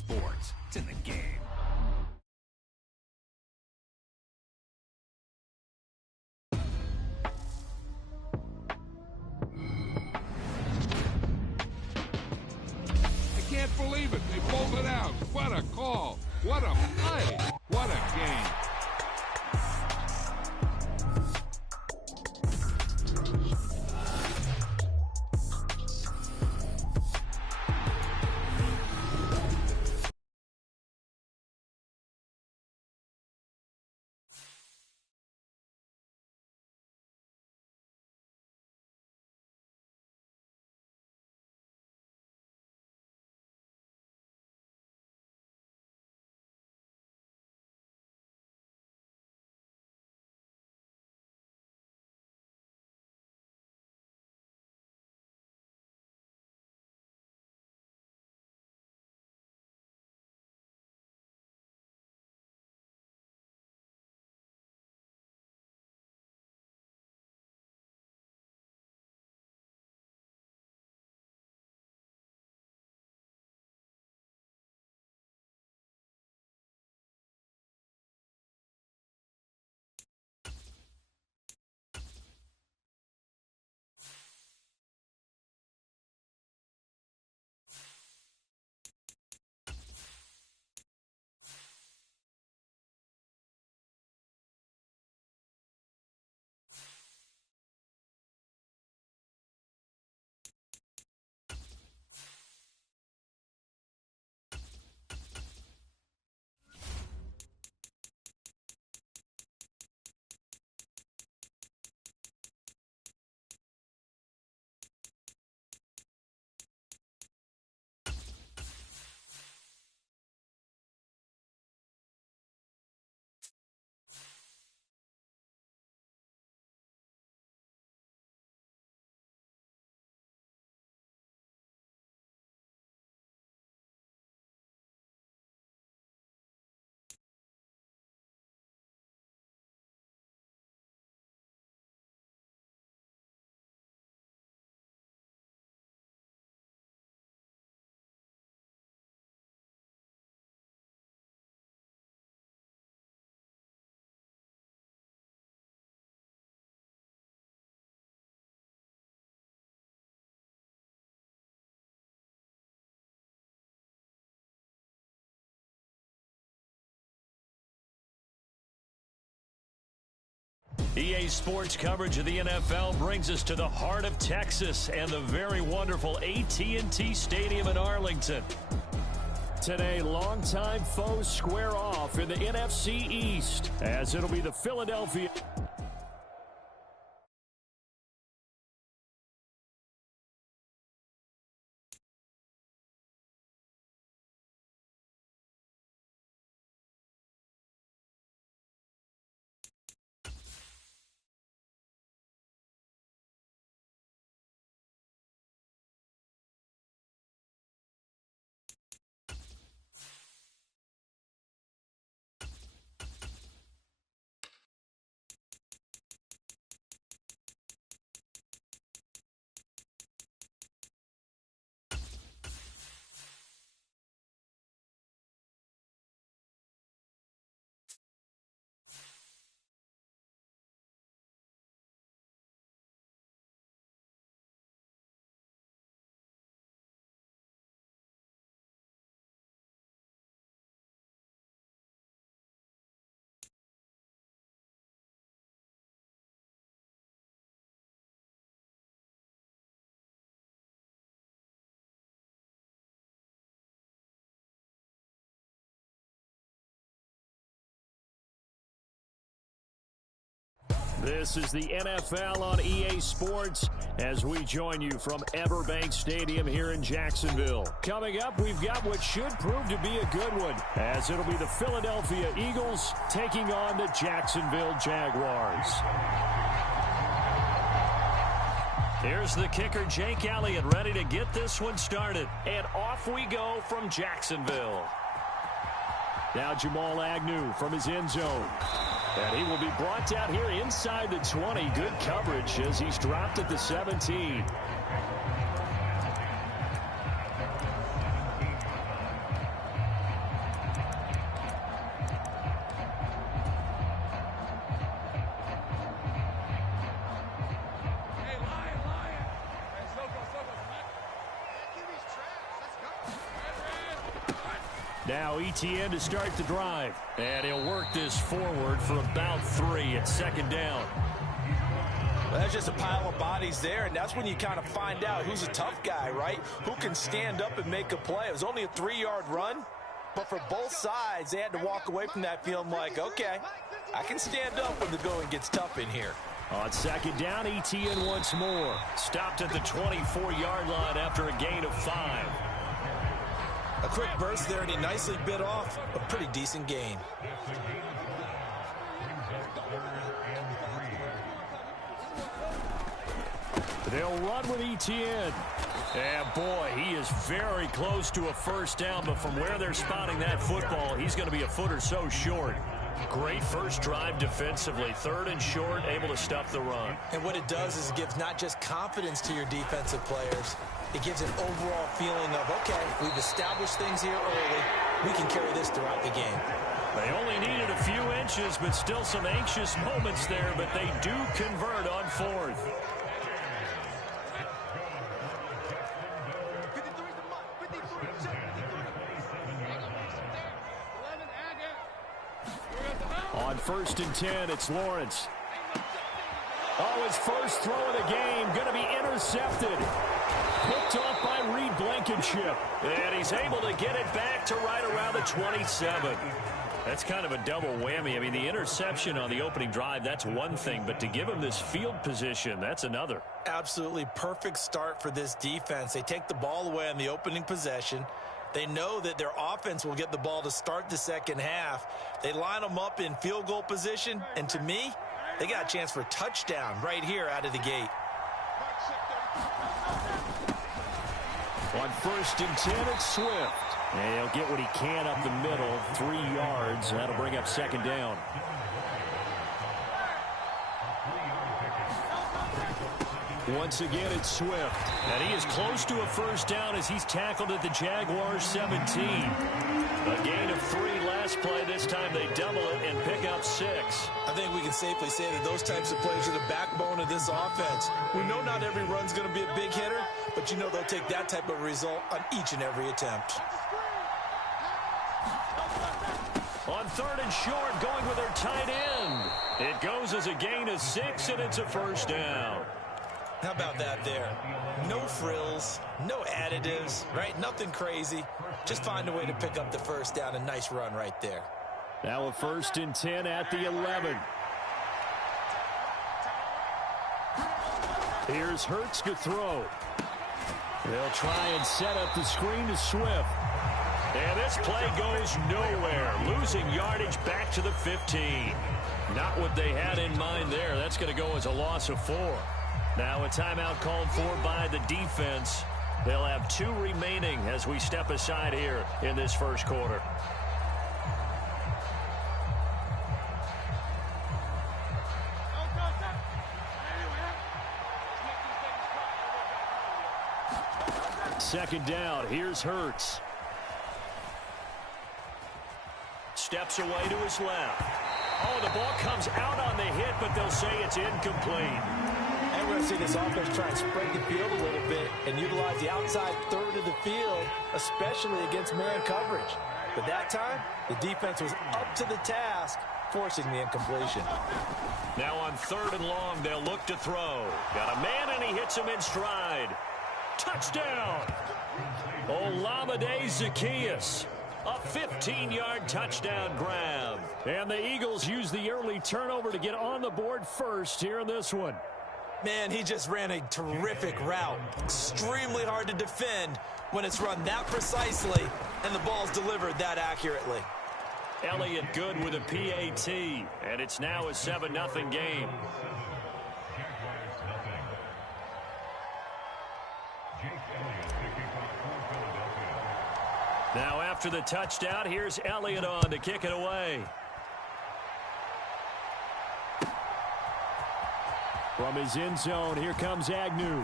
Sports. It's in the game. I can't believe it. They pulled it out. What a call. What a play. What a game. EA Sports coverage of the NFL brings us to the heart of Texas and the very wonderful AT&T Stadium in Arlington. Today, longtime foes square off in the NFC East, as it'll be the Philadelphia. This is the NFL on EA Sports as we join you from Everbank Stadium here in Jacksonville. Coming up, we've got what should prove to be a good one, as it'll be the Philadelphia Eagles taking on the Jacksonville Jaguars. Here's the kicker, Jake Elliott, ready to get this one started. And off we go from Jacksonville. Now Jamal Agnew from his end zone. And he will be brought down here inside the 20. Good coverage as he's dropped at the 17. Now ETN to start the drive. And he'll work this forward for about 3. It's second down. Well, that's just a pile of bodies there, and that's when you kind of find out who's a tough guy, right? Who can stand up and make a play. It was only a 3-yard run, but for both sides, they had to walk away from that feeling like, okay, I can stand up when the going gets tough in here. On second down, ETN once more. Stopped at the 24-yard line after a gain of 5. A quick burst there, and he nicely bit off a pretty decent gain. They'll run with ETN. And boy, he is very close to a first down, but from where they're spotting that football, he's going to be a foot or so short. Great first drive defensively. 3rd and short, able to stuff the run. And what it does is it gives not just confidence to your defensive players, it gives an overall feeling of, okay, we've established things here early. We can carry this throughout the game. They only needed a few inches, but still some anxious moments there, but they do convert on 4th. On 1st and 10, it's Lawrence. Oh, his first throw of the game, going to be intercepted. Picked off by Reed Blankenship. And he's able to get it back to right around the 27. That's kind of a double whammy. I mean, the interception on the opening drive, that's one thing. But to give him this field position, that's another. Absolutely perfect start for this defense. They take the ball away on the opening possession. They know that their offense will get the ball to start the second half. They line them up in field goal position, and to me, they got a chance for a touchdown right here out of the gate. On 1st and 10, it's Swift. And he'll get what he can up the middle, 3 yards. That'll bring up second down. Once again, it's Swift. And he is close to a first down as he's tackled at the Jaguars 17. A gain of 3 last play. This time they double it and pick up 6. I think we can safely say that those types of plays are the backbone of this offense. We know not every run's going to be a big hitter, but you know they'll take that type of result on each and every attempt. On 3rd and short, going with their tight end. It goes as a gain of 6, and it's a first down. How about that there? No frills, no additives, right? Nothing crazy. Just find a way to pick up the first down. A nice run right there. Now a 1st and 10 at the 11. Here's Hurts to throw. They'll try and set up the screen to Swift. And this play goes nowhere. Losing yardage back to the 15. Not what they had in mind there. That's going to go as a loss of 4. Now a timeout called for by the defense. They'll have 2 remaining as we step aside here in this first quarter. Second down. Here's Hurts. Steps away to his left. Oh, the ball comes out on the hit, but they'll say it's incomplete. And we're going to see this offense try and spread the field a little bit and utilize the outside third of the field, especially against man coverage. But that time, the defense was up to the task, forcing the incompletion. Now on 3rd and long, they'll look to throw. Got a man, and he hits him in stride. Touchdown! Olamide Zaccheaus. A 15-yard touchdown grab. And the Eagles use the early turnover to get on the board first here in this one. Man, he just ran a terrific route. Extremely hard to defend when it's run that precisely and the ball's delivered that accurately. Elliott good with a PAT, and it's now a 7-0 game. Now after the touchdown, here's Elliott on to kick it away. From his end zone, here comes Agnew.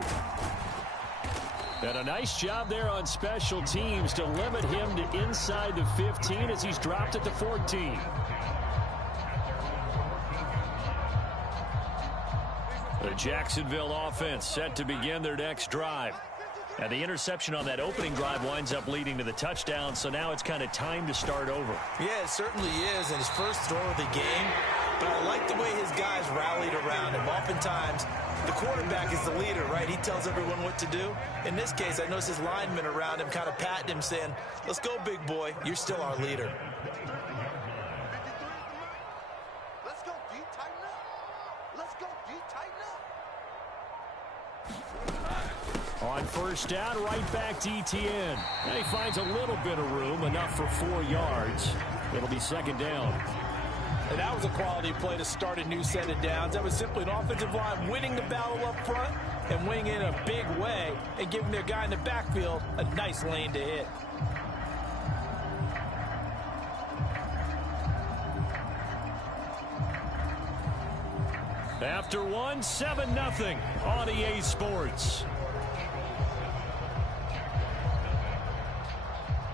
And a nice job there on special teams to limit him to inside the 15 as he's dropped at the 14. The Jacksonville offense set to begin their next drive. And the interception on that opening drive winds up leading to the touchdown, so now it's kind of time to start over. Yeah, it certainly is, and his first throw of the game. But I like the way his guys rallied around him. Oftentimes, the quarterback is the leader, right? He tells everyone what to do. In this case, I noticed his linemen around him kind of patting him, saying, let's go, big boy. You're still our leader. Let's go, D. Tighten up. Let's go, D. Tighten up. On first down, right back to Etienne. And he finds a little bit of room, enough for 4 yards. It'll be second down. And that was a quality play to start a new set of downs. That was simply an offensive line winning the battle up front and winning in a big way and giving their guy in the backfield a nice lane to hit. After one, 7-0 on EA Sports.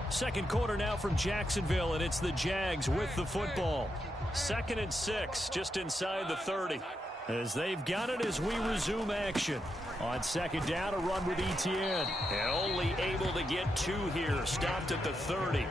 Second quarter now from Jacksonville, and it's the Jags with the football. 2nd and 6, just inside the 30. As they've got it as we resume action. On second down, a run with Etienne. And only able to get 2 here. Stopped at the 30.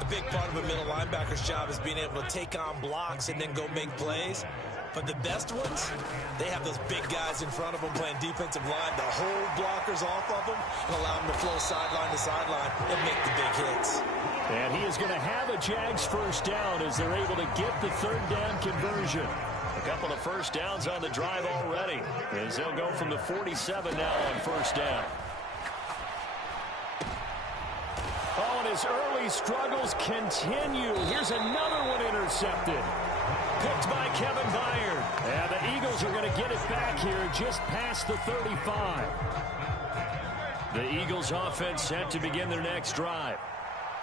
A big part of a middle linebacker's job is being able to take on blocks and then go make plays. But the best ones, they have those big guys in front of them playing defensive line to hold blockers off of them and allow them to flow sideline to sideline and make the big hits. And he is going to have a Jags first down as they're able to get the 3rd down conversion. A couple of first downs on the drive already as they'll go from the 47 now on first down. Oh, and his early struggles continue. Here's another one intercepted. Picked by Kevin Byard. And the Eagles are going to get it back here just past the 35. The Eagles offense set to begin their next drive.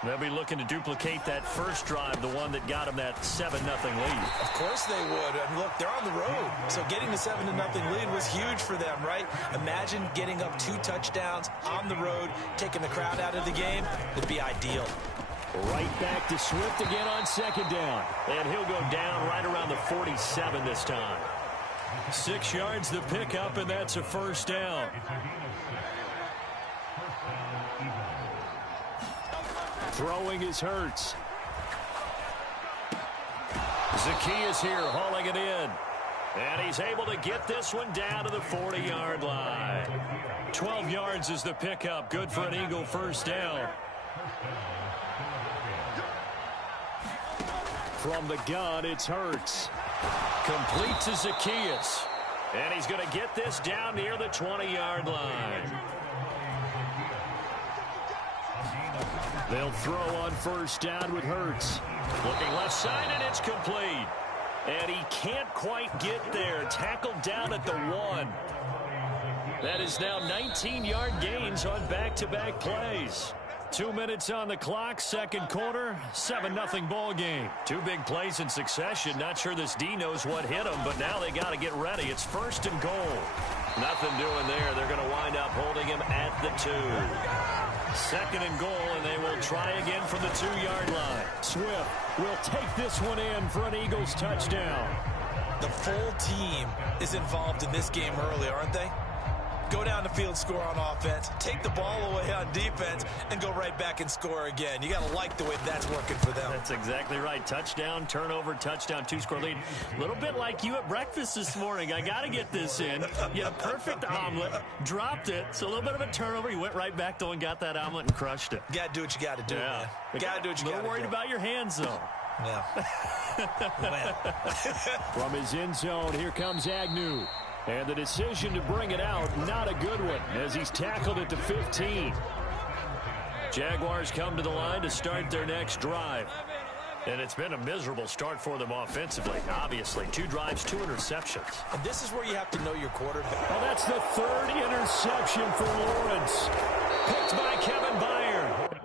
They'll be looking to duplicate that first drive, the one that got them that 7-0 lead. Of course they would. I mean, look, they're on the road. So getting the 7-0 lead was huge for them, right? Imagine getting up 2 touchdowns on the road, taking the crowd out of the game. It'd be ideal. Right back to Swift again on second down. And he'll go down right around the 47 this time. 6 yards the pickup, and that's a first down. Throwing is Hurts. Zacchaeus here hauling it in. And he's able to get this one down to the 40-yard line. 12 yards is the pickup. Good for an Eagle first down. From the gun, it's Hurts. Complete to Zacchaeus. And he's going to get this down near the 20-yard line. They'll throw on first down with Hurts. Looking left side, and it's complete. And he can't quite get there. Tackled down at the 1. That is now 19-yard gains on back-to-back plays. 2 minutes on the clock, second quarter, 7-0 ball game. 2 big plays in succession. Not sure this D knows what hit him, but now they got to get ready. It's 1st and goal. Nothing doing there. They're going to wind up holding him at the 2. 2nd and goal, and they will try again from the 2-yard line. Swift will take this one in for an Eagles touchdown. The full team is involved in this game early, aren't they? Go down the field, score on offense, take the ball away on defense, and go right back and score again. You got to like the way that's working for them. That's exactly right. Touchdown, turnover, touchdown, 2-score lead. A little bit like you at breakfast this morning. I got to get this in. You had a perfect omelet, dropped it. So a little bit of a turnover. You went right back, though, and got that omelet and crushed it. You got to do what you got to do, man. You got to do what you got to do. A little worried about your hands, though. Yeah. From his end zone, here comes Agnew. And the decision to bring it out, not a good one, as he's tackled at the 15. Jaguars come to the line to start their next drive. And it's been a miserable start for them offensively, obviously. 2 drives, 2 interceptions. And this is where you have to know your quarterback. Well, that's the 3rd interception for Lawrence. Picked by Kevin Byard.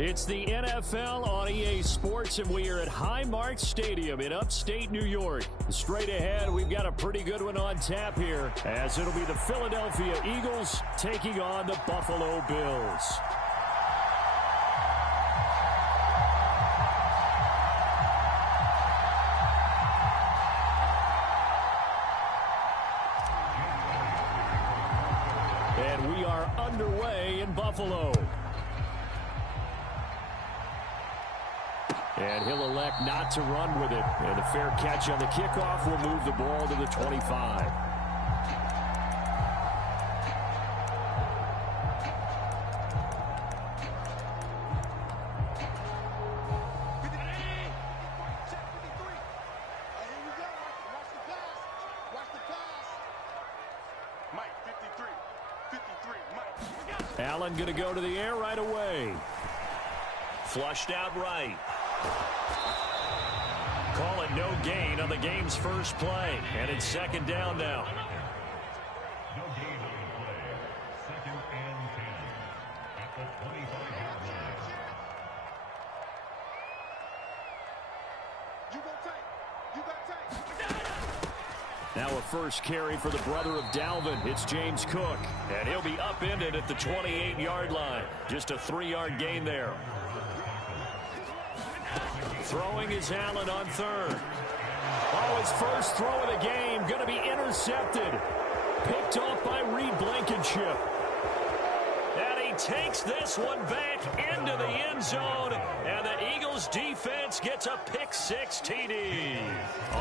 It's the NFL on EA Sports, and we are at Highmark Stadium in upstate New York. Straight ahead, we've got a pretty good one on tap here, as it'll be the Philadelphia Eagles taking on the Buffalo Bills. And we are underway in Buffalo. And he'll elect not to run with it. And a fair catch on the kickoff will move the ball to the 25. Allen going to go to the air right away. Flushed out right. Call it no gain on the game's first play. And it's second down now. No gain on the play. Second and 10 at the 25-yard line. You got take. Now a first carry for the brother of Dalvin. It's James Cook. And he'll be upended at the 28-yard line. Just a 3-yard gain there. Throwing is Allen on third. Oh, his first throw of the game going to be intercepted. Picked off by Reed Blankenship. And he takes this one back into the end zone. And the Eagles defense gets a pick-6 TD.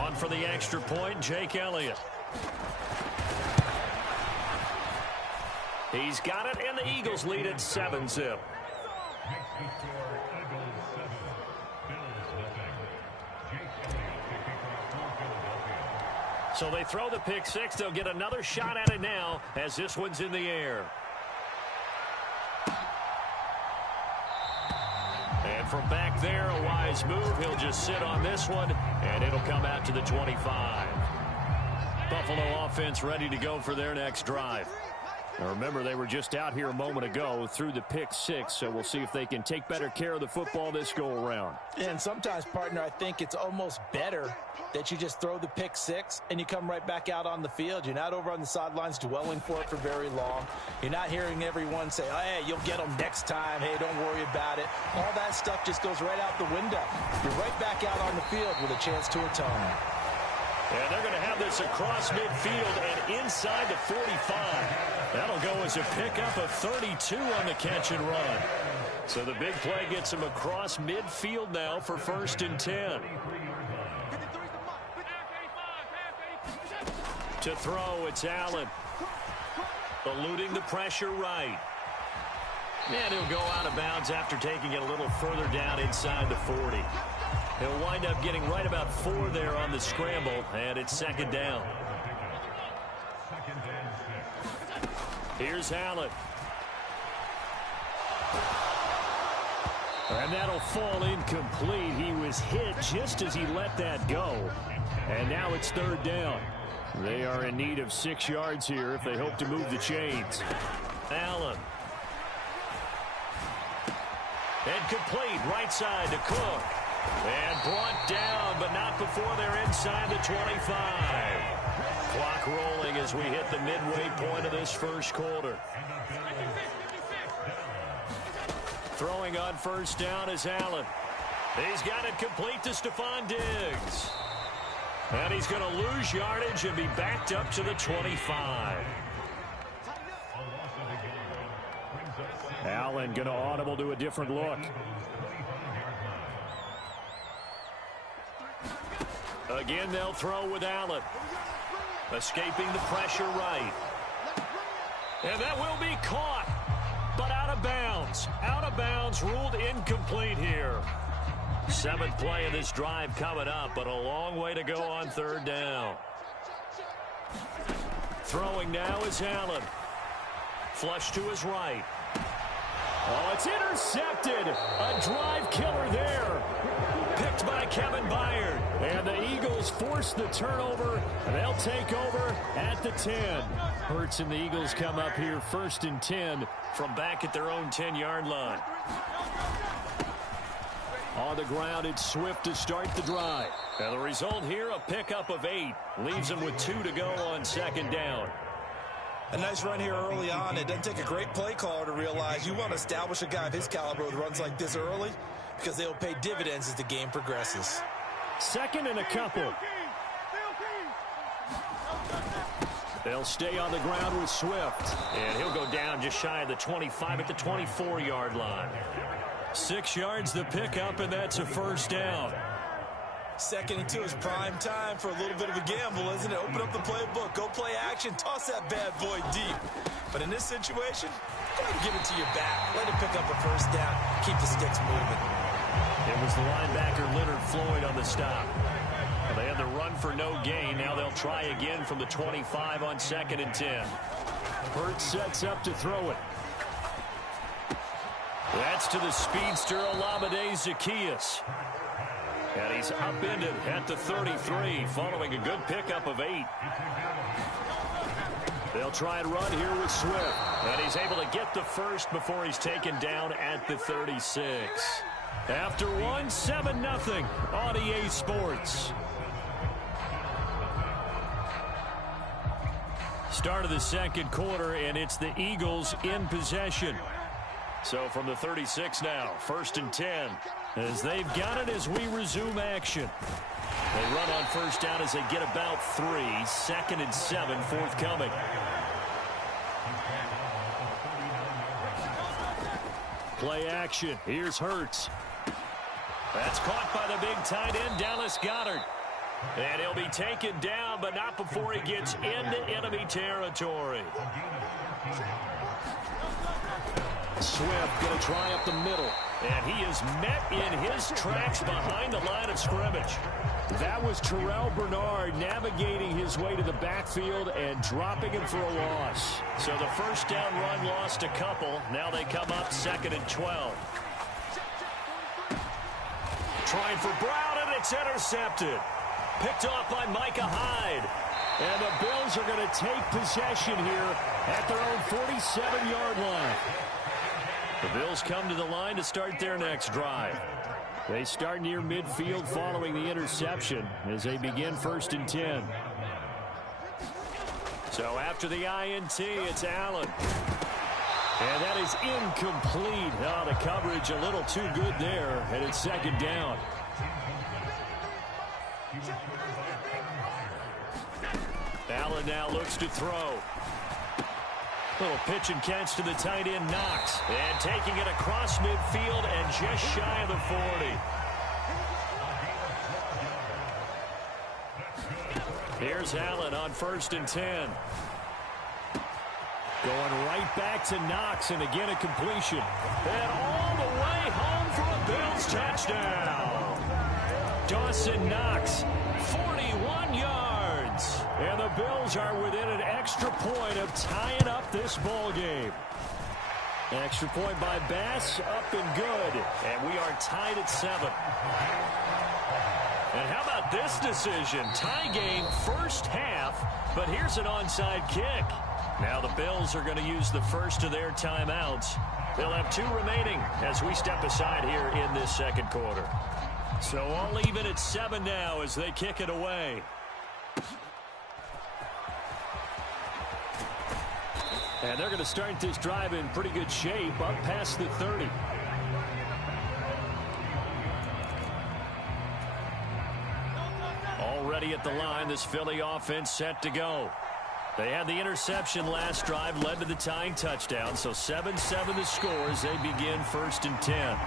On for the extra point, Jake Elliott. He's got it, and the Eagles lead at 7-zip. So they throw the pick-6. They'll get another shot at it now as this one's in the air. And from back there, a wise move. He'll just sit on this one, and it'll come out to the 25. Buffalo offense ready to go for their next drive. Now remember, they were just out here a moment ago through the pick-6, so we'll see if they can take better care of the football this go-around. And sometimes, partner, I think it's almost better that you just throw the pick-6 and you come right back out on the field. You're not over on the sidelines dwelling for it for very long. You're not hearing everyone say, oh, hey, you'll get them next time. Hey, don't worry about it. All that stuff just goes right out the window. You're right back out on the field with a chance to atone. And they're going to have this across midfield and inside the 45. That'll go as a pickup of 32 on the catch and run. So the big play gets him across midfield now for 1st and 10. To throw, it's Allen. Eluding the pressure right. And he'll go out of bounds after taking it a little further down inside the 40. He'll wind up getting right about 4 there on the scramble, and it's second down. Here's Allen. And that'll fall incomplete. He was hit just as he let that go. And now it's 3rd down. They are in need of 6 yards here if they hope to move the chains. Allen. And complete right side to Cook. And brought down, but not before they're inside the 25. Clock rolling as we hit the midway point of this first quarter. Throwing on 1st down is Allen. He's got it complete to Stephon Diggs. And he's going to lose yardage and be backed up to the 25. Allen going to audible to a different look. Again, they'll throw with Allen. Escaping the pressure right. And that will be caught, but out of bounds. Out of bounds, ruled incomplete here. 7th play of this drive coming up, but a long way to go on 3rd down. Throwing now is Allen. Flush to his right. Oh, it's intercepted. A drive killer there. Picked by Kevin Byard. And the Eagles force the turnover. They'll take over at the 10. Hurts and the Eagles come up here 1st and 10 from back at their own 10-yard line. On the ground, it's Swift to start the drive. And the result here, a pickup of 8. Leaves him with 2 to go on second down. A nice run here early on. It doesn't take a great play caller to realize you want to establish a guy of his caliber with runs like this early because they'll pay dividends as the game progresses. Second and a couple. They'll stay on the ground with Swift. And he'll go down just shy of the 25 at the 24-yard line. 6 yards the pickup, and that's a first down. Second and 2 is prime time for a little bit of a gamble, isn't it? Open up the playbook, go play action, toss that bad boy deep. But in this situation, go ahead and give it to your back. Let it pick up a first down. Keep the sticks moving. It was the linebacker Leonard Floyd on the stop. They had the run for no gain. Now they'll try again from the 25 on second and 10. Hurts sets up to throw it. That's to the speedster Olamide Zaccheaus. And he's upended at the 33 following a good pickup of 8. They'll try and run here with Swift. And he's able to get the first before he's taken down at the 36. After one, 7-0 on EA Sports. Start of the second quarter, and it's the Eagles in possession. So from the 36 now, first and 10. As they've got it as we resume action. They run on first down as they get about 3. Second and 7 forthcoming. Play action. Here's Hurts. That's caught by the big tight end, Dallas Goedert. And he'll be taken down, but not before he gets into enemy territory. Swift going to try up the middle. And he is met in his tracks behind the line of scrimmage. That was Terrell Bernard navigating his way to the backfield and dropping him for a loss. So the first down run lost a couple. Now they come up second and 12. Trying for Brown, and it's intercepted. Picked off by Micah Hyde. And the Bills are going to take possession here at their own 47-yard line. The Bills come to the line to start their next drive. They start near midfield following the interception as they begin first and 10. So after the INT, it's Allen. And that is incomplete. Oh, the coverage a little too good there, and it's second down. Allen now looks to throw. Little pitch and catch to the tight end, Knox. And taking it across midfield and just shy of the 40. Here's Allen on first and 10. Going right back to Knox, and again a completion. And all the way home for a Bills touchdown. Dawson Knox, 41 yards. And the Bills are within an extra point of tying up this ball game. Extra point by Bass, up and good. And we are tied at 7. And how about this decision? Tie game first half, but here's an onside kick. Now the Bills are going to use the first of their timeouts. They'll have 2 remaining as we step aside here in this second quarter. So all even at 7 now as they kick it away. And they're going to start this drive in pretty good shape, up past the 30. Already at the line, this Philly offense set to go. They had the interception last drive, led to the tying touchdown, so 7-7 the score as they begin first and 10.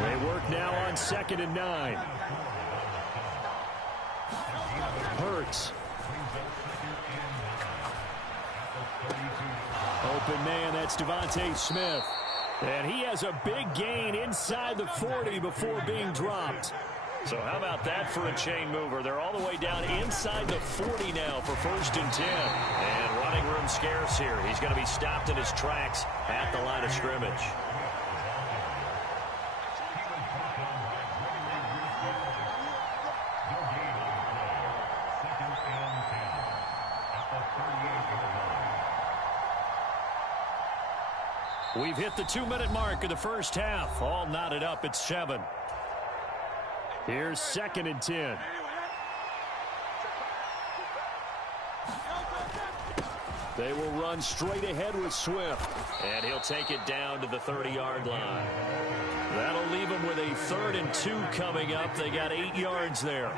They work now on second and 9. Hurts. Open man, that's Devontae Smith. And he has a big gain inside the 40 before being dropped. So how about that for a chain mover? They're all the way down inside the 40 now for first and 10. And running room scarce here. He's going to be stopped in his tracks at the line of scrimmage. We've hit the 2-minute mark of the first half. All knotted up at 7. Here's 2nd and 10. They will run straight ahead with Swift. And he'll take it down to the 30-yard line. That'll leave them with a 3rd and 2 coming up. They got 8 yards there.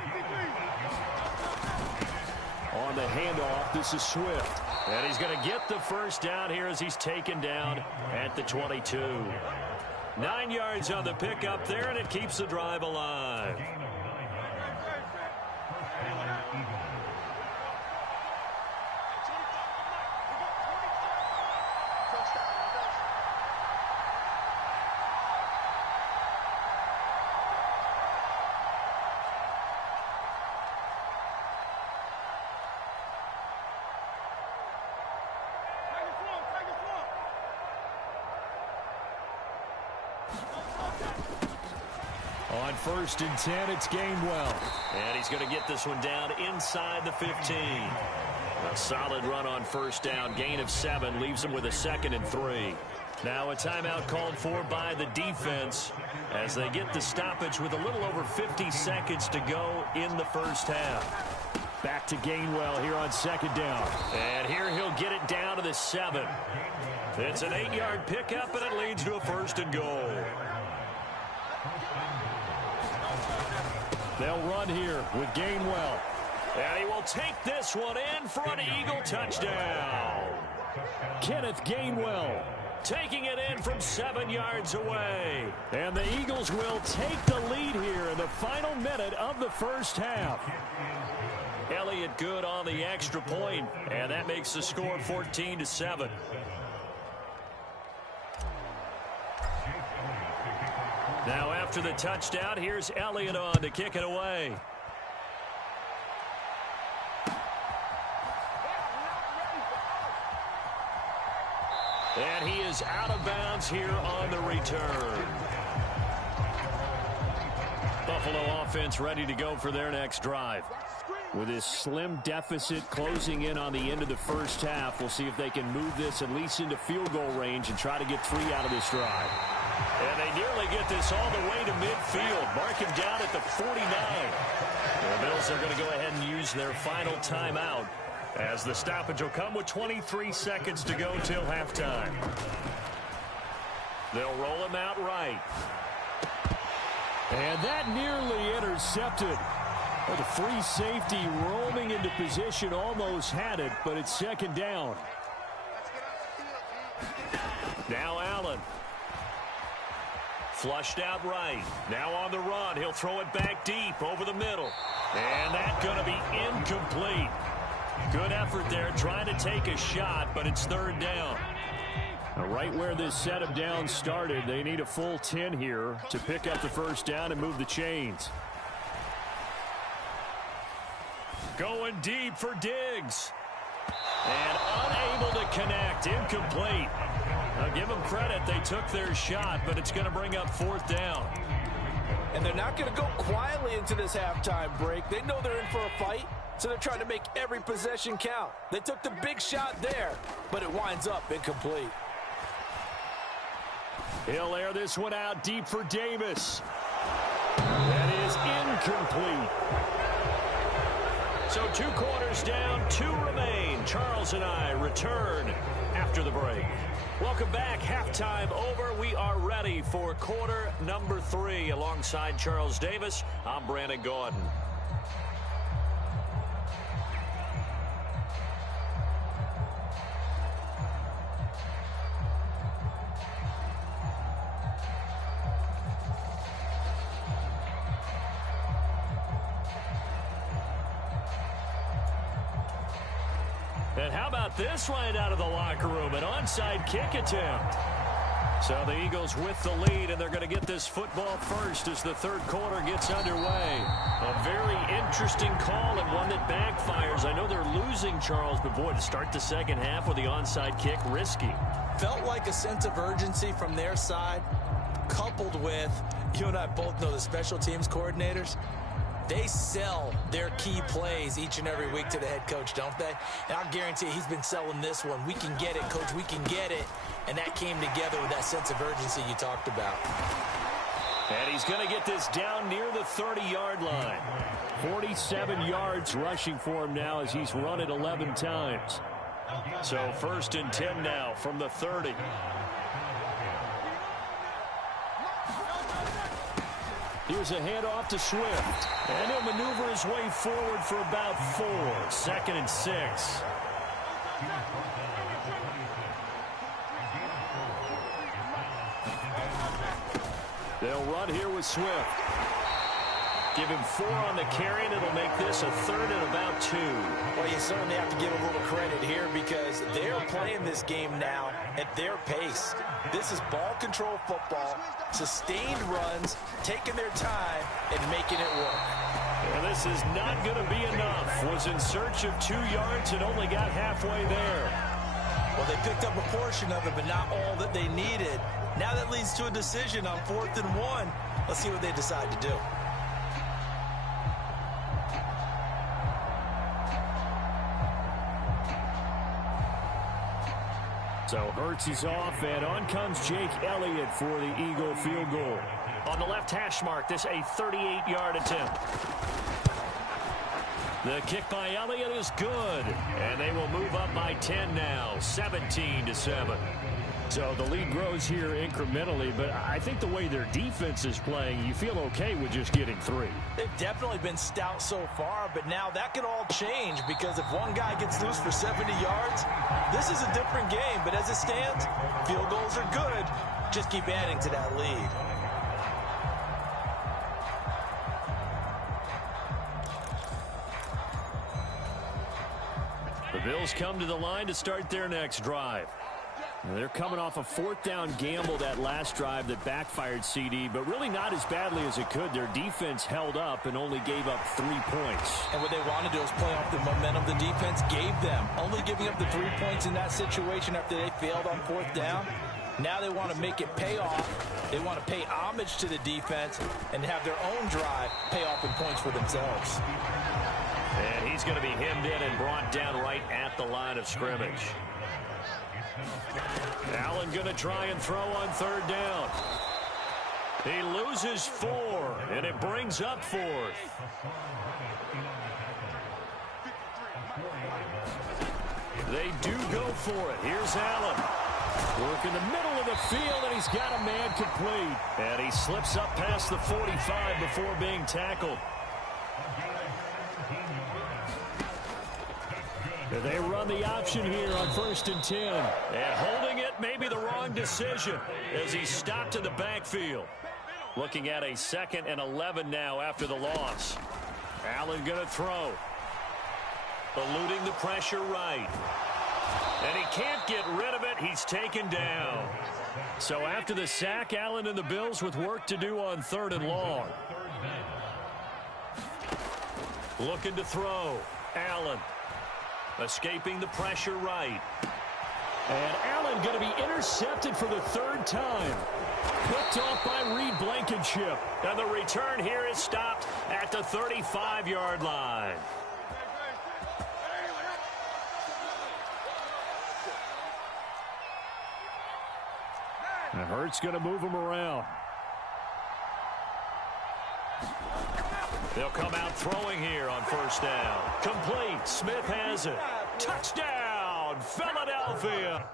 On the handoff, this is Swift. And he's going to get the first down here as he's taken down at the 22. 9 yards on the pickup there, and it keeps the drive alive. On 1st and 10, it's Gainwell. And he's going to get this one down inside the 15. A solid run on 1st down. Gain of 7 leaves him with a 2nd and 3. Now a timeout called for by the defense as they get the stoppage with a little over 50 seconds to go in the first half. Back to Gainwell here on 2nd down. And here he'll get it down to the 7. It's an 8-yard pickup, and it leads to a 1st and goal. They'll run here with Gainwell. And he will take this one in for an Eagle touchdown. Kenneth Gainwell taking it in from 7 yards away. And the Eagles will take the lead here in the final minute of the first half. Elliott good on the extra point, and that makes the score 14-7. Now after the touchdown, here's Elliott on to kick it away. And he is out of bounds here on the return. Buffalo offense ready to go for their next drive. With this slim deficit closing in on the end of the first half, we'll see if they can move this at least into field goal range and try to get 3 out of this drive. And they nearly get this all the way to midfield. Mark him down at the 49. The Bills are going to go ahead and use their final timeout as the stoppage will come with 23 seconds to go till halftime. They'll roll him out right. And that nearly intercepted. Well, the free safety roaming into position almost had it, but it's 2nd down. Now Allen. Flushed out right. Now on the run. He'll throw it back deep over the middle. And that's going to be incomplete. Good effort there trying to take a shot, but it's 3rd down. Now, right where this set of downs started, they need a full 10 here to pick up the first down and move the chains. Going deep for Diggs. And unable to connect. Incomplete. Now, give them credit. They took their shot, but it's going to bring up 4th down. And they're not going to go quietly into this halftime break. They know they're in for a fight, so they're trying to make every possession count. They took the big shot there, but it winds up incomplete. He'll air this one out deep for Davis. That is incomplete. So 2 quarters down, 2 remain. Charles and I return after the break. Welcome back. Halftime over. We are ready for quarter number 3. Alongside Charles Davis, I'm Brandon Gordon. And how about this right out of the locker room? An onside kick attempt. So the Eagles with the lead, and they're going to get this football first as the 3rd quarter gets underway. A very interesting call and one that backfires. I know they're losing, Charles, but boy, to start the 2nd half with the onside kick, risky. Felt like a sense of urgency from their side, coupled with, you and I both know the special teams coordinators. They sell their key plays each and every week to the head coach, don't they? And I'll guarantee you he's been selling this one. We can get it, coach. We can get it. And that came together with that sense of urgency you talked about. And he's going to get this down near the 30-yard line. 47 yards rushing for him now as he's run it 11 times. So 1st and 10 now from the 30. Here's a handoff to Swift. And he'll maneuver his way forward for about 4. 2nd and 6. They'll run here with Swift. Give him 4 on the carry, and it'll make this a 3rd and about 2. Well, you certainly have to give a little credit here because they're playing this game now at their pace. This is ball control football, sustained runs, taking their time, and making it work. And this is not going to be enough. Was in search of 2 yards and only got halfway there. Well, they picked up a portion of it, but not all that they needed. Now that leads to a decision on 4th and 1. Let's see what they decide to do. So Hurts is off, and on comes Jake Elliott for the Eagle field goal. On the left hash mark, this a 38-yard attempt. The kick by Elliott is good, and they will move up by 10 now, 17-7. So the lead grows here incrementally, but I think the way their defense is playing, you feel okay with just getting 3. They've definitely been stout so far, but now that could all change because if one guy gets loose for 70 yards, this is a different game. But as it stands, field goals are good. Just keep adding to that lead. The Bills come to the line to start their next drive. They're coming off a 4th down gamble that last drive that backfired CD, but really not as badly as it could. Their defense held up and only gave up 3 points. And what they want to do is play off the momentum the defense gave them. Only giving up the 3 points in that situation after they failed on 4th down. Now they want to make it pay off. They want to pay homage to the defense and have their own drive pay off in points for themselves. And he's going to be hemmed in and brought down right at the line of scrimmage. Allen going to try and throw on 3rd down. He loses 4, and it brings up 4th. They do go for it. Here's Allen. Work in the middle of the field, and he's got a man complete. And he slips up past the 45 before being tackled. They run the option here on 1st and 10. And holding it may be the wrong decision as he stopped in the backfield. Looking at a 2nd and 11 now after the loss. Allen going to throw. Eluding the pressure right. And he can't get rid of it. He's taken down. So after the sack, Allen and the Bills with work to do on 3rd and long. Looking to throw. Allen. Escaping the pressure right. And Allen going to be intercepted for the 3rd time. Picked off by Reed Blankenship. And the return here is stopped at the 35-yard line. And Hurts going to move him around. They'll come out throwing here on 1st down. Complete. Smith has it. Touchdown, Philadelphia.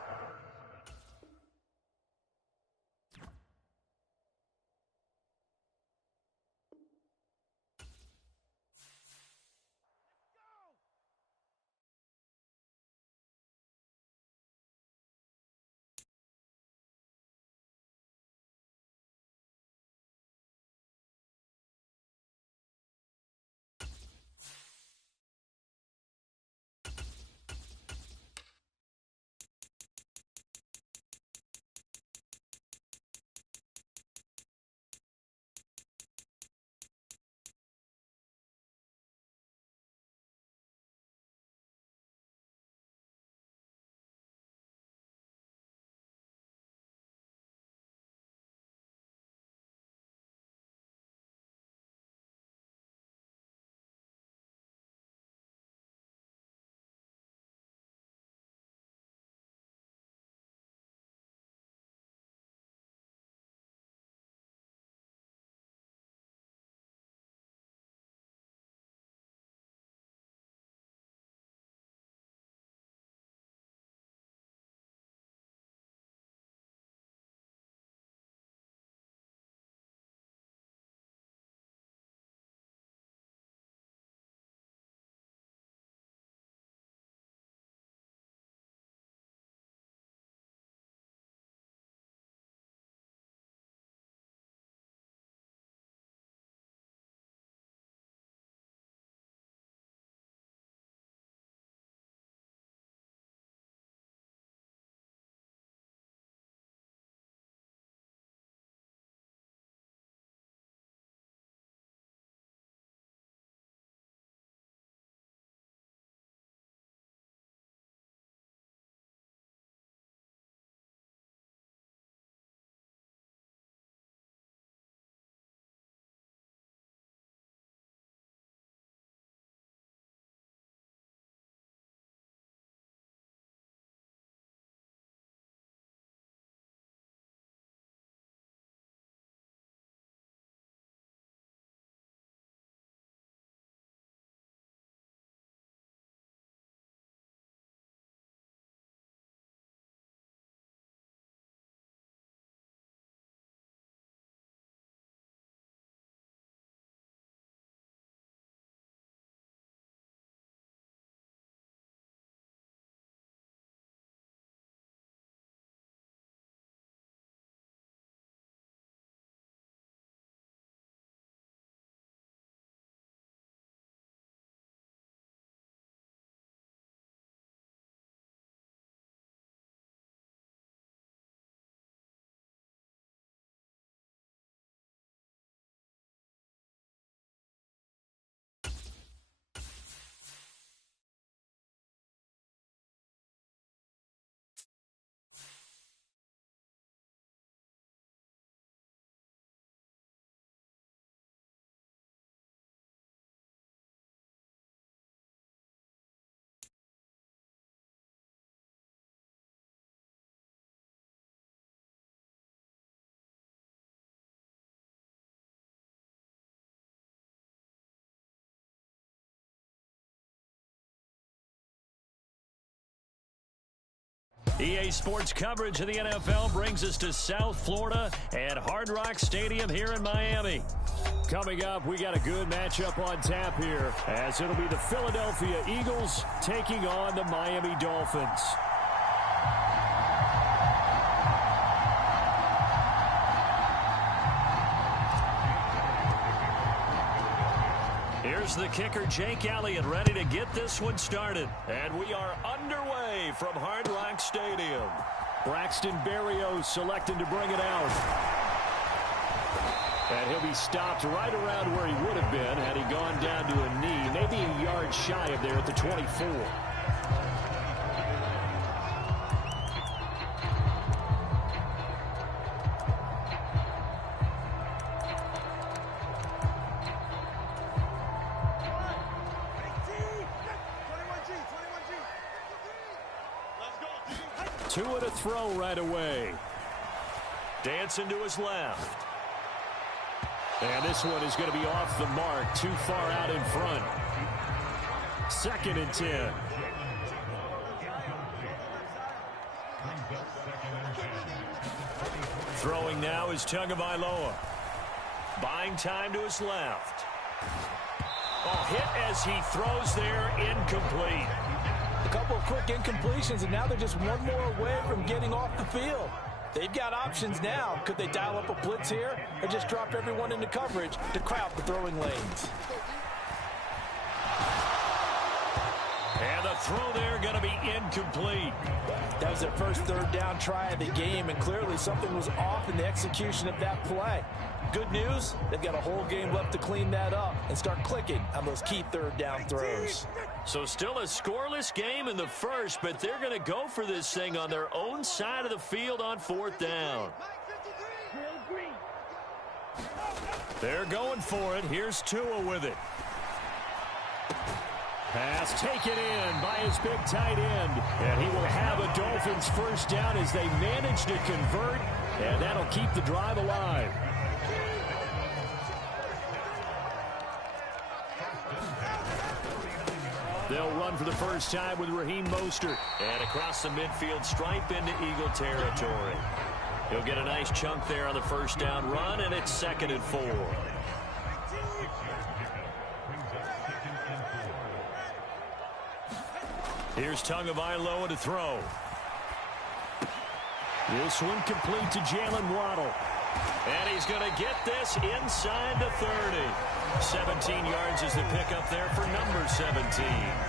EA Sports coverage of the NFL brings us to South Florida at Hard Rock Stadium here in Miami. Coming up, we got a good matchup on tap here, as it'll be the Philadelphia Eagles taking on the Miami Dolphins. Here's the kicker, Jake Elliott, ready to get this one started. And we are underway from Hard Rock Stadium. Braxton Berrios selecting to bring it out. And he'll be stopped right around where he would have been had he gone down to a knee, maybe a yard shy of there at the 24. Two and a throw right away. Dancing to his left. And this one is going to be off the mark, too far out in front. 2nd and 10. Throwing now is Tagovailoa. Buying time to his left. Oh, hit as he throws there, incomplete. A couple of quick incompletions, and now they're just one more away from getting off the field. They've got options now. Could they dial up a blitz here or just drop everyone into coverage to crowd the throwing lanes? And the throw there going to be incomplete. That was their first 3rd down try of the game, and clearly something was off in the execution of that play. Good news, they've got a whole game left to clean that up and start clicking on those key 3rd down throws. So still a scoreless game in the first, but they're going to go for this thing on their own side of the field on 4th down. They're going for it. Here's Tua with it. Pass taken in by his big tight end. And he will have a Dolphins first down as they manage to convert, and that'll keep the drive alive. They'll run for the first time with Raheem Mostert. And across the midfield stripe into Eagle territory. He'll get a nice chunk there on the first down run, and it's 2nd and 4. Here's Tagovailoa to throw. This one complete to Jalen Waddle. And he's going to get this inside the 30. 17 yards is the pickup there for number 17.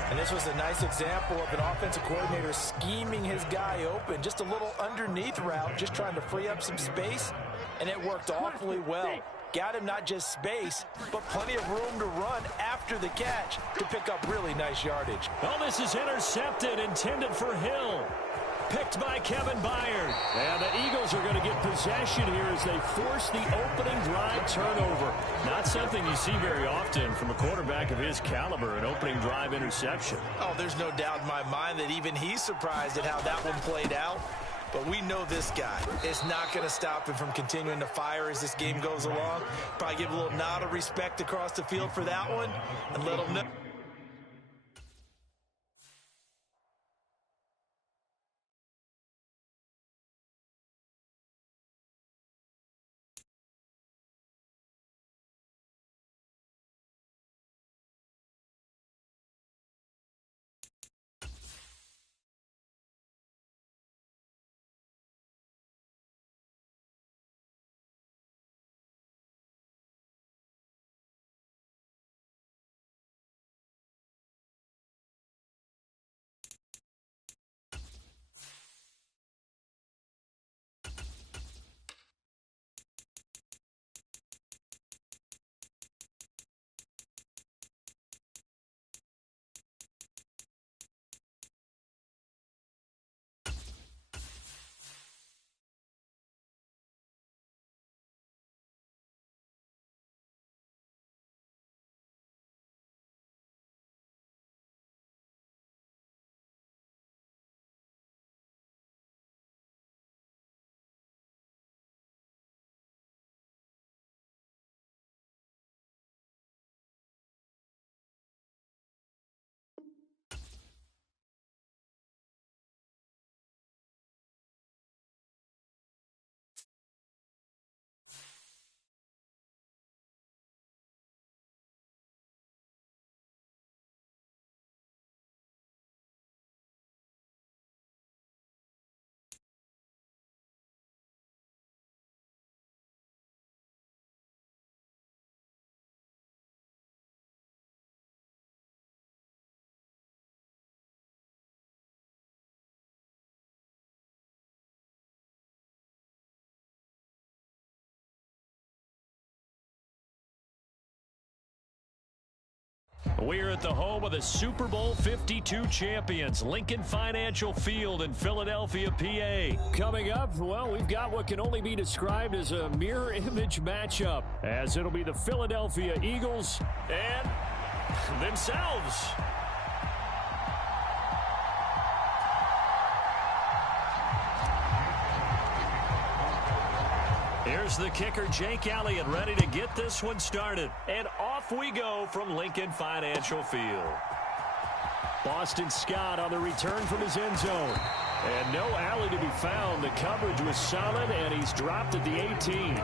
And this was a nice example of an offensive coordinator scheming his guy open. Just a little underneath route, just trying to free up some space, and it worked awfully well. Got him not just space, but plenty of room to run after the catch to pick up really nice yardage. Oh, this is intercepted, intended for Hill. Picked by Kevin Byard. And the Eagles are going to get possession here as they force the opening drive turnover. Not something you see very often from a quarterback of his caliber, an opening drive interception. Oh, there's no doubt in my mind that even he's surprised at how that one played out. But we know this guy is not going to stop him from continuing to fire as this game goes along. Probably give a little nod of respect across the field for that one and let him know. We're at the home of the Super Bowl 52 champions, Lincoln Financial Field in Philadelphia, PA. Coming up, well, we've got what can only be described as a mirror image matchup, as it'll be the Philadelphia Eagles and themselves. Here's the kicker, Jake Elliott, ready to get this one started. And off we go from Lincoln Financial Field. Boston Scott on the return from his end zone. And no alley to be found. The coverage was solid, and he's dropped at the 18.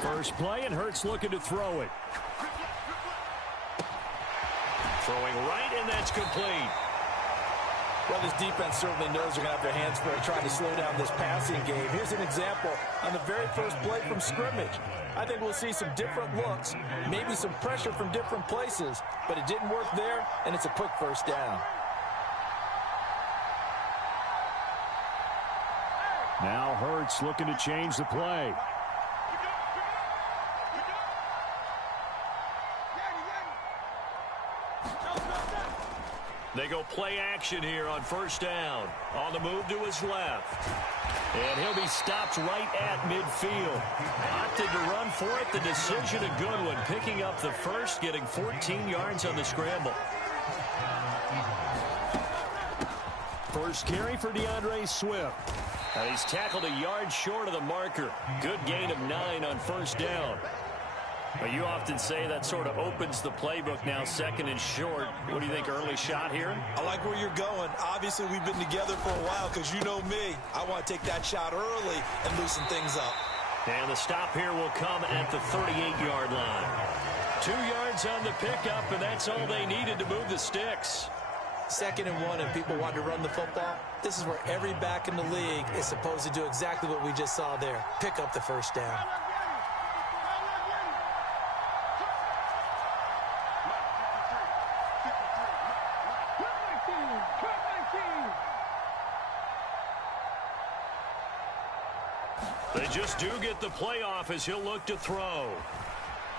First play, and Hurts looking to throw it. Throwing right, and that's complete. Well, this defense certainly knows they're going to have their hands full trying to slow down this passing game. Here's an example on the very first play from scrimmage. I think we'll see some different looks, maybe some pressure from different places, but it didn't work there, and it's a quick first down. Now Hurts looking to change the play. They go play action here on first down. On the move to his left. And he'll be stopped right at midfield. Opted to run for it. The decision a good one. Picking up the first, getting 14 yards on the scramble. First carry for DeAndre Swift. He's tackled a yard short of the marker. Good gain of 9 on first down. But you often say that sort of opens the playbook now, second and short. What do you think, early shot here? I like where you're going. Obviously, we've been together for a while because you know me. I want to take that shot early and loosen things up. And the stop here will come at the 38-yard line. 2 yards on the pickup, and that's all they needed to move the sticks. 2nd and 1, and people want to run the football. This is where every back in the league is supposed to do exactly what we just saw there. Pick up the first down. They just do get the playoff as he'll look to throw.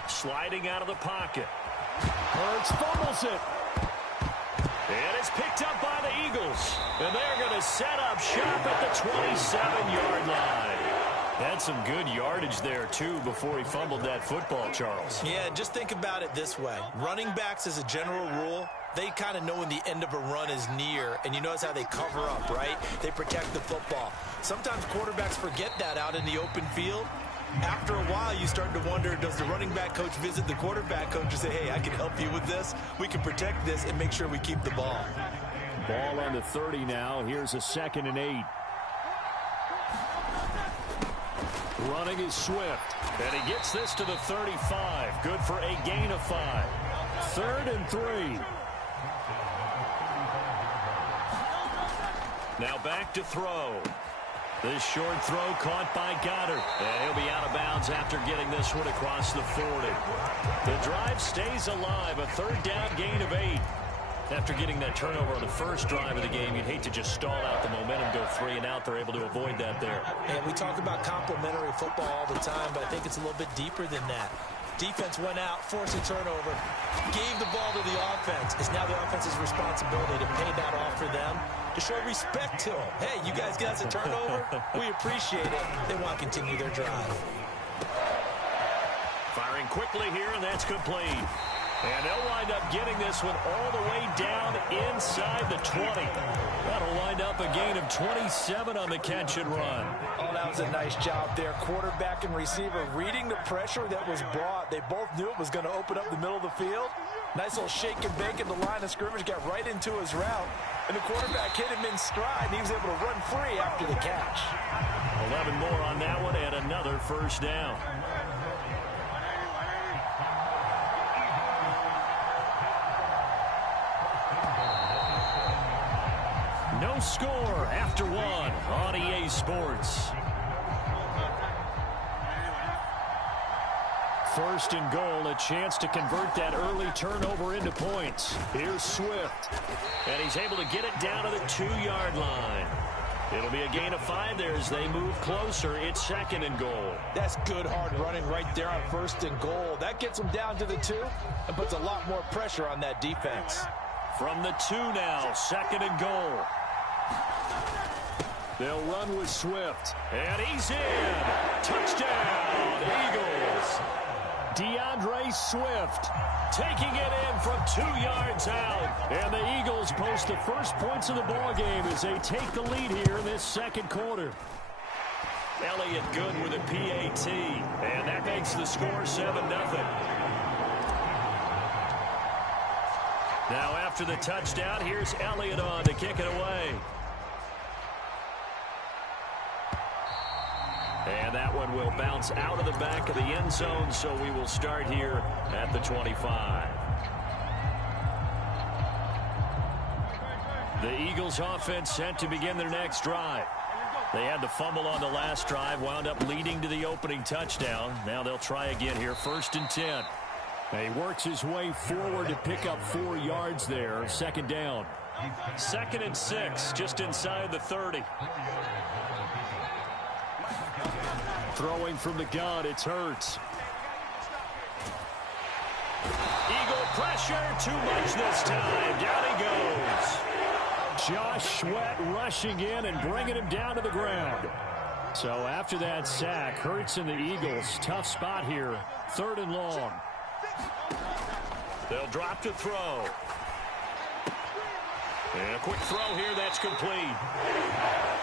Sliding out of the pocket. Hurts fumbles it. And it's picked up by the Eagles. And they're going to set up shop at the 27-yard line. That's some good yardage there, too, before he fumbled that football, Charles. Yeah, just think about it this way. Running backs, as a general rule, they kind of know when the end of a run is near, and you notice how they cover up, right? They protect the football. Sometimes quarterbacks forget that out in the open field. After a while, you start to wonder, does the running back coach visit the quarterback coach and say, hey, I can help you with this. We can protect this and make sure we keep the ball. Ball on the 30 now. Here's a 2nd and 8. Running is Swift. And he gets this to the 35. Good for a gain of 5. 3rd and 3. Now back to throw. This short throw caught by Goddard. And he'll be out of bounds after getting this one across the 40. The drive stays alive. A 3rd down gain of 8. After getting that turnover on the first drive of the game, you'd hate to just stall out the momentum, go 3 and out. They're able to avoid that there. And we talk about complementary football all the time, but I think it's a little bit deeper than that. Defense went out, forced a turnover, gave the ball to the offense. It's now the offense's responsibility to pay that off for them, to show respect to them. Hey, you guys got us a turnover? We appreciate it. They want to continue their drive. Firing quickly here, and that's complete. And they'll wind up getting this one all the way down inside the 20. That'll wind up a gain of 27 on the catch and run. Oh, that was a nice job there. Quarterback and receiver reading the pressure that was brought. They both knew it was going to open up the middle of the field. Nice little shake and bake in the line of scrimmage, got right into his route. And the quarterback hit him in stride, and he was able to run free after the catch. 11 more on that one, and another first down. No score after one on EA Sports. First and goal, a chance to convert that early turnover into points. Here's Swift. And he's able to get it down to the 2-yard line. It'll be a gain of 5 there as they move closer. It's second and goal. That's good hard running right there on first and goal. That gets them down to the 2 and puts a lot more pressure on that defense. From the 2 now, second and goal. They'll run with Swift. And he's in. Touchdown, Eagles. DeAndre Swift taking it in from 2 yards out. And the Eagles post the first points of the ballgame as they take the lead here in this second quarter. Elliott good with a PAT. And that makes the score 7-0. Now after the touchdown, here's Elliott on to kick it away. And that one will bounce out of the back of the end zone, so we will start here at the 25. The Eagles offense set to begin their next drive. They had the fumble on the last drive, wound up leading to the opening touchdown. Now they'll try again here, 1st and 10. He works his way forward to pick up 4 yards there, second down. 2nd and 6, just inside the 30. Throwing from the gun, it's Hurts. Eagle pressure, too much this time. Down he goes. Josh Sweat rushing in and bringing him down to the ground. So after that sack, Hurts and the Eagles, tough spot here. 3rd and long. They'll drop to throw. And a quick throw here, that's complete.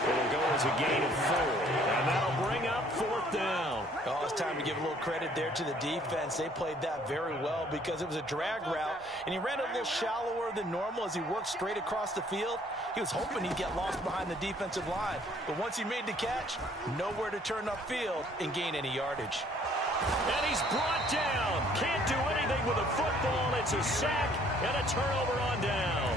It'll go as a gain of 4. And that'll bring up 4th down. Oh, it's time to give a little credit there to the defense. They played that very well because it was a drag route, and he ran a little shallower than normal as he worked straight across the field. He was hoping he'd get lost behind the defensive line. But once he made the catch, nowhere to turn upfield and gain any yardage. And he's brought down. Can't do anything with a football. It's a sack and a turnover on downs.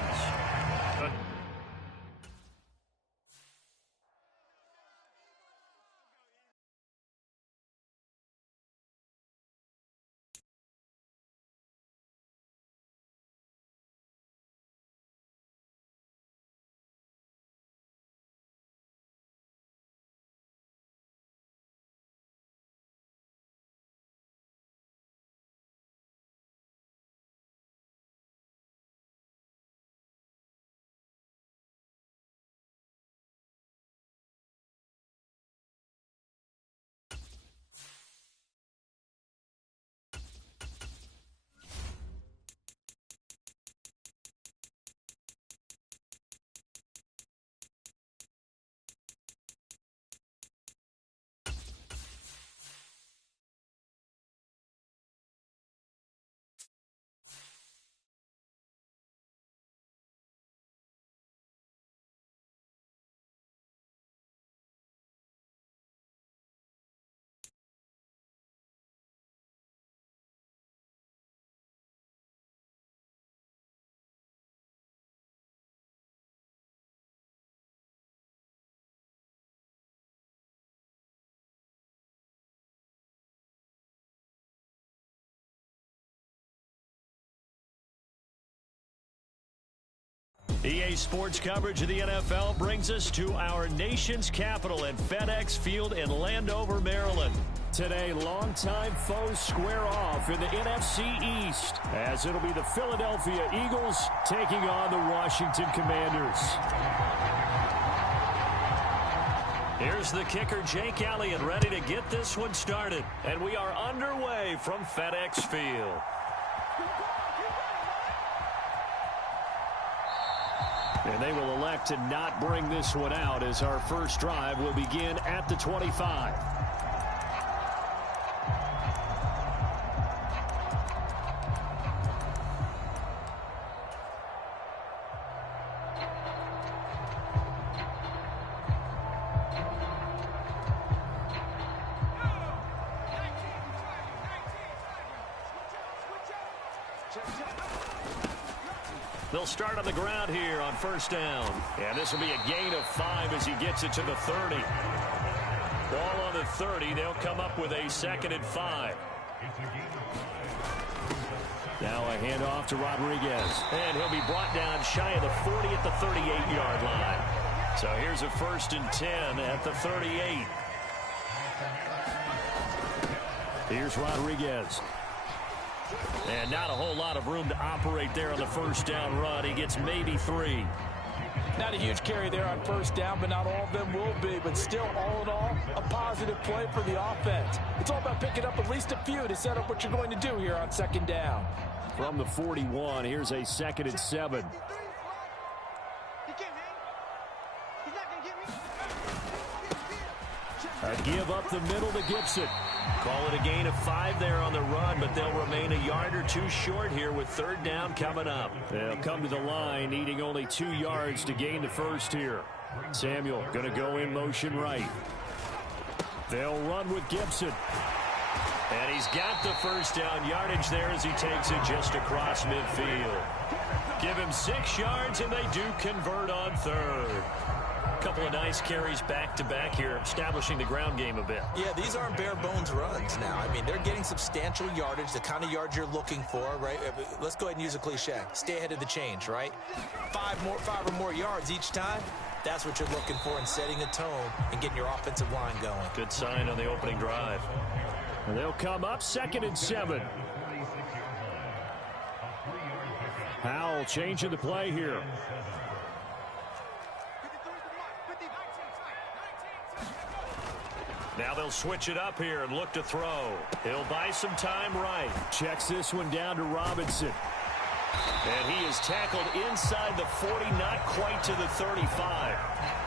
EA Sports coverage of the NFL brings us to our nation's capital at FedEx Field in Landover, Maryland. Today, longtime foes square off in the NFC East, as it'll be the Philadelphia Eagles taking on the Washington Commanders. Here's the kicker, Jake Elliott, ready to get this one started. And we are underway from FedEx Field. And they will elect to not bring this one out as our first drive will begin at the 25. The They'll start on the ground here on first down. And this will be a gain of 5 as he gets it to the 30. Ball on the 30. They'll come up with a 2nd and 5. Now a handoff to Rodriguez. And he'll be brought down shy of the 40 at the 38-yard line. So here's a 1st and 10 at the 38. Here's Rodriguez. And not a whole lot of room to operate there on the first down run. He gets maybe 3. Not a huge carry there on first down, but not all of them will be. But still, all in all, a positive play for the offense. It's all about picking up at least a few to set up what you're going to do here on 2nd down. From the 41, here's a 2nd and 7. A give up the middle to Gibson. Call it a gain of 5 there on the run, but they'll remain a yard or 2 short here with 3rd down coming up. They'll come to the line, needing only 2 yards to gain the 1st here. Samuel going to go in motion right. They'll run with Gibson. And he's got the 1st down yardage there as he takes it just across midfield. Give him 6 yards, and they do convert on 3rd. Couple of nice carries back-to-back here, establishing the ground game a bit. Yeah, these aren't bare-bones runs now. I mean, they're getting substantial yardage, the kind of yards you're looking for, right? Let's go ahead and use a cliche. Stay ahead of the change, right? 5 or more yards each time. That's what you're looking for in setting a tone and getting your offensive line going. Good sign on the opening drive. And they'll come up 2nd and 7. Howell changing the play here. Now they'll switch it up here and look to throw. He'll buy some time right. Checks this one down to Robinson. And he is tackled inside the 40, not quite to the 35.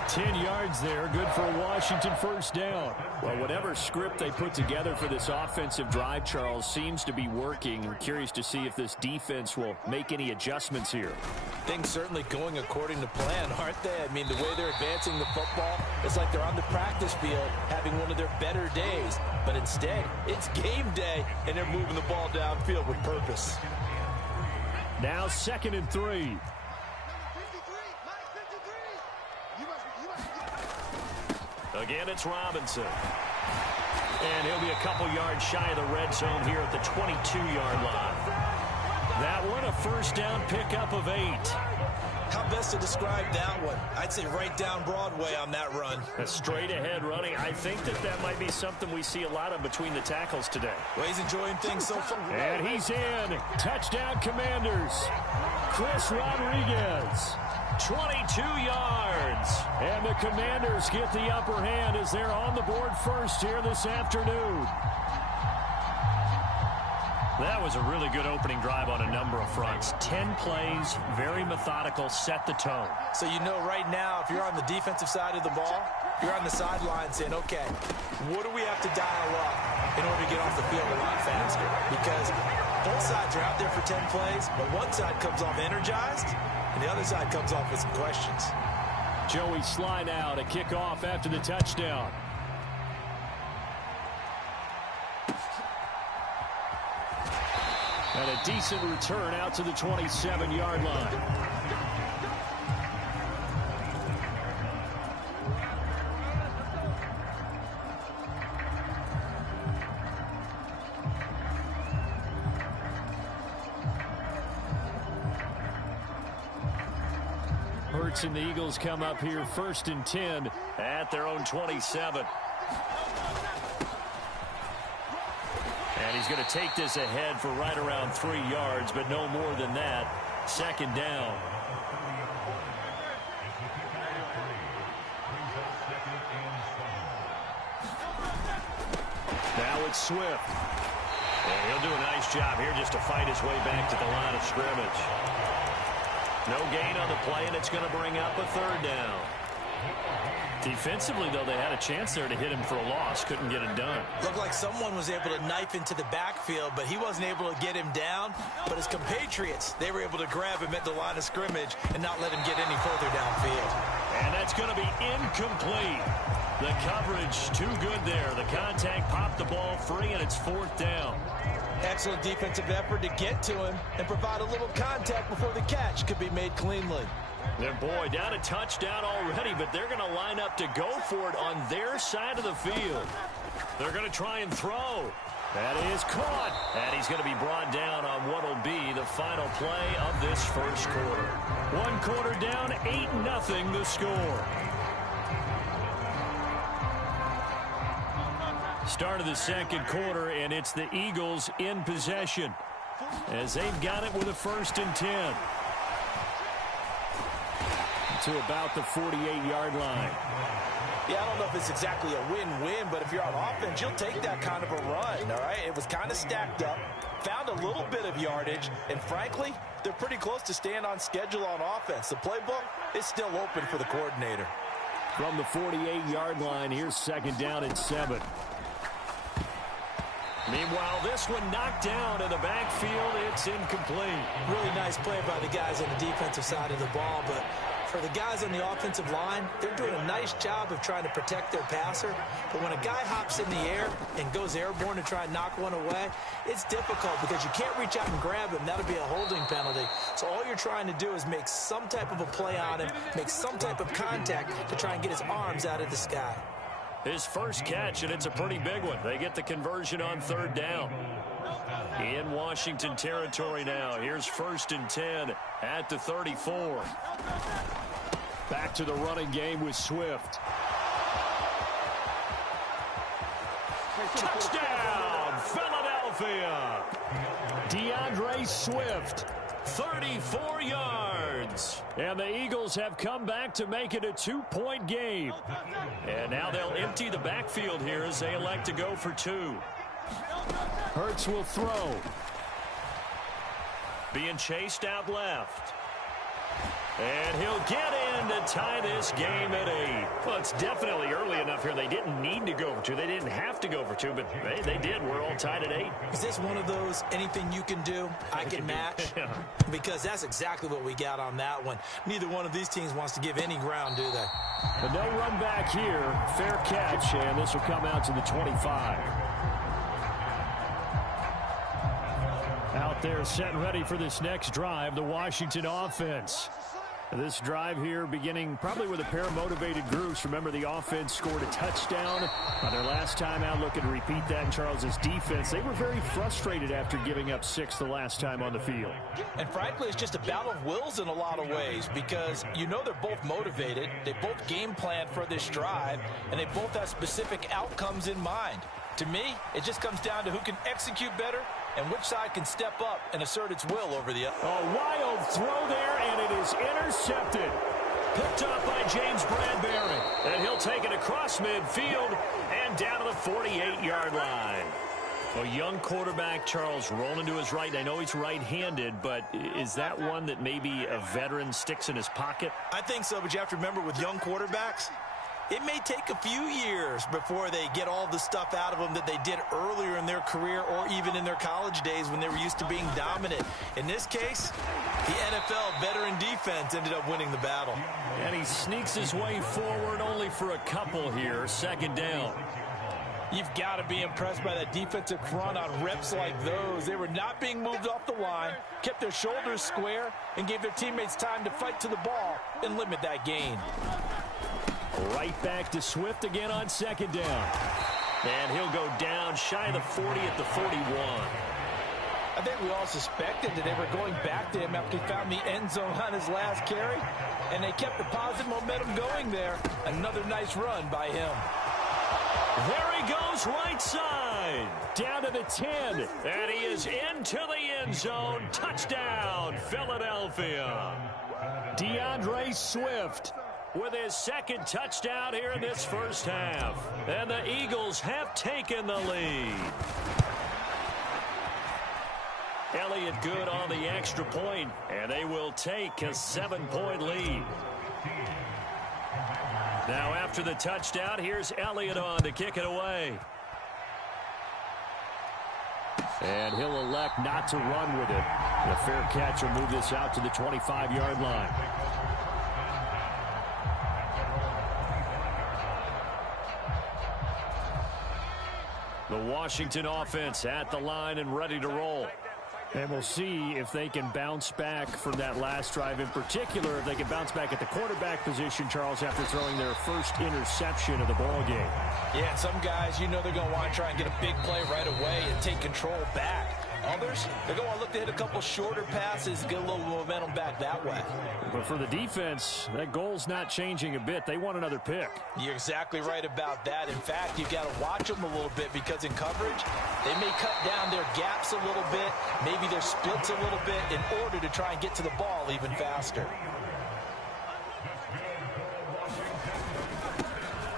10 yards there, good for a Washington 1st down. Well, whatever script they put together for this offensive drive, Charles, seems to be working. I'm curious to see if this defense will make any adjustments here. Things certainly going according to plan, aren't they? I mean, the way they're advancing the football, it's like they're on the practice field having one of their better days. But instead, it's game day, and they're moving the ball downfield with purpose. Now 2nd and 3. Again, it's Robinson. And he'll be a couple yards shy of the red zone here at the 22-yard line. That one, a 1st down pickup of 8. How best to describe that one? I'd say right down Broadway on that run. A straight-ahead running. I think that might be something we see a lot of between the tackles today. Well, he's enjoying things so far. And he's in. Touchdown, Commanders. Chris Rodriguez. 22 yards. And the Commanders get the upper hand as they're on the board first here this afternoon. That was a really good opening drive on a number of fronts. 10 plays, very methodical, set the tone. So you know right now, if you're on the defensive side of the ball, you're on the sideline saying, okay, what do we have to dial up in order to get off the field a lot faster? Because both sides are out there for 10 plays, but one side comes off energized, and the other side comes off with some questions. Joey slide out, a kickoff after the touchdown. And a decent return out to the 27-yard line. Hurts and the Eagles come up here 1st and 10 at their own 27. And he's going to take this ahead for right around 3 yards, but no more than that. 2nd down. Now it's Swift. And he'll do a nice job here just to fight his way back to the line of scrimmage. No gain on the play, and it's going to bring up a 3rd down. Defensively, though, they had a chance there to hit him for a loss. Couldn't get it done. Looked like someone was able to knife into the backfield, but he wasn't able to get him down. But his compatriots, they were able to grab him at the line of scrimmage and not let him get any further downfield. And that's going to be incomplete. The coverage too good there. The contact popped the ball free, and it's 4th down. Excellent defensive effort to get to him and provide a little contact before the catch could be made cleanly. And boy, down a touchdown already, but they're going to line up to go for it on their side of the field. They're going to try and throw. That is caught. And he's going to be brought down on what will be the final play of this first quarter. 1 quarter down, 8-0 the score. Start of the second quarter, and it's the Eagles in possession as they've got it with a 1st and 10. To about the 48-yard line. Yeah, I don't know if it's exactly a win-win, but if you're on offense, you'll take that kind of a run, all right? It was kind of stacked up, found a little bit of yardage, and frankly, they're pretty close to staying on schedule on offense. The playbook is still open for the coordinator. From the 48-yard line, here's 2nd down and 7. Meanwhile, this one knocked down in the backfield. It's incomplete. Really nice play by the guys on the defensive side of the ball, but for the guys on the offensive line, they're doing a nice job of trying to protect their passer. But when a guy hops in the air and goes airborne to try and knock one away, it's difficult because you can't reach out and grab him. That'll be a holding penalty. So all you're trying to do is make some type of a play on him, make some type of contact to try and get his arms out of the sky. His first catch, and it's a pretty big one. They get the conversion on 3rd down. In Washington territory now. Here's 1st and 10 at the 34. Back to the running game with Swift. Touchdown, Philadelphia! DeAndre Swift, 34 yards. And the Eagles have come back to make it a 2-point game. And now they'll empty the backfield here as they elect to go for 2. Hurts will throw. Being chased out left. And he'll get in to tie this game at 8. Well, it's definitely early enough here. They didn't need to go for 2. They didn't have to go for 2, but they did. We're all tied at 8. Is this one of those anything you can do, I can match? Because that's exactly what we got on that one. Neither one of these teams wants to give any ground, do they? But no run back here. Fair catch, and this will come out to the 25. Out there set and ready for this next drive, the Washington offense. This drive here beginning probably with a pair of motivated groups. Remember, the offense scored a touchdown on their last time out. Looking to repeat that in Charles's defense. They were very frustrated after giving up 6 the last time on the field. And frankly, it's just a battle of wills in a lot of ways because you know they're both motivated. They both game plan for this drive, and they both have specific outcomes in mind. To me, it just comes down to who can execute better and which side can step up and assert its will over the other. A wild throw there, and it is intercepted. Picked up by James Bradbury. And he'll take it across midfield and down to the 48-yard line. A young quarterback, Charles, rolling to his right. I know he's right-handed, but is that one that maybe a veteran sticks in his pocket? I think so, but you have to remember with young quarterbacks, it may take a few years before they get all the stuff out of them that they did earlier in their career or even in their college days when they were used to being dominant. In this case, the NFL veteran defense ended up winning the battle. And he sneaks his way forward only for a couple here. 2nd down. You've got to be impressed by that defensive front on reps like those. They were not being moved off the line, kept their shoulders square, and gave their teammates time to fight to the ball and limit that gain. Right back to Swift again on 2nd down. And he'll go down shy of the 40 at the 41. I think we all suspected that they were going back to him after he found the end zone on his last carry, and they kept the positive momentum going there. Another nice run by him. There he goes right side. Down to the 10. And he is into the end zone. Touchdown, Philadelphia. DeAndre Swift with his 2nd touchdown here in this first half. And the Eagles have taken the lead. Elliott good on the extra point, and they will take a 7-point lead. Now after the touchdown, here's Elliott on to kick it away. And he'll elect not to run with it. The fair catch will move this out to the 25-yard line. The Washington offense at the line and ready to roll. And we'll see if they can bounce back from that last drive. In particular, if they can bounce back at the quarterback position, Charles, after throwing their first interception of the ball game. Yeah, some guys, you know they're going to want to try and get a big play right away and take control back. Others, they're going to look to hit a couple shorter passes, get a little momentum back that way. But for the defense, that goal's not changing a bit. They want another pick. You're exactly right about that. In fact, you've got to watch them a little bit because in coverage, they may cut down their gaps a little bit, maybe their splits a little bit in order to try and get to the ball even faster.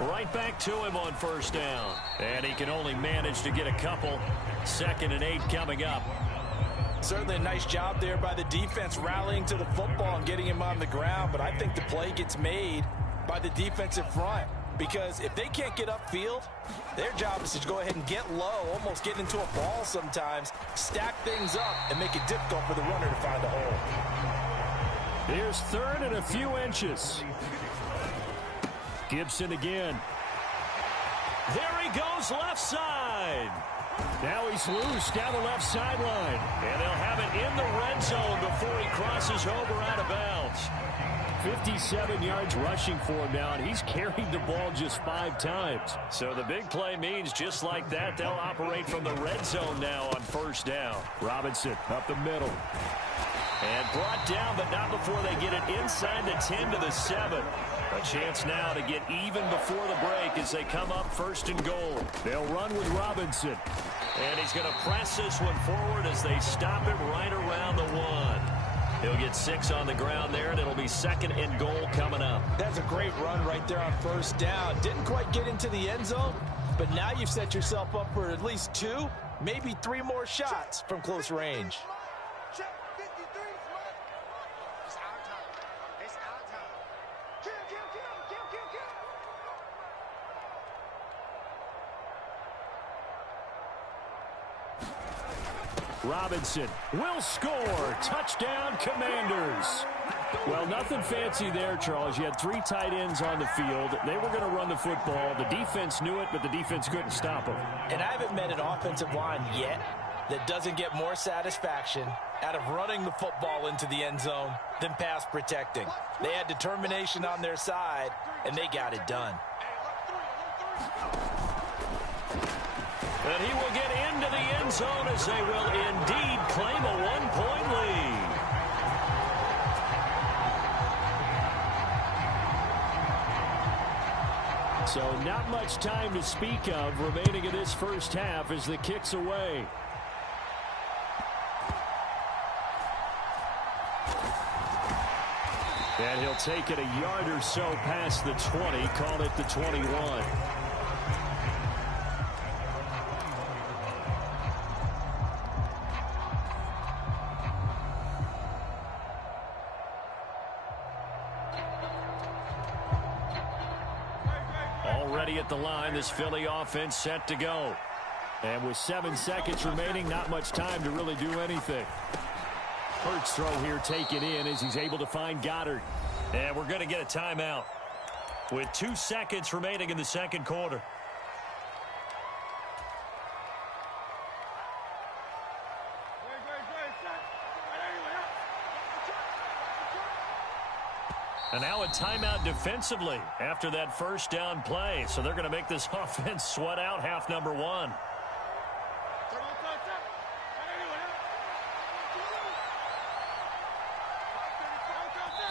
Right back to him on first down. And he can only manage to get a couple. 2nd and 8 coming up. Certainly a nice job there by the defense rallying to the football and getting him on the ground. But I think the play gets made by the defensive front. Because if they can't get upfield, their job is to go ahead and get low, almost get into a ball sometimes, stack things up, and make it difficult for the runner to find a hole. Here's 3rd and a few inches. Gibson again. There he goes, left side. Now he's loose down the left sideline. And they'll have it in the red zone before he crosses over out of bounds. 57 yards rushing for him now, and he's carried the ball just 5 times. So the big play means just like that, they'll operate from the red zone now on first down. Robinson up the middle. And brought down, but not before they get it inside the 10 to the 7. A chance now to get even before the break as they come up 1st and goal. They'll run with Robinson. And he's going to press this one forward as they stop him right around the 1. He'll get 6 on the ground there, and it'll be 2nd and goal coming up. That's a great run right there on first down. Didn't quite get into the end zone, but now you've set yourself up for at least 2, maybe 3 more shots from close range. Check 53, Smoke. It's our time. It's our time. Kill, kill, kill, kill, kill, kill. Robinson will score. Touchdown, Commanders. Well, nothing fancy there, Charles. You had 3 tight ends on the field. They were going to run the football. The defense knew it, but the defense couldn't stop them. And I haven't met an offensive line yet that doesn't get more satisfaction out of running the football into the end zone than pass protecting. They had determination on their side, and they got it done. And he will get into the end zone as they will indeed claim a 1-point lead. So not much time to speak of remaining in this first half as the kick's away. And he'll take it a yard or so past the 20, call it the 21. Already at the line, this Philly offense set to go. And with 7 seconds remaining, not much time to really do anything. Hurts throw here taken in as he's able to find Goddard. And we're going to get a timeout with 2 seconds remaining in the second quarter. And now a timeout defensively after that first down play. So they're going to make this offense sweat out half number 1.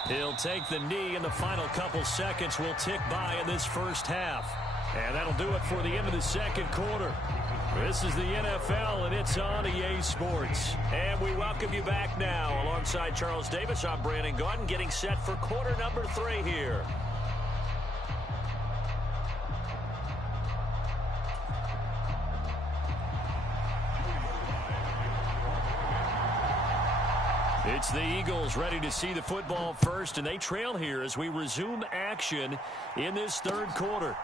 He'll take the knee, and the final couple seconds will tick by in this first half. And that'll do it for the end of the second quarter. This is the NFL, and it's on EA Sports. And we welcome you back now. Alongside Charles Davis, I'm Brandon Gaudin, getting set for quarter number 3 here. It's the Eagles ready to see the football first, and they trail here as we resume action in this third quarter.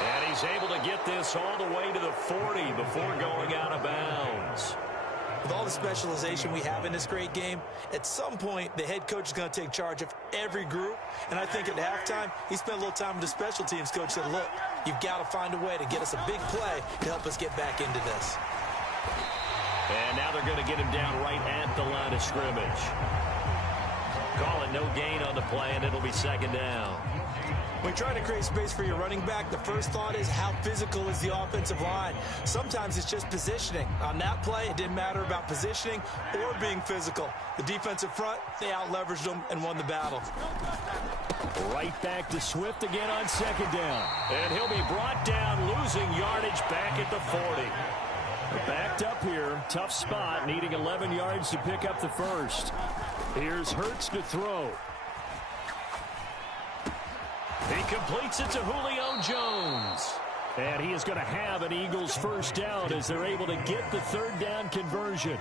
And he's able to get this all the way to the 40 before going out of bounds. With all the specialization we have in this great game, at some point, the head coach is going to take charge of every group. And I think at halftime, he spent a little time with the special teams coach said, look, you've got to find a way to get us a big play to help us get back into this. And now they're going to get him down right at the line of scrimmage. Call it no gain on the play, and it'll be second down. When you're trying to create space for your running back, the first thought is how physical is the offensive line. Sometimes it's just positioning. On that play, it didn't matter about positioning or being physical. The defensive front, they out-leveraged them and won the battle. Right back to Swift again on second down. And he'll be brought down, losing yardage back at the 40. They're backed up here. Tough spot, needing 11 yards to pick up the first. Here's Hurts to throw. He completes it to Julio Jones. And he is going to have an Eagles first down as they're able to get the third down conversion.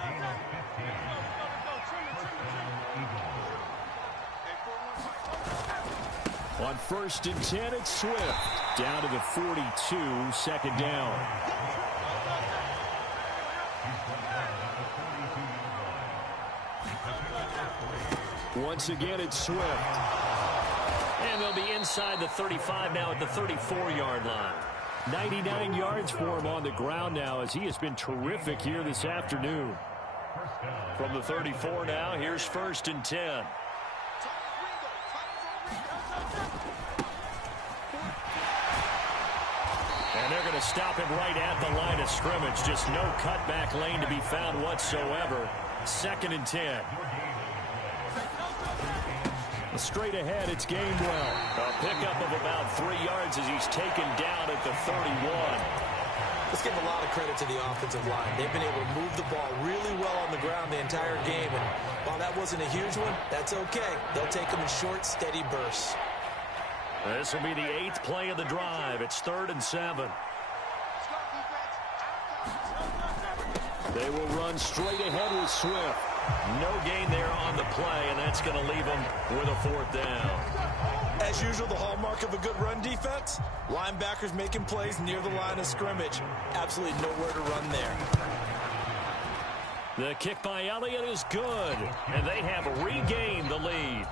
On 1st and 10, it's Swift. Down to the 42, second down. Once again, it's Swift. And they'll be inside the 35 now at the 34-yard line. 99 yards for him on the ground now as he has been terrific here this afternoon. From the 34 now, here's 1st and 10. And they're going to stop him right at the line of scrimmage. Just no cutback lane to be found whatsoever. 2nd and 10. Straight ahead, it's Gainwell. A pickup of about 3 yards as he's taken down at the 31. Let's give a lot of credit to the offensive line. They've been able to move the ball really well on the ground the entire game. And while that wasn't a huge one, that's okay. They'll take them in short, steady bursts. This will be the 8th play of the drive. It's 3rd and 7. They will run straight ahead with Swift. No gain there on the play, and that's going to leave them with a 4th down. As usual, the hallmark of a good run defense, linebackers making plays near the line of scrimmage. Absolutely nowhere to run there. The kick by Elliott is good, and they have regained the lead.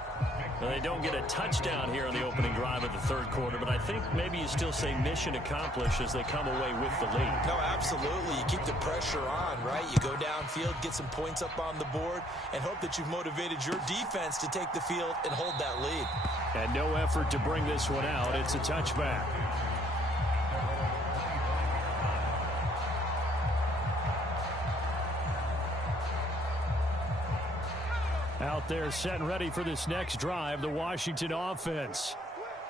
Well, they don't get a touchdown here on the opening drive of the 3rd quarter, but I think maybe you still say mission accomplished as they come away with the lead. No, absolutely. You keep the pressure on, right? You go downfield, get some points up on the board, and hope that you've motivated your defense to take the field and hold that lead. And no effort to bring this one out. It's a touchback. Out there set and ready for this next drive, the Washington offense.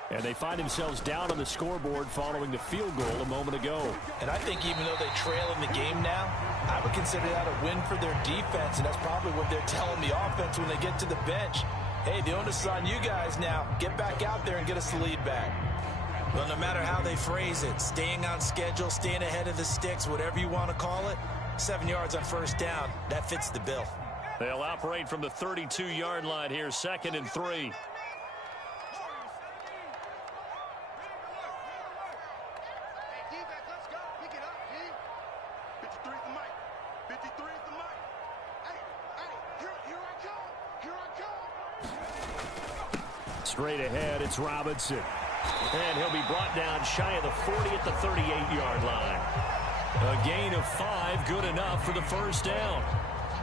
And they find themselves down on the scoreboard following the field goal a moment ago. And I think even though they trail in the game now, I would consider that a win for their defense, and that's probably what they're telling the offense when they get to the bench. Hey, the onus is on you guys now. Get back out there and get us the lead back. Well, no matter how they phrase it, staying on schedule, staying ahead of the sticks, whatever you want to call it, 7 yards on 1st down, that fits the bill. They'll operate from the 32-yard line here, 2nd and 3. Hey, defense, let's go. Pick it up, G. 53 is the mic. 53 is the mic. Hey, here I come. Here I come. Straight ahead, it's Robinson. And he'll be brought down shy of the 40 at the 38-yard line. A gain of 5, good enough for the 1st down.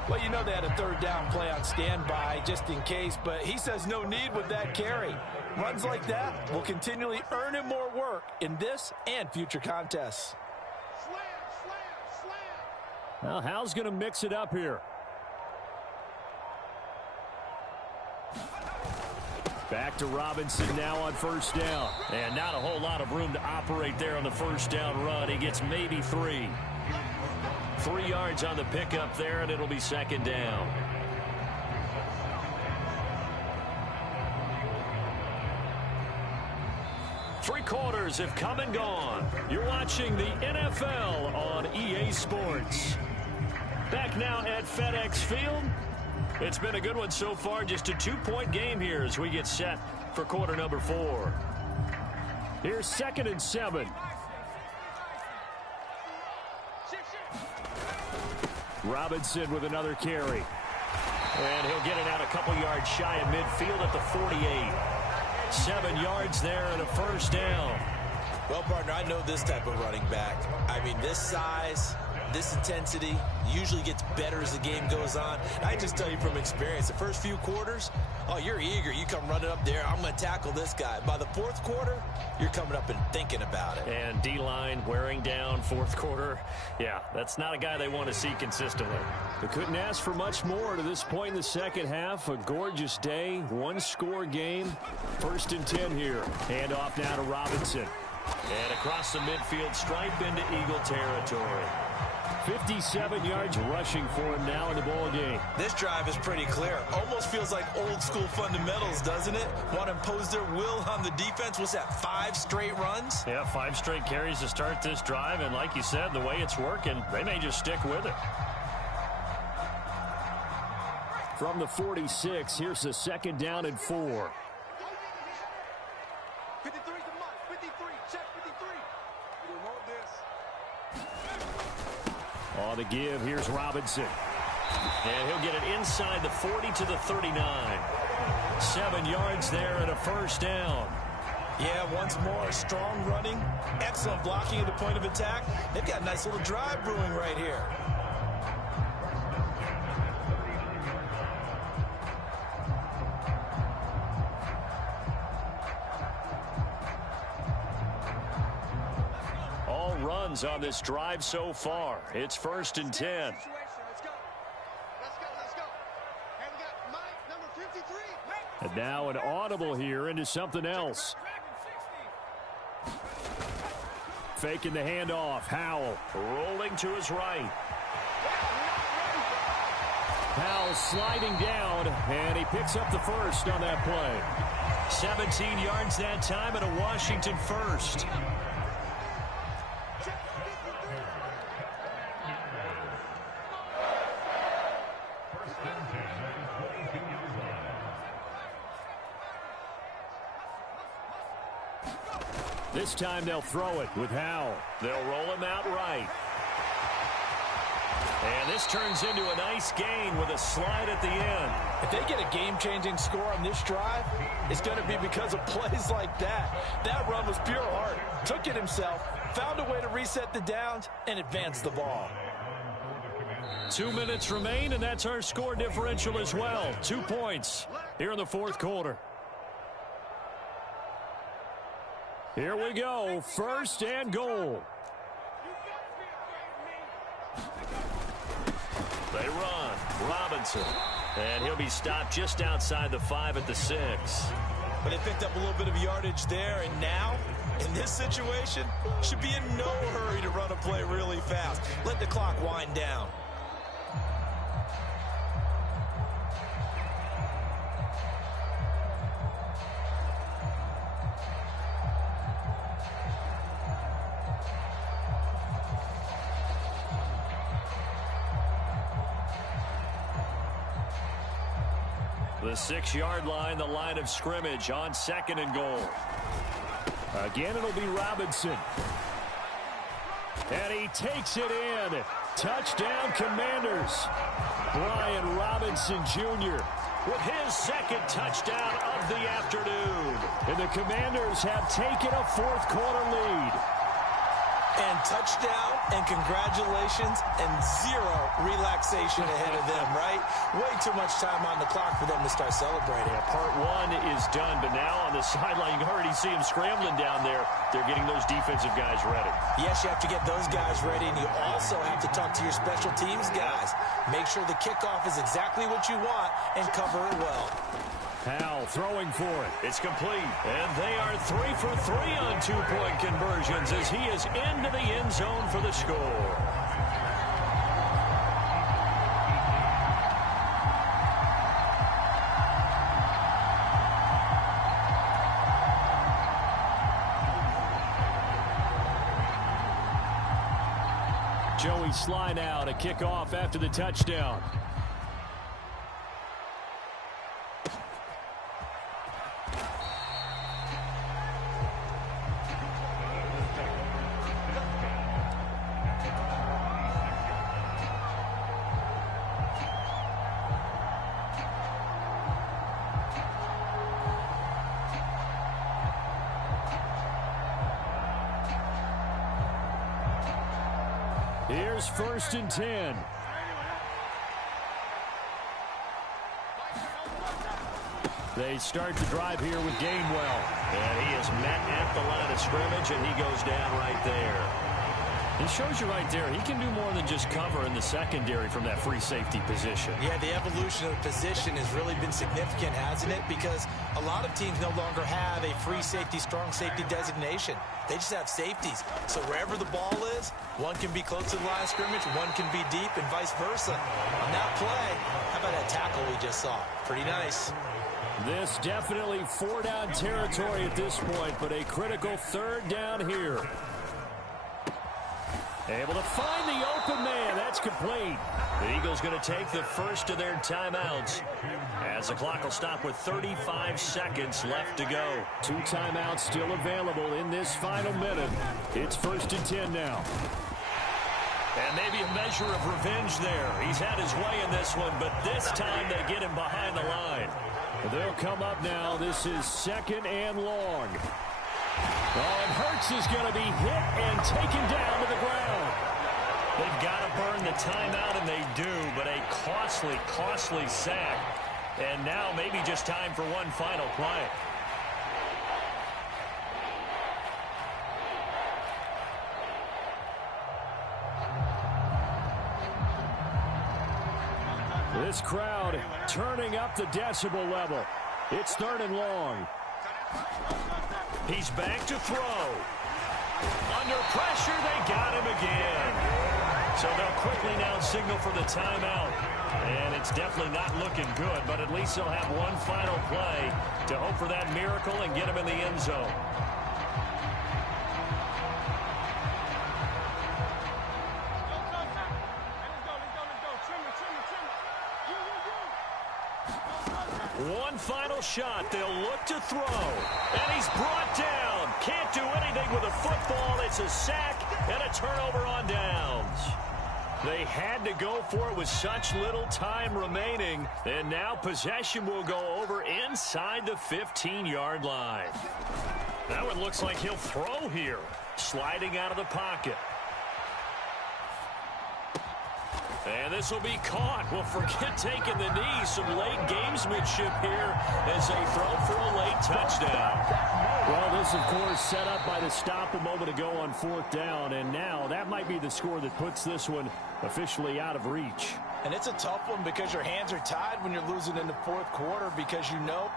Well, you know they had a 3rd down play on standby just in case, but he says no need with that carry. Runs like that will continually earn him more work in this and future contests. Slam, slam, slam. Well, Hal's going to mix it up here. Back to Robinson now on 1st down. And not a whole lot of room to operate there on the 1st down run. He gets maybe 3. 3 yards on the pickup there, and it'll be 2nd down. Three quarters have come and gone. You're watching the NFL on EA Sports. Back now at FedEx Field. It's been a good one so far. Just a 2-point game here as we get set for quarter number 4. Here's 2nd and 7. Robinson with another carry. And he'll get it out a couple yards shy of midfield at the 48. 7 yards there and a first down. Well, partner, I know this type of running back. I mean, this size, this intensity usually gets better as the game goes on. I just tell you from experience, the first few quarters, oh, you're eager. You come running up there, I'm going to tackle this guy. By the fourth quarter, you're coming up and thinking about it. And D-line wearing down fourth quarter. Yeah, that's not a guy they want to see consistently. They couldn't ask for much more to this point in the second half. A gorgeous day, one-score game. 1st and 10 here. Hand off now to Robinson. And across the midfield stripe into Eagle territory. 57 yards rushing for him now in the ball game. This drive is pretty clear. Almost feels like old school fundamentals, doesn't it? Want to impose their will on the defense. What's that, 5 straight runs? Yeah, 5 straight carries to start this drive. And like you said, the way it's working, they may just stick with it. From the 46, here's the 2nd down and 4. 53's the mark. 53. Check 53. You don't hold this. On the give, here's Robinson. And he'll get it inside the 40 to the 39. 7 yards there and a first down. Yeah, once more, strong running, excellent blocking at the point of attack. They've got a nice little drive brewing right here. All runs on this drive so far. It's 1st and 10. Let's go. Let's go. And we got Mike, number 53. And now an audible here into something else. Faking the handoff. Howell rolling to his right. Howell sliding down, and he picks up the first on that play. 17 yards that time and a Washington first. This time they'll throw it with Howell. They'll roll him out right. And this turns into a nice gain with a slide at the end. If they get a game-changing score on this drive, it's going to be because of plays like that. That run was pure heart. Took it himself, found a way to reset the downs, and advance the ball. 2 minutes remain, and that's our score differential as well. 2 points here in the fourth quarter. Here we go, 1st and goal. They run. Robinson. And he'll be stopped just outside the 5 at the 6. But they picked up a little bit of yardage there, and now, in this situation, should be in no hurry to run a play really fast. Let the clock wind down. The 6-yard line, the line of scrimmage on 2nd and goal. Again, it'll be Robinson. And he takes it in. Touchdown, Commanders. Brian Robinson Jr. with his 2nd touchdown of the afternoon. And the Commanders have taken a fourth quarter lead. And touchdown and congratulations and zero relaxation ahead of them, right? Way too much time on the clock for them to start celebrating. Yeah, part 1 is done, but now on the sideline, you can already see them scrambling down there. They're getting those defensive guys ready. Yes, you have to get those guys ready, and you also have to talk to your special teams guys. Make sure the kickoff is exactly what you want and cover it well. Howell throwing for it. It's complete. And they are 3 for 3 on 2-point conversions as he is into the end zone for the score. Joey slide out, a kickoff after the touchdown. Here's 1st and 10. They start to drive here with Gainwell. And he is met at the line of scrimmage, and he goes down right there. He shows you right there, he can do more than just cover in the secondary from that free safety position. Yeah, the evolution of the position has really been significant, hasn't it? Because a lot of teams no longer have a free safety, strong safety designation. They just have safeties. So wherever the ball is, one can be close to the line of scrimmage, one can be deep, and vice versa. On that play, how about that tackle we just saw? Pretty nice. This definitely 4-down territory at this point, but a critical 3rd down here. Able to find the open man. That's complete. The Eagles going to take the first of their timeouts as the clock will stop with 35 seconds left to go. 2 timeouts still available in this final minute. It's 1st and 10 now. And maybe a measure of revenge there. He's had his way in this one, but this time they get him behind the line. They'll come up now. This is 2nd and long. Oh, and Hurts is going to be hit and taken down to the ground. They've got to burn the timeout, and they do, but a costly, costly sack. And now maybe just time for one final play. This crowd turning up the decibel level. It's 3rd and long. He's back to throw. Under pressure, they got him again. So they'll quickly now signal for the timeout. And it's definitely not looking good, but at least they'll have one final play to hope for that miracle and get him in the end zone. One final shot. They'll look to throw. And he's brought down. Can't do anything with a football. It's a sack and a turnover on downs. They had to go for it with such little time remaining. And now possession will go over inside the 15-yard line. That one looks like he'll throw here. Sliding out of the pocket. And this will be caught. Well, forget taking the knee. Some late gamesmanship here as they throw for a late touchdown. Well, this, of course, set up by the stop a moment ago on 4th down. And now that might be the score that puts this one officially out of reach. And it's a tough one because your hands are tied when you're losing in the 4th quarter because you know.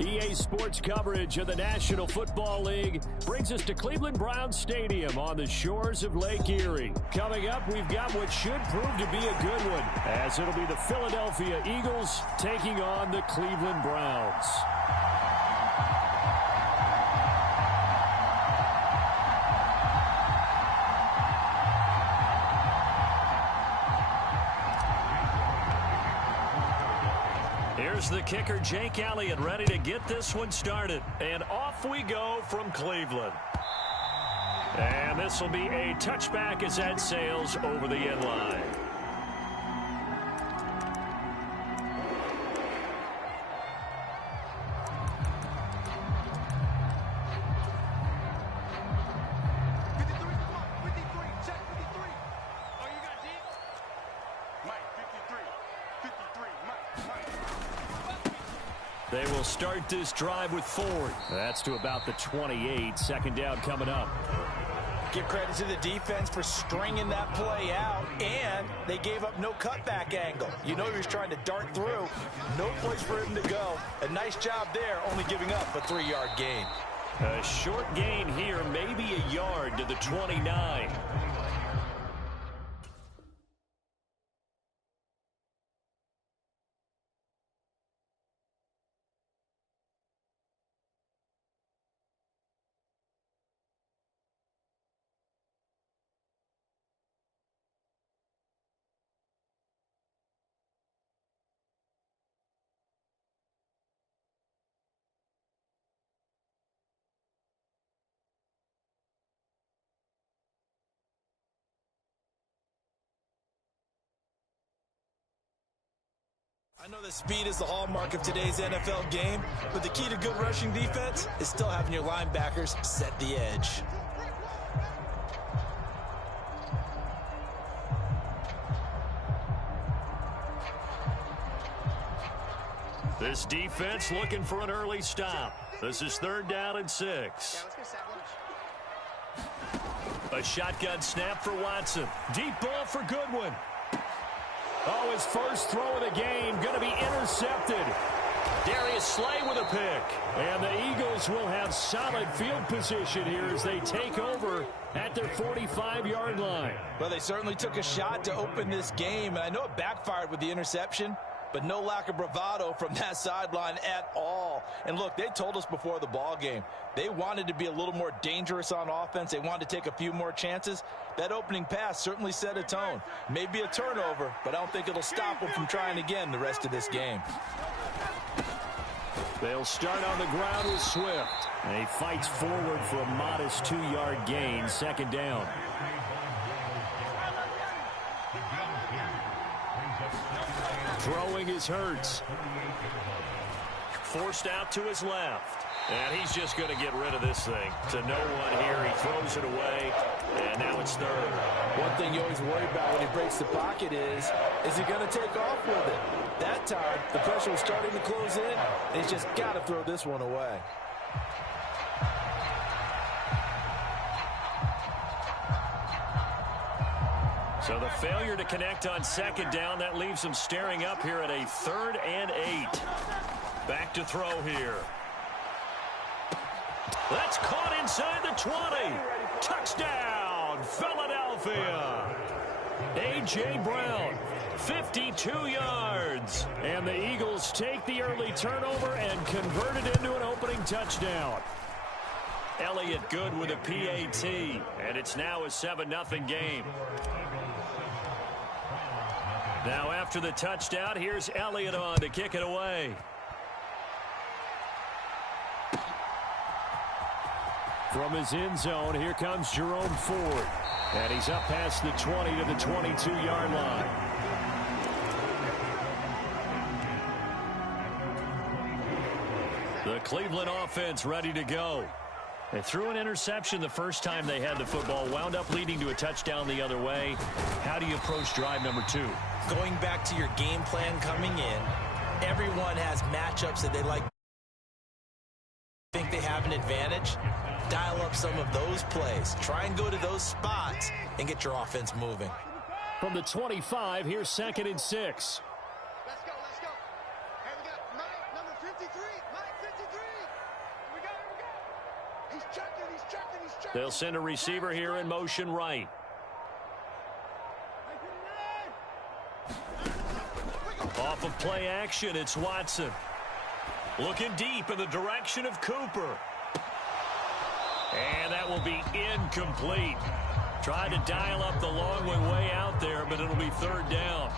EA Sports coverage of the National Football League brings us to Cleveland Browns Stadium on the shores of Lake Erie. Coming up, we've got what should prove to be a good one, as it'll be the Philadelphia Eagles taking on the Cleveland Browns. Here's the kicker, Jake Elliott, ready to get this one started. And off we go from Cleveland. And this will be a touchback as that sails over the end line. They will start this drive with 4. That's to about the 28. 2nd down coming up. Give credit to the defense for stringing that play out, and they gave up no cutback angle. You know he was trying to dart through. No place for him to go. A nice job there, only giving up a 3-yard gain. A short gain here, maybe a yard to the 29. I know that speed is the hallmark of today's NFL game, but the key to good rushing defense is still having your linebackers set the edge. This defense looking for an early stop. This is 3rd down and 6. A shotgun snap for Watson. Deep ball for Goodwin. Oh, his first throw of the game going to be intercepted. Darius Slay with a pick. And the Eagles will have solid field position here as they take over at their 45-yard line. Well, they certainly took a shot to open this game, and I know it backfired with the interception, but no lack of bravado from that sideline at all. And look, they told us before the ball game, they wanted to be a little more dangerous on offense. They wanted to take a few more chances. That opening pass certainly set a tone. Maybe a turnover, but I don't think it'll stop them from trying again the rest of this game. They'll start on the ground with Swift. And he fights forward for a modest 2-yard gain, 2nd down. Throwing is Hurts. Forced out to his left. And he's just going to get rid of this thing. To no one here. He throws it away. And now it's 3rd. One thing you always worry about when he breaks the pocket is he going to take off with it? That time, the pressure was starting to close in. And he's just got to throw this one away. So the failure to connect on 2nd down, that leaves him staring up here at a 3rd and 8. Back to throw here. That's caught inside the 20. Touchdown, Philadelphia. A.J. Brown, 52 yards. And the Eagles take the early turnover and convert it into an opening touchdown. Elliott good with a PAT. And it's now a 7-0 game. Now after the touchdown, here's Elliott on to kick it away. From his end zone, here comes Jerome Ford. And he's up past the 20 to the 22-yard line. The Cleveland offense ready to go. They threw an interception the first time they had the football, wound up leading to a touchdown the other way. How do you approach drive number 2? Going back to your game plan coming in, everyone has matchups that they like. Think they have an advantage? Dial up some of those plays. Try and go to those spots and get your offense moving. From the 25, here's 2nd and 6. Let's go, let's go. Hey, we got Mike, number 53. Mike, 53. Here we go. He's checking. They'll send a receiver here in motion right. Off of play action, it's Watson. Looking deep in the direction of Cooper. And that will be incomplete. Tried to dial up the long way out there, but it'll be 3rd down.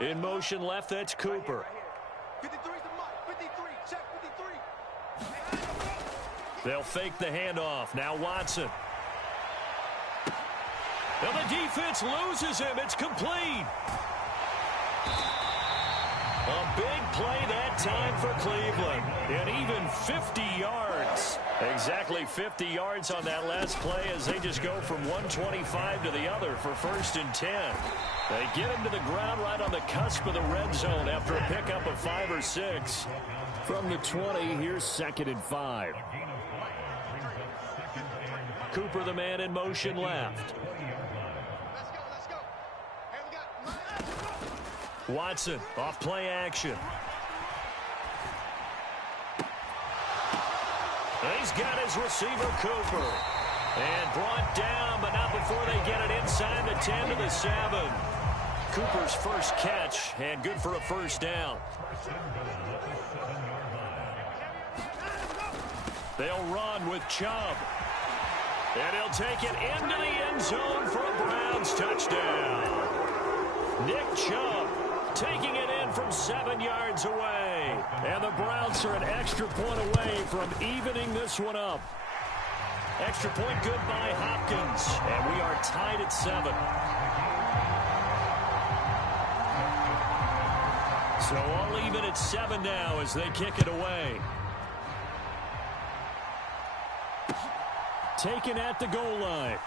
In motion left, that's Cooper. 53's the Mike. 53, check 53. They'll fake the handoff. Now Watson. Well, the defense loses him. It's complete. A big play that time for Cleveland. And even 50 yards. Exactly 50 yards on that last play as they just go from 125 to the other for 1st and 10. They get him to the ground right on the cusp of the red zone after a pickup of 5 or 6. From the 20, here's 2nd and 5. Cooper, the man in motion left. Watson, off play action. He's got his receiver, Cooper. And brought down, but not before they get it inside the 10 to the 7. Cooper's first catch, and good for a 1st down. They'll run with Chubb. And he'll take it into the end zone for a Browns touchdown. Nick Chubb taking it in from 7 yards away. And the Browns are an extra point away from evening this one up. Extra point good by Hopkins. And we are tied at 7. So all even at 7 now as they kick it away. Taken at the goal line.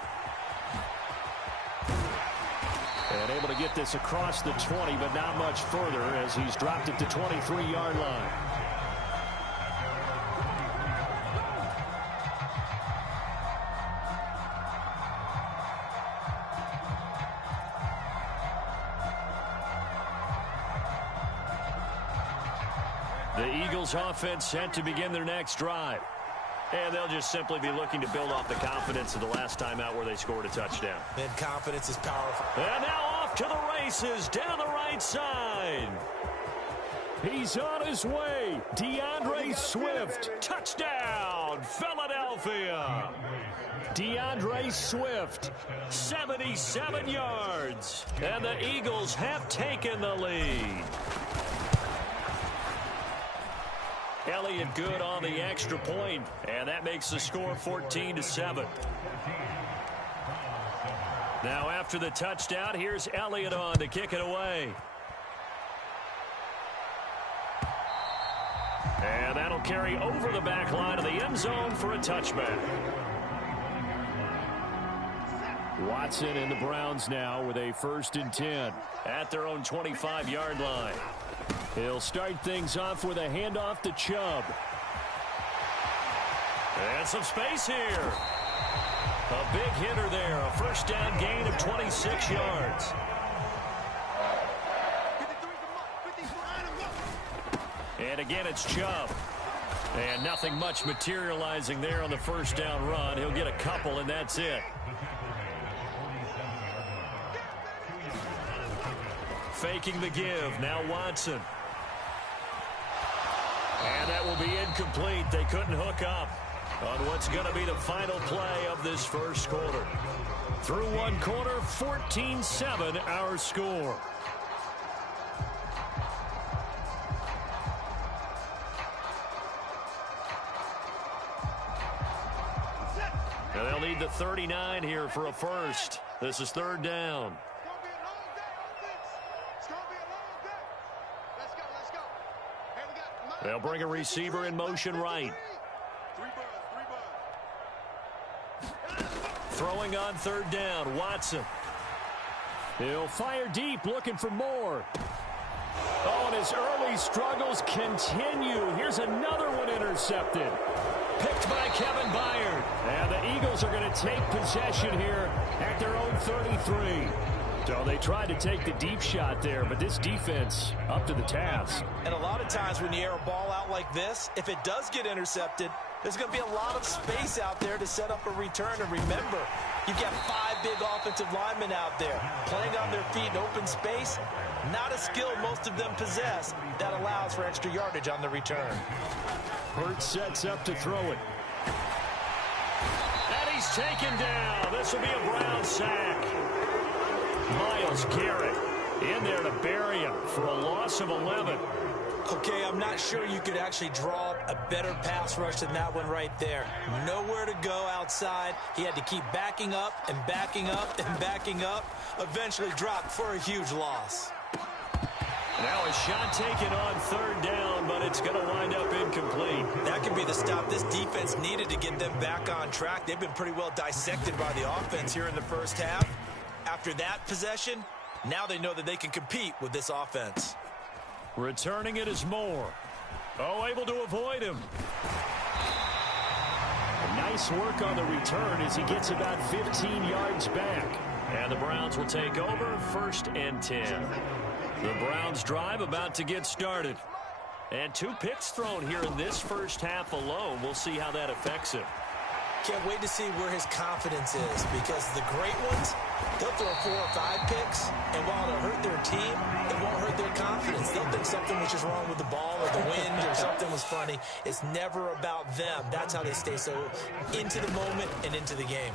And able to get this across the 20, but not much further as he's dropped it to 23-yard line. The Eagles offense set to begin their next drive. And they'll just simply be looking to build off the confidence of the last time out where they scored a touchdown. And confidence is powerful. And now off to the races down the right side. He's on his way. DeAndre Swift. Touchdown, Philadelphia. DeAndre Swift, 77 yards. And the Eagles have taken the lead. Elliott good on the extra point, and that makes the score 14-7. Now after the touchdown, here's Elliott on to kick it away. And that'll carry over the back line of the end zone for a touchback. Watson and the Browns now with a 1st and 10 at their own 25-yard line. He'll start things off with a handoff to Chubb. And some space here. A big hitter there. A 1st down gain of 26 yards. And again, it's Chubb. And nothing much materializing there on the 1st down run. He'll get a couple, and that's it. Faking the give. Now Watson. And that will be incomplete. They couldn't hook up on what's going to be the final play of this 1st quarter. Through 1 quarter, 14-7 our score. And they'll need the 39 here for a 1st. This is 3rd down. They'll bring a receiver in motion right. Throwing on 3rd down, Watson. He'll fire deep, looking for more. Oh, and his early struggles continue. Here's another one intercepted. Picked by Kevin Byard. And the Eagles are going to take possession here at their own 33. So they tried to take the deep shot there, but this defense up to the task. And a lot of times when you air a ball out like this, if it does get intercepted, there's going to be a lot of space out there to set up a return. And remember, you've got 5 big offensive linemen out there playing on their feet in open space. Not a skill most of them possess that allows for extra yardage on the return. Hurts sets up to throw it. And he's taken down. This will be a Brown sack. Myles Garrett in there to bury him for a loss of 11. Okay, I'm not sure you could actually draw a better pass rush than that one right there. Nowhere to go outside. He had to keep backing up and backing up and backing up. Eventually dropped for a huge loss. Now a shot taken on third down, but it's going to wind up incomplete. That could be the stop this defense needed to get them back on track. They've been pretty well dissected by the offense here in the first half. After that possession, now they know that they can compete with this offense. Returning it is Moore. Oh, able to avoid him. Nice work on the return as he gets about 15 yards back. And the Browns will take over, 1st and 10. The Browns drive about to get started. And 2 picks thrown here in this first half alone. We'll see how that affects him. Can't wait to see where his confidence is, because the great ones, they'll throw 4 or 5 picks, and while it'll hurt their team, it won't hurt their confidence. They'll think something was just wrong with the ball or the wind or something was funny. It's never about them. That's how they stay so into the moment and into the game.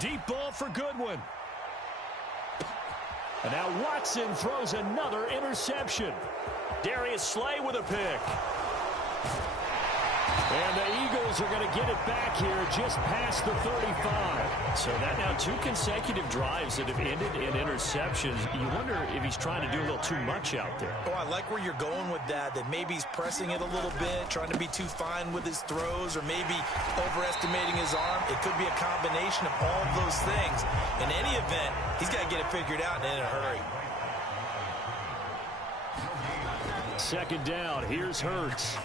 Deep ball for Goodwin. And now Watson throws another interception. Darius Slay with a pick. And the Eagles are going to get it back here just past the 35. So that now 2 consecutive drives that have ended in interceptions. You wonder if he's trying to do a little too much out there. Oh, I like where you're going with that maybe he's pressing it a little bit, trying to be too fine with his throws, or maybe overestimating his arm. It could be a combination of all of those things. In any event, he's got to get it figured out and in a hurry. 2nd down. Here's Hurts.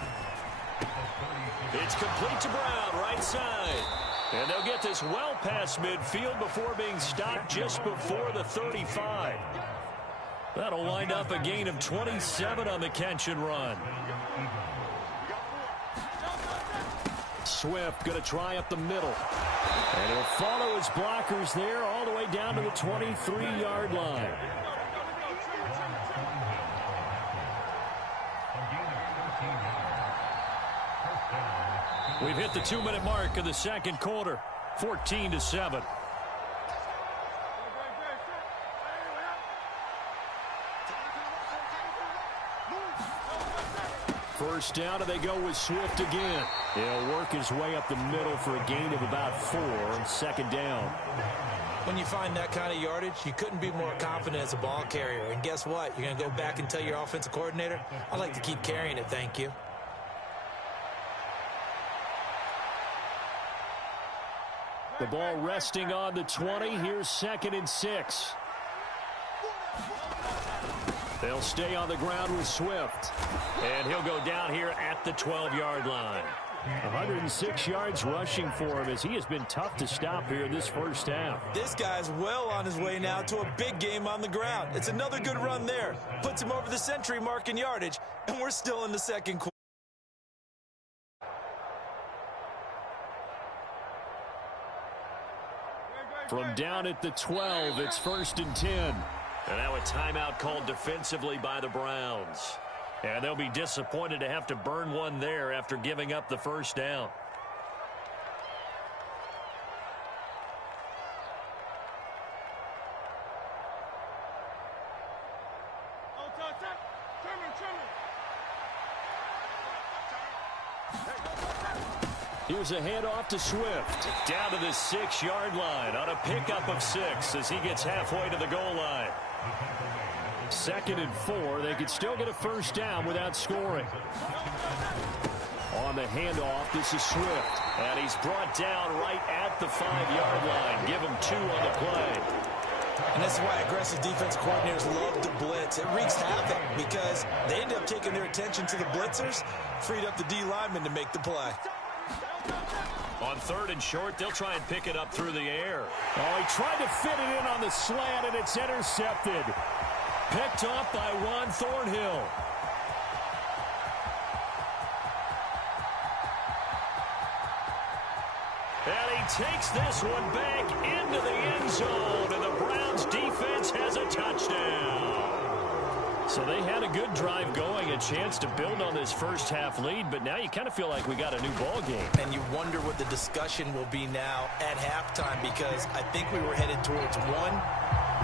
It's complete to Brown, right side. And they'll get this well past midfield before being stopped just before the 35. That'll wind up a gain of 27 on the catch and run. Swift going to try up the middle. And he'll follow his blockers there all the way down to the 23-yard line. We've hit the 2-minute mark of the second quarter. 14-7. First down, and they go with Swift again. He'll work his way up the middle for a gain of about 4 on 2nd down. When you find that kind of yardage, you couldn't be more confident as a ball carrier. And guess what? You're going to go back and tell your offensive coordinator, I'd like to keep carrying it, thank you. The ball resting on the 20. Here's 2nd and 6. They'll stay on the ground with Swift. And he'll go down here at the 12-yard line. 106 yards rushing for him as he has been tough to stop here in this first half. This guy's well on his way now to a big game on the ground. It's another good run there. Puts him over the century mark in yardage, and we're still in the second quarter. From down at the 12, it's 1st and 10. And now a timeout called defensively by the Browns. And they'll be disappointed to have to burn one there after giving up the first down. Here's a handoff to Swift. Down to the 6-yard line on a pickup of 6 as he gets halfway to the goal line. 2nd and 4. They could still get a first down without scoring. On the handoff, this is Swift. And he's brought down right at the 5-yard line. Give him 2 on the play. And this is why aggressive defensive coordinators love to blitz. It wreaks havoc because they end up taking their attention to the blitzers, freed up the D lineman to make the play. On 3rd and short, they'll try and pick it up through the air. Oh, he tried to fit it in on the slant, and it's intercepted. Picked off by Juan Thornhill. And he takes this one back into the end zone, and the Browns defense has a touchdown. So they had a good drive going, a chance to build on this first half lead, but now you kind of feel like we got a new ball game. And you wonder what the discussion will be now at halftime, because I think we were headed towards 1.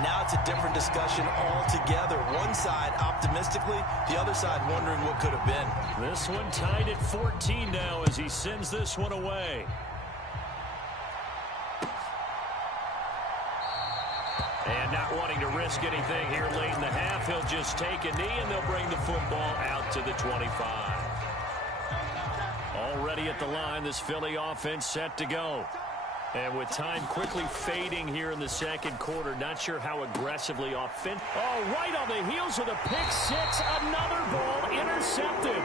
Now it's a different discussion altogether. One side optimistically, the other side wondering what could have been. This one tied at 14 now as he sends this one away. And not wanting to risk anything here late in the half, he'll just take a knee, and they'll bring the football out to the 25. Already at the line, this Philly offense set to go. And with time quickly fading here in the second quarter, not sure how aggressively offensive. Oh, right on the heels of the pick six, another ball intercepted.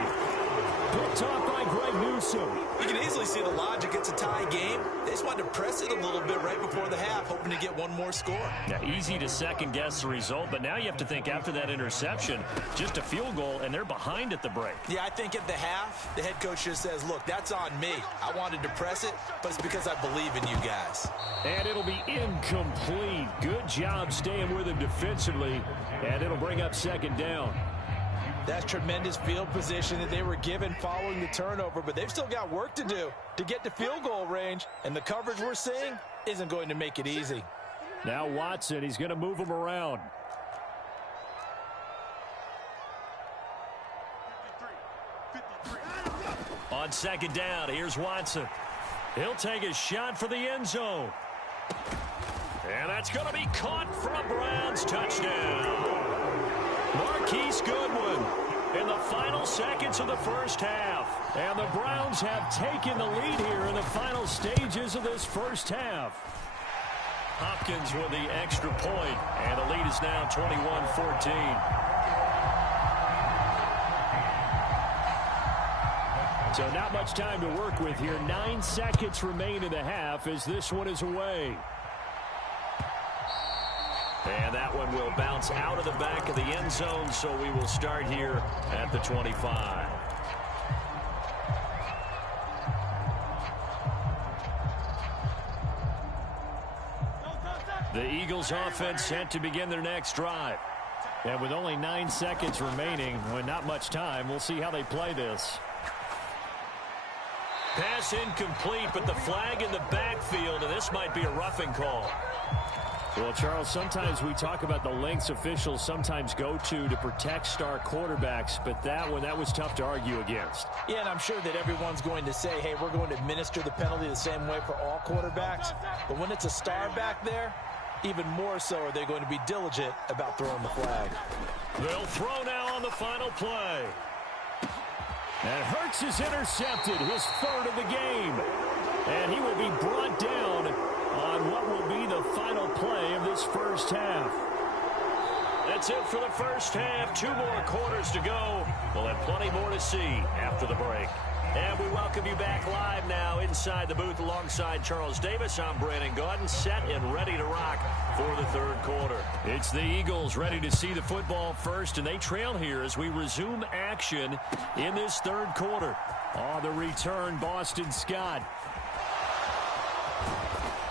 Picked off by Greg Newsome. You can easily see the logic. It's a tie game. They just wanted to press it a little bit right before the half, hoping to get one more score. Yeah, easy to second-guess the result, but now you have to think after that interception, just a field goal, and they're behind at the break. Yeah, I think at the half, the head coach just says, look, that's on me. I wanted to press it, but it's because I believe in you guys. And it'll be incomplete. Good job staying with him defensively, and it'll bring up second down. That's tremendous field position that they were given following the turnover, but they've still got work to do to get to field goal range, and the coverage we're seeing isn't going to make it easy. Now Watson, he's going to move him around. On second down, here's Watson. He'll take a shot for the end zone. And that's going to be caught for a Browns touchdown. Marquise Goodwin in the final seconds of the first half. And the Browns have taken the lead here in the final stages of this first half. Hopkins with the extra point, and the lead is now 21-14. So not much time to work with here. 9 seconds remain in the half as this one is away. And that one will bounce out of the back of the end zone, so we will start here at the 25. The Eagles offense set to begin their next drive. And with only 9 seconds remaining, with not much time, we'll see how they play this. Pass incomplete, but the flag in the backfield, and this might be a roughing call. Well, Charles, sometimes we talk about the lengths officials sometimes go to protect star quarterbacks, but that was tough to argue against. Yeah, and I'm sure that everyone's going to say, hey, we're going to administer the penalty the same way for all quarterbacks. But when it's a star back there, even more so are they going to be diligent about throwing the flag. They'll throw now on the final play. And Hurts is intercepted, his third of the game. And he will be brought down on what will be the final play of this first half. That's it for the first half. 2 more quarters to go. We'll have plenty more to see after the break. And we welcome you back live now inside the booth alongside Charles Davis. I'm Brandon Gaudin, set and ready to rock for the third quarter. It's the Eagles ready to see the football first, and they trail here as we resume action in this third quarter. On the return, Boston Scott.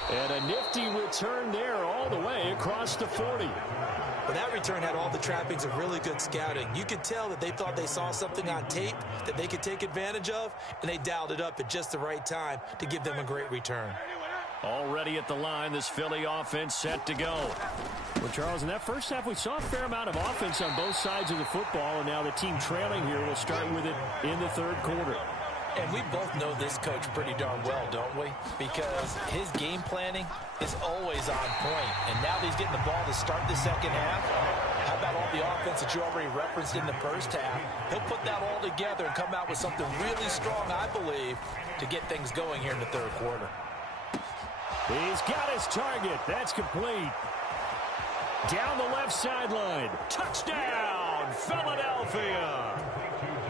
And a nifty return there all the way across the 40. Well, that return had all the trappings of really good scouting. You could tell that they thought they saw something on tape that they could take advantage of, and they dialed it up at just the right time to give them a great return. Already at the line, this Philly offense set to go. Well, Charles, in that first half, we saw a fair amount of offense on both sides of the football, and now the team trailing here will start with it in the third quarter. And we both know this coach pretty darn well, don't we? Because his game planning is always on point. And now that he's getting the ball to start the second half, how about all the offense that you already referenced in the first half? He'll put that all together and come out with something really strong, I believe, to get things going here in the third quarter. He's got his target. That's complete. Down the left sideline. Touchdown, Philadelphia.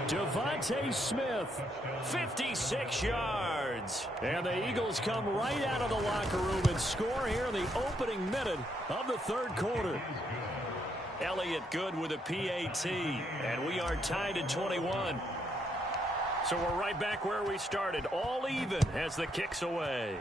Devontae Smith, 56 yards. And the Eagles come right out of the locker room and score here in the opening minute of the third quarter. Elliott good with a PAT, and we are tied at 21. So we're right back where we started, all even as the kick's away.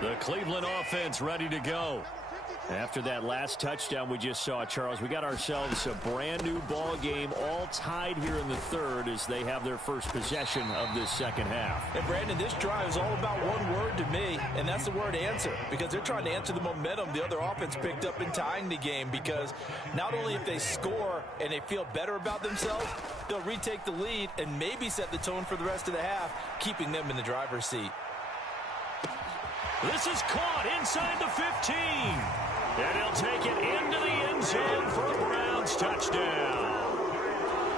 The Cleveland offense ready to go. After that last touchdown we just saw, Charles, we got ourselves a brand new ball game, all tied here in the third as they have their first possession of this second half. And Brandon, this drive is all about one word to me, and that's the word answer, because they're trying to answer the momentum the other offense picked up in tying the game, because not only if they score and they feel better about themselves, they'll retake the lead and maybe set the tone for the rest of the half, keeping them in the driver's seat. This is caught inside the 15. And he'll take it into the end zone for a Browns touchdown.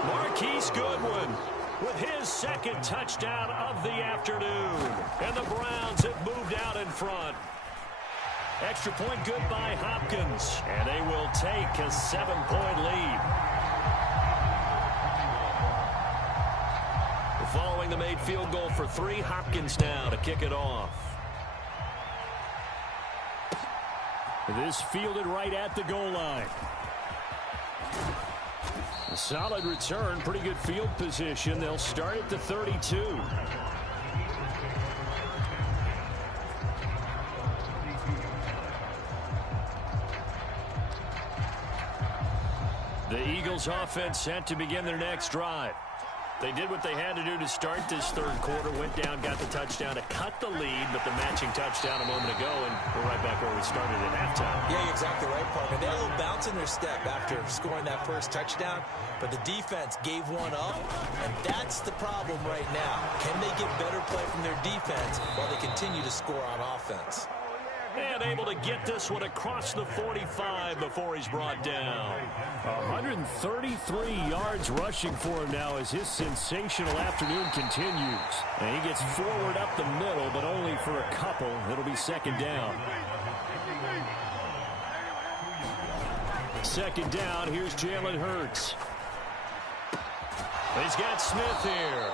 Marquise Goodwin with his second touchdown of the afternoon. And the Browns have moved out in front. Extra point good by Hopkins. And they will take a 7-point lead. Following the made field goal for 3, Hopkins now to kick it off. This fielded right at the goal line. A solid return, pretty good field position. They'll start at the 32. The Eagles offense set to begin their next drive. They did what they had to do to start this third quarter, went down, got the touchdown to cut the lead, but the matching touchdown a moment ago, and we're right back where we started at halftime. Yeah, you're exactly right, partner. They had a little bounce in their step after scoring that first touchdown, but the defense gave one up, and that's the problem right now. Can they get better play from their defense while they continue to score on offense? And able to get this one across the 45 before he's brought down. 133 yards rushing for him now as his sensational afternoon continues. And he gets forward up the middle, but only for a couple. It'll be second down. Second down, here's Jalen Hurts. He's got Smith here.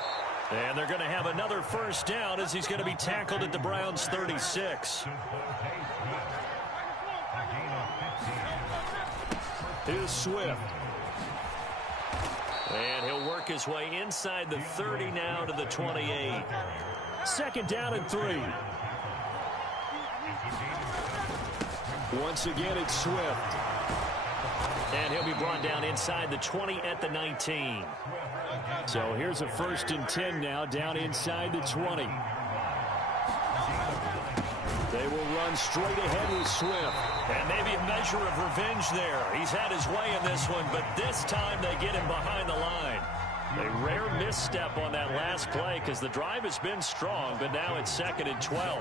And they're going to have another first down as he's going to be tackled at the Browns' 36. Here's Swift. And he'll work his way inside the 30 now to the 28. Second down and 3. Once again, it's Swift. And he'll be brought down inside the 20 at the 19. So here's a 1st and 10 now, down inside the 20. They will run straight ahead with Swift. And maybe a measure of revenge there. He's had his way in this one, but this time they get him behind the line. A rare misstep on that last play because the drive has been strong, but now it's 2nd and 12.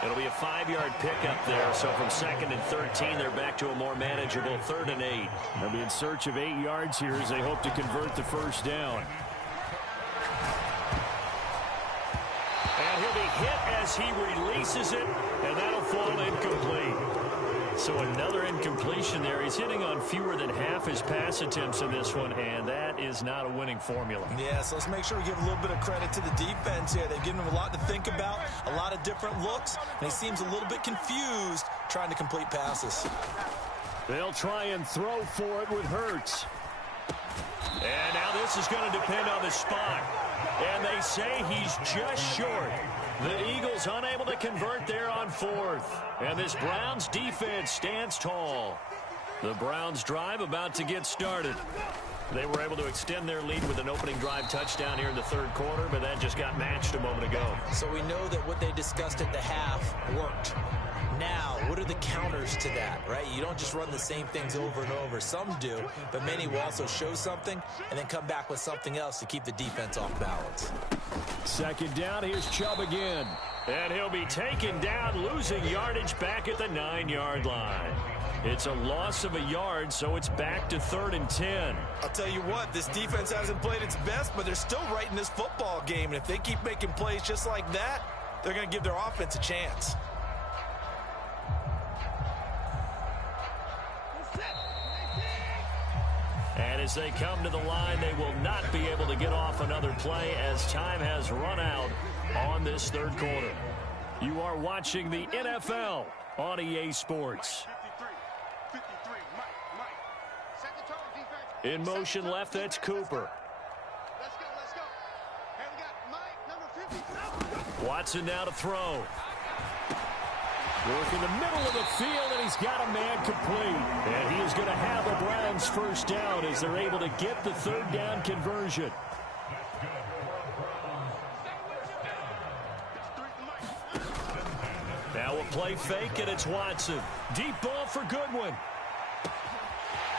It'll be a 5-yard pickup there, so from 2nd and 13, they're back to a more manageable 3rd and 8. They'll be in search of 8 yards here as they hope to convert the first down. And he'll be hit as he releases it, and that'll fall incomplete. So another incompletion there. He's hitting on fewer than half his pass attempts in this one, and that is not a winning formula. Yeah, so let's make sure we give a little bit of credit to the defense here. They've given him a lot to think about, a lot of different looks, and he seems a little bit confused trying to complete passes. They'll try and throw for it with Hurts. And now this is going to depend on the spot. And they say he's just short. The Eagles unable to convert there on 4th. And this Browns defense stands tall. The Browns drive about to get started. They were able to extend their lead with an opening drive touchdown here in the third quarter, but that just got matched a moment ago. So we know that what they discussed at the half worked. Now, what are the counters to that, right? You don't just run the same things over and over. Some do, but many will also show something and then come back with something else to keep the defense off balance. Second down, here's Chubb again. And he'll be taken down, losing yardage back at the 9-yard line. It's a loss of a yard, so it's back to 3rd and 10. I'll tell you what, this defense hasn't played its best, but they're still right in this football game. And if they keep making plays just like that, they're going to give their offense a chance. And as they come to the line, they will not be able to get off another play as time has run out on this third quarter. You are watching the NFL on EA Sports. 53, Mike. Set the tone, defense. In motion left, that's Cooper. Let's go. Hey, we got Mike, number 53. Watson now to throw. Work in the middle of the field, and he's got a man complete. And he is going to have a Browns first down as they're able to get the third down conversion. Now a play fake, and it's Watson. Deep ball for Goodwin.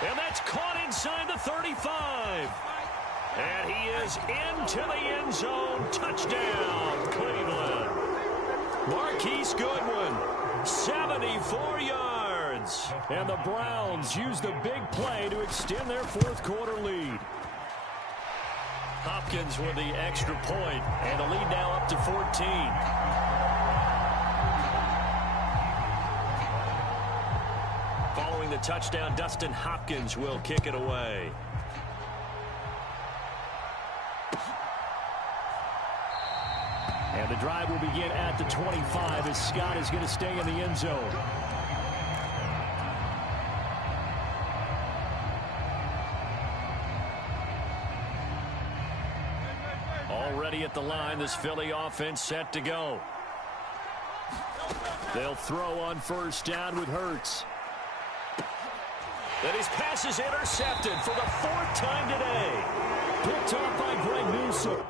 And that's caught inside the 35. And he is into the end zone. Touchdown, Cleveland. Marquise Goodwin, 74 yards. And the Browns use the big play to extend their fourth quarter lead. Hopkins with the extra point, and the lead now up to 14. Following the touchdown, Dustin Hopkins will kick it away. And the drive will begin at the 25 as Scott is going to stay in the end zone. Already at the line, this Philly offense set to go. They'll throw on first down with Hurts. And his pass is intercepted for the fourth time today. Picked up by Greg Newsome.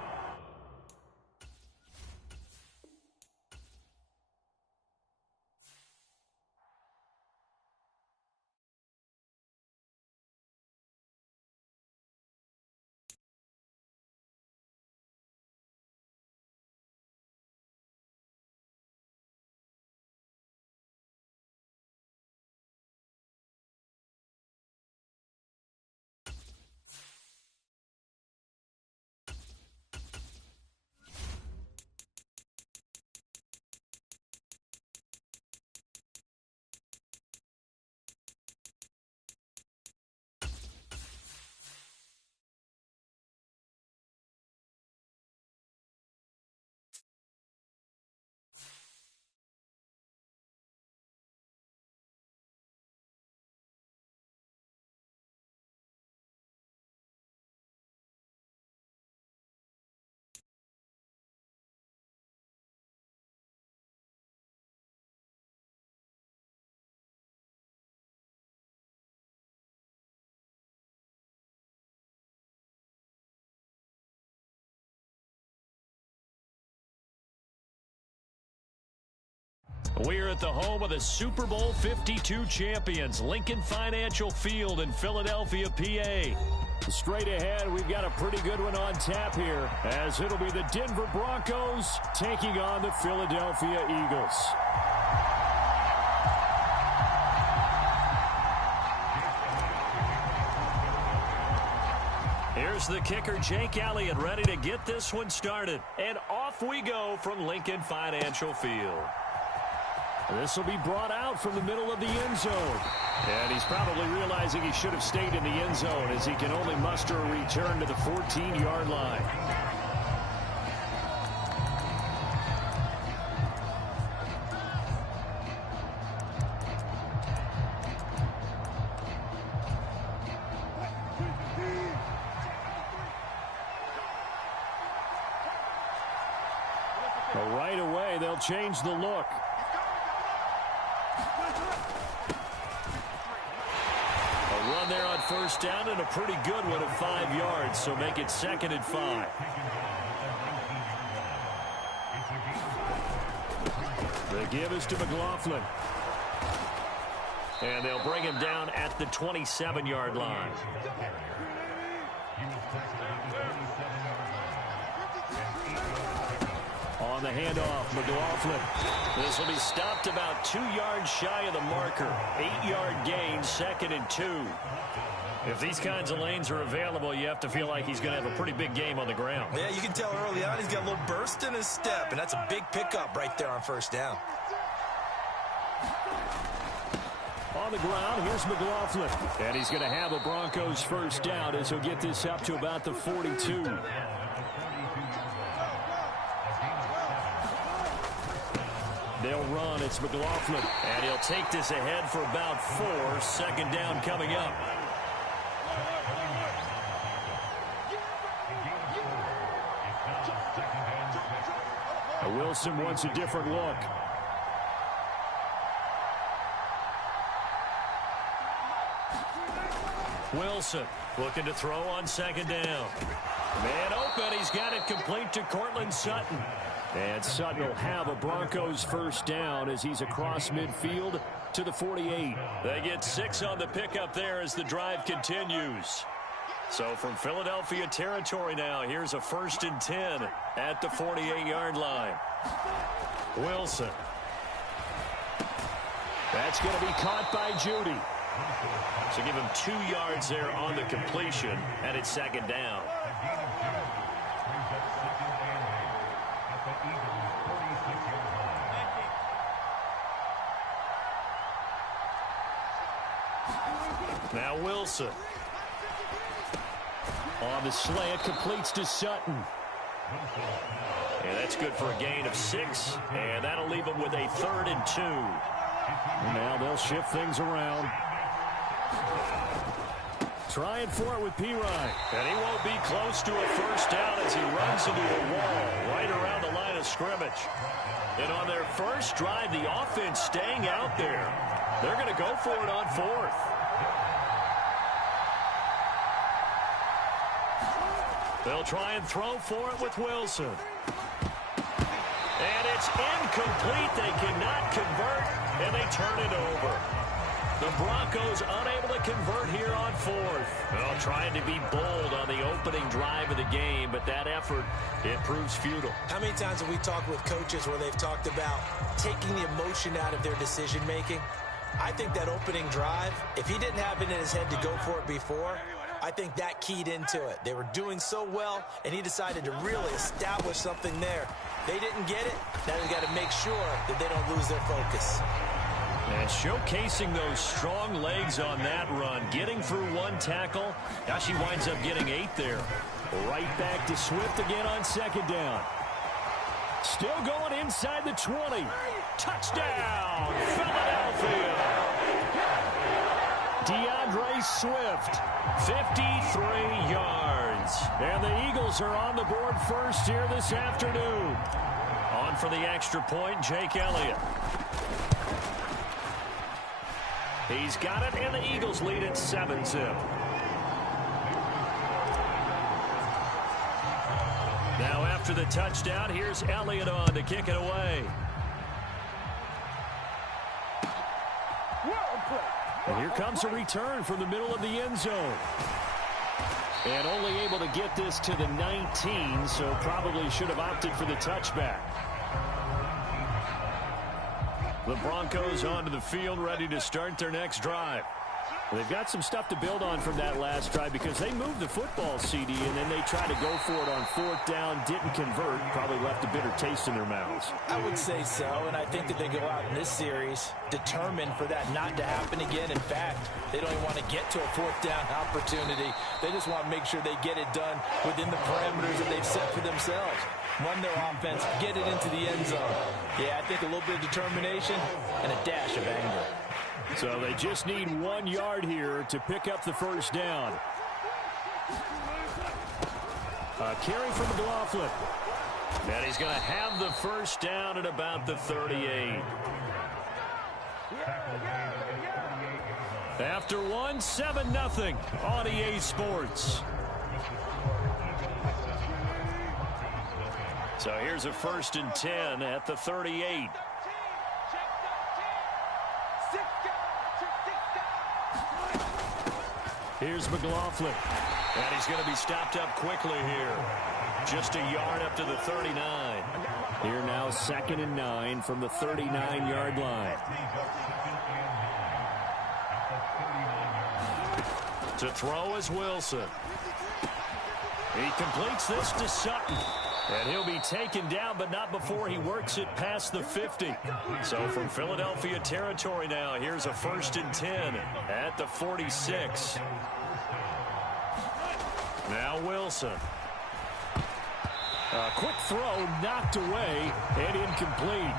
We're at the home of the Super Bowl 52 champions, Lincoln Financial Field in Philadelphia, PA. Straight ahead, we've got a pretty good one on tap here, as it'll be the Denver Broncos taking on the Philadelphia Eagles. Here's the kicker, Jake Elliott, ready to get this one started. And off we go from Lincoln Financial Field. This will be brought out from the middle of the end zone. And he's probably realizing he should have stayed in the end zone as he can only muster a return to the 14-yard line. But right away, they'll change the look. Run there on first down, and a pretty good one of 5 yards, so make it 2nd and 5. The give is to McLaughlin. And they'll bring him down at the 27-yard line. On the handoff, McLaughlin. This will be stopped about 2 yards shy of the marker. 8-yard gain, 2nd and 2. If these kinds of lanes are available, you have to feel like he's going to have a pretty big game on the ground. Yeah, you can tell early on he's got a little burst in his step, and that's a big pickup right there on first down. On the ground, here's McLaughlin. And he's going to have a Broncos first down as he'll get this up to about the 42. They'll run. It's McLaughlin. And he'll take this ahead for about 4. 2nd down coming up. Now Wilson wants a different look. Wilson looking to throw on second down. Man open. He's got it complete to Cortland Sutton. And Sutton will have a Broncos first down as he's across midfield to the 48. They get 6 on the pickup there as the drive continues. So from Philadelphia territory now, here's a 1st and 10 at the 48-yard line. Wilson. That's going to be caught by Judy. So give him 2 yards there on the completion, and it's second down. Now Wilson. On the slant, completes to Sutton. And that's good for a gain of 6, and that'll leave him with a 3rd and 2. Now they'll shift things around. Trying for it with P-Ryan. And he won't be close to a first down as he runs into a wall right around the line of scrimmage. And on their first drive, the offense staying out there. They're going to go for it on 4th. They'll try and throw for it with Wilson. And it's incomplete. They cannot convert, and they turn it over. The Broncos unable to convert here on 4th. Well, trying to be bold on the opening drive of the game, but that effort, it proves futile. How many times have we talked with coaches where they've talked about taking the emotion out of their decision-making? I think that opening drive, if he didn't have it in his head to go for it before, I think that keyed into it. They were doing so well, and he decided to really establish something there. They didn't get it. Now they've got to make sure that they don't lose their focus. And showcasing those strong legs on that run, getting through 1 tackle. Now she winds up getting 8 there. Right back to Swift again on second down. Still going inside the 20. Touchdown, Philadelphia. DeAndre Swift, 53 yards. And the Eagles are on the board first here this afternoon. On for the extra point, Jake Elliott. He's got it, and the Eagles lead at 7-zip. Now after the touchdown, here's Elliott on to kick it away. And here comes a return from the middle of the end zone. And only able to get this to the 19, so probably should have opted for the touchback. The Broncos onto the field, ready to start their next drive. Well, they've got some stuff to build on from that last drive because they moved the football, CD, and then they tried to go for it on 4th down, didn't convert, probably left a bitter taste in their mouths. I would say so, and I think that they go out in this series determined for that not to happen again. In fact, they don't even want to get to a 4th down opportunity. They just want to make sure they get it done within the parameters that they've set for themselves. Run their offense, get it into the end zone. Yeah, I think a little bit of determination and a dash of anger. So they just need 1 yard here to pick up the first down. A carry from McLaughlin. And he's going to have the first down at about the 38. After 1, 7-0 on EA Sports. So here's a 1st and 10 at the 38. Here's McLaughlin. And he's going to be stopped up quickly here. Just a yard up to the 39. Here now 2nd and 9 from the 39-yard line. To throw is Wilson. He completes this to Sutton. And he'll be taken down, but not before he works it past the 50. So from Philadelphia territory now, here's a 1st and 10 at the 46. Now Wilson. A quick throw knocked away and incomplete.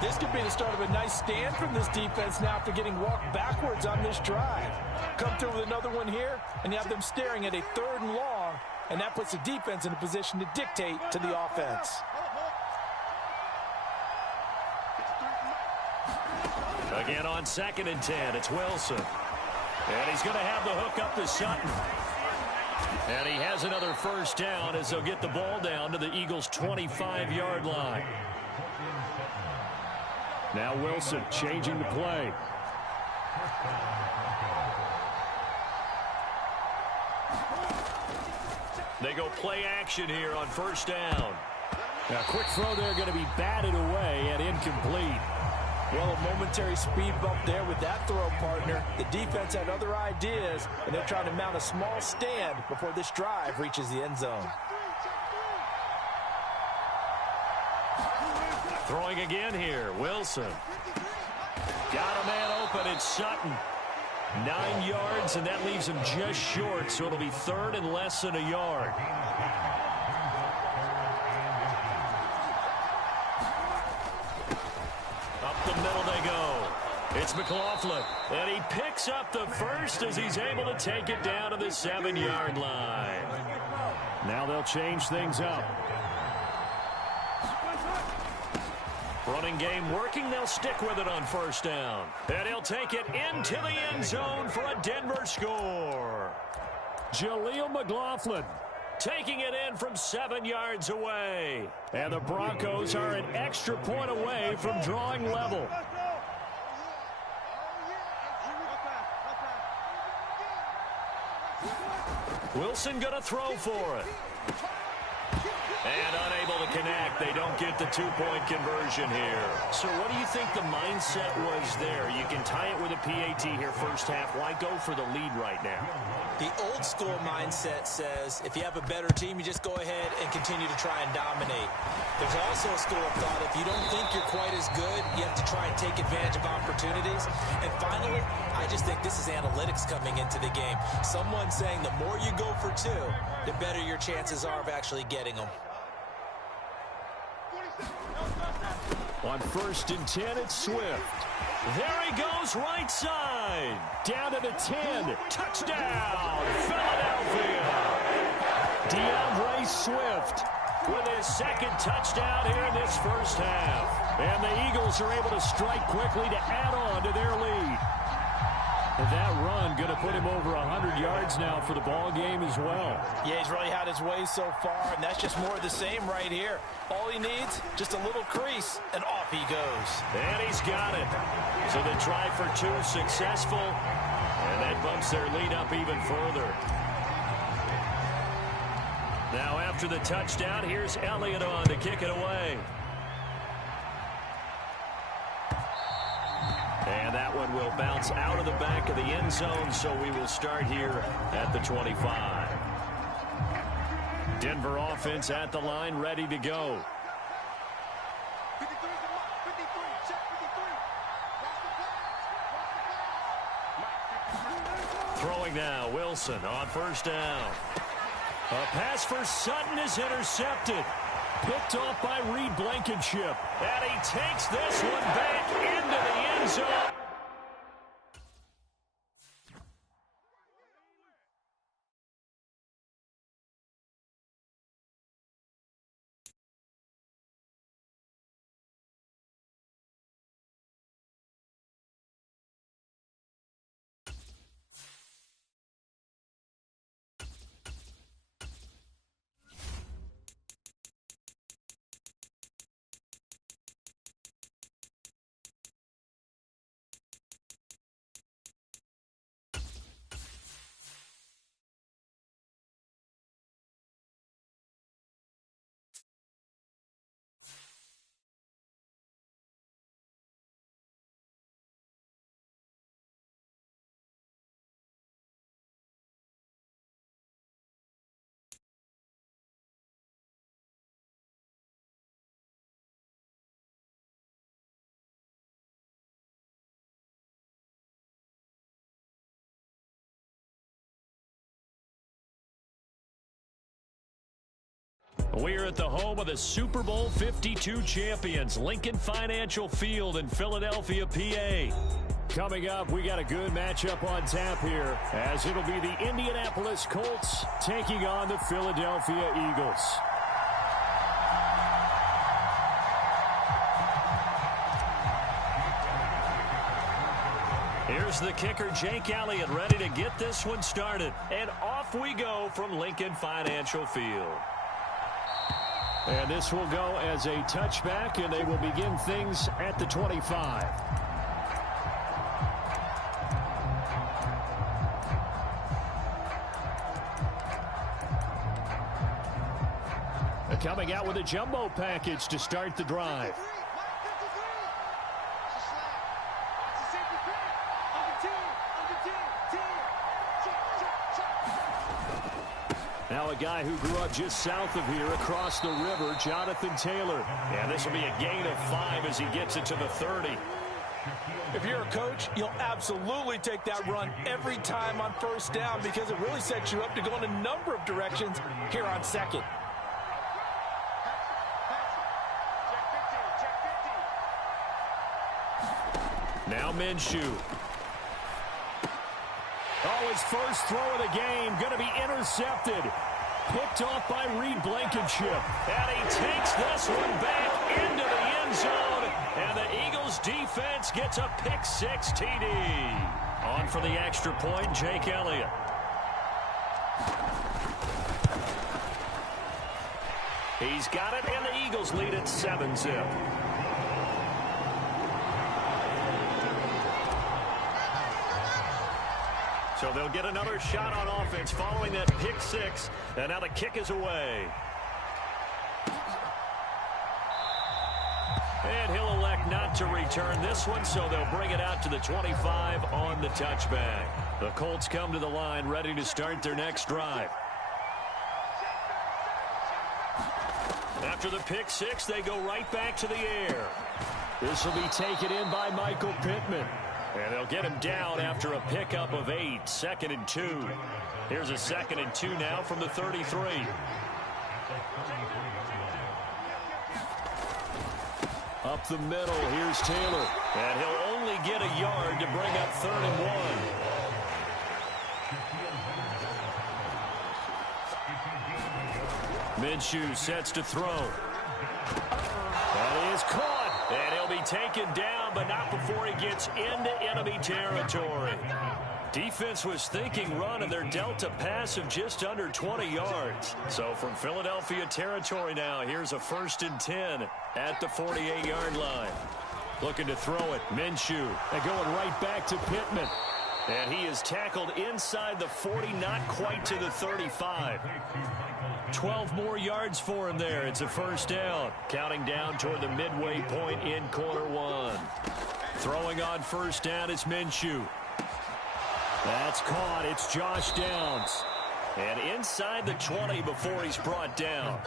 This could be the start of a nice stand from this defense now after getting walked backwards on this drive. Come through with another one here, and you have them staring at a 3rd and long. And that puts the defense in a position to dictate to the offense. Again on 2nd and 10, it's Wilson. And he's going to have the hook up to Sutton. And he has another first down as they'll get the ball down to the Eagles' 25-yard line. Now Wilson changing the play. They go play action here on first down. Now, quick throw there going to be batted away and incomplete. Well, a momentary speed bump there with that throw, partner. The defense had other ideas, and they're trying to mount a small stand before this drive reaches the end zone. Throwing again here, Wilson. Got a man open, it's Sutton. 9 yards, and that leaves him just short, so it'll be 3rd and less than a yard. Up the middle they go. It's McLaughlin, and he picks up the first as he's able to take it down to the 7-yard line. Now they'll change things up. Running game working. They'll stick with it on first down. And he'll take it into the end zone for a Denver score. Jaleel McLaughlin taking it in from 7 yards away. And the Broncos are an extra point away from drawing level. Wilson going to throw for it. And unable to connect. They don't get the 2-point conversion here. So what do you think the mindset was there? You can tie it with a PAT here first half. Why go for the lead right now? The old school mindset says if you have a better team, you just go ahead and continue to try and dominate. There's also a school of thought if you don't think you're quite as good, you have to try and take advantage of opportunities. And finally, I just think this is analytics coming into the game. Someone saying the more you go for 2, the better your chances are of actually getting them. On 1st and 10, it's Swift. There he goes, right side. Down to the 10. Touchdown, Philadelphia. DeAndre Swift with his 2nd touchdown here in this first half. And the Eagles are able to strike quickly to add on to their lead. And that run going to put him over 100 yards now for the ball game as well. Yeah, he's really had his way so far, and that's just more of the same right here. All he needs, just a little crease, and off he goes. And he's got it. So the try for 2 successful, and that bumps their lead up even further. Now after the touchdown, here's Elliott on to kick it away. And that one will bounce out of the back of the end zone, so we will start here at the 25. Denver offense at the line, ready to go. 53 is the mark. 53. Check 53. Throwing now, Wilson on first down. A pass for Sutton is intercepted. Picked off by Reed Blankenship. And he takes this one back into the end zone. We're at the home of the Super Bowl 52 champions, Lincoln Financial Field in Philadelphia, PA. Coming up, we got a good matchup on tap here, as it'll be the Indianapolis Colts taking on the Philadelphia Eagles. Here's the kicker, Jake Elliott, ready to get this one started. And off we go from Lincoln Financial Field. And this will go as a touchback, and they will begin things at the 25. Coming out with a jumbo package to start the drive. Now a guy who grew up just south of here across the river, Jonathan Taylor. And this will be a gain of 5 as he gets it to the 30. If you're a coach, you'll absolutely take that run every time on first down because it really sets you up to go in a number of directions here on second. Now Minshew. Oh, his first throw of the game going to be intercepted. Picked off by Reed Blankenship. And he takes this one back into the end zone. And the Eagles defense gets a pick-6 TD. On for the extra point, Jake Elliott. He's got it, and the Eagles lead at 7-zip. So they'll get another shot on offense following that pick-6. And now the kick is away. And he'll elect not to return this one, so they'll bring it out to the 25 on the touchback. The Colts come to the line ready to start their next drive. After the pick-6, they go right back to the air. This will be taken in by Michael Pittman. And they'll get him down after a pickup of 8, 2nd and 2. Here's a 2nd and 2 now from the 33. Up the middle, here's Taylor. And he'll only get a yard to bring up 3rd and 1. Minshew sets to throw. And he is caught. And he'll be taken down, but not before he gets into enemy territory. Defense was thinking run, and they're dealt a pass of just under 20 yards. So from Philadelphia territory now, here's a 1st and 10 at the 48-yard line. Looking to throw it, Minshew. And going right back to Pittman. And he is tackled inside the 40, not quite to the 35. 12 more yards for him there. It's a 1st down. Counting down toward the midway point in quarter 1. Throwing on 1st down is Minshew. That's caught. It's Josh Downs. And inside the 20 before he's brought down.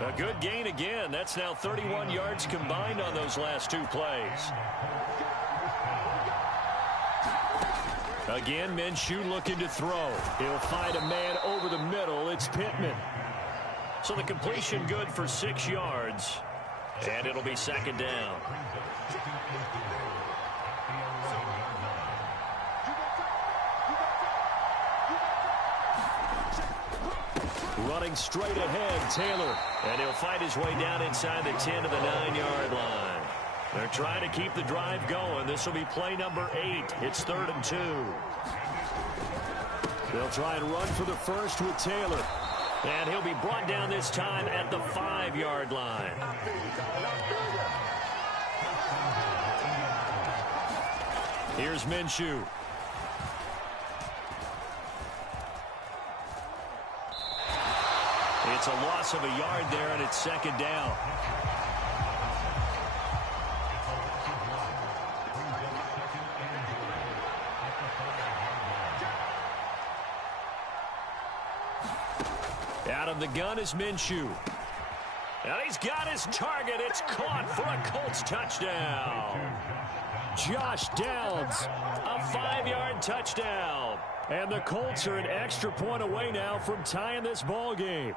A good gain again. That's now 31 yards combined on those last 2 plays. Again, Minshew looking to throw. He'll find a man over the middle. It's Pittman. So the completion good for 6 yards. And it'll be 2nd down. Running straight ahead, Taylor. And he'll fight his way down inside the 10 to the 9-yard line. They're trying to keep the drive going. This will be play number 8. It's 3rd and 2. They'll try and run for the first with Taylor. And he'll be brought down this time at the 5-yard line. Here's Minshew. It's a loss of a yard there, and it's 2nd down. Out of the gun is Minshew. And he's got his target. It's caught for a Colts touchdown. Josh Downs, a 5-yard touchdown. And the Colts are an extra point away now from tying this ball game.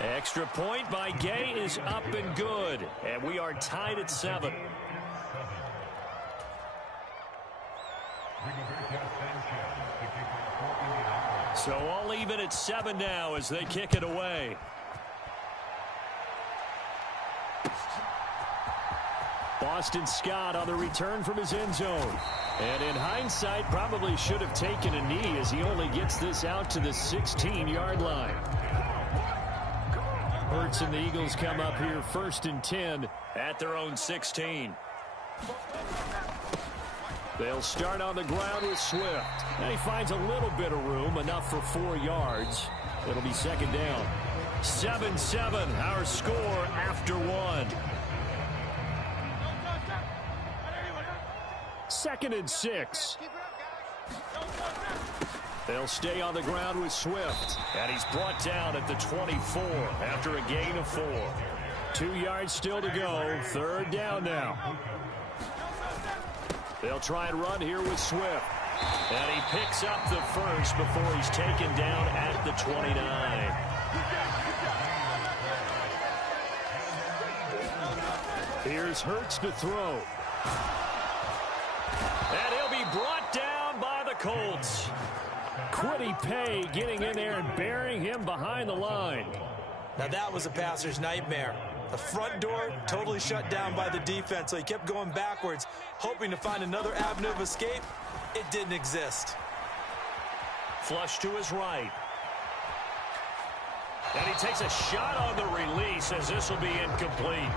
Extra point by Gay is up and good. And we are tied at 7. So all even at 7 now as they kick it away. Boston Scott on the return from his end zone. And in hindsight, probably should have taken a knee as he only gets this out to the 16-yard line. Hurts and the Eagles come up here 1st and 10 at their own 16. They'll start on the ground with Swift. And he finds a little bit of room, enough for 4 yards. It'll be 2nd down. 7-7, our score after 1. 2nd and 6. They'll stay on the ground with Swift. And he's brought down at the 24 after a gain of 4. 2 yards still to go. 3rd down now. They'll try and run here with Swift. And he picks up the first before he's taken down at the 29. Here's Hurts to throw. And he'll be brought down by the Colts. Quiddy Pay getting in there and burying him behind the line. Now that was a passer's nightmare. The front door totally shut down by the defense, so he kept going backwards, hoping to find another avenue of escape. It didn't exist. Flush to his right. And he takes a shot on the release as this will be incomplete.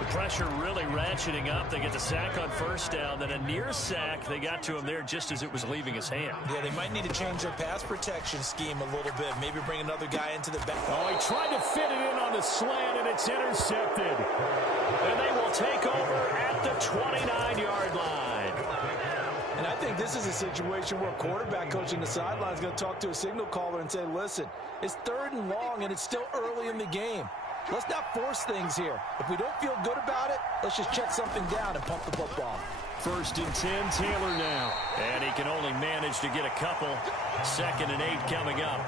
The pressure really ratcheting up. They get the sack on 1st down. Then a near sack. They got to him there just as it was leaving his hand. Yeah, they might need to change their pass protection scheme a little bit. Maybe bring another guy into the back. Oh, he tried to fit it in on the slant, and it's intercepted. And they will take over at the 29-yard line. And I think this is a situation where quarterback coaching the sideline is going to talk to a signal caller and say, listen, it's 3rd and long, and it's still early in the game. Let's not force things here. If we don't feel good about it, let's just check something down and pump the football. 1st and 10, Taylor now. And he can only manage to get a couple. 2nd and 8 coming up.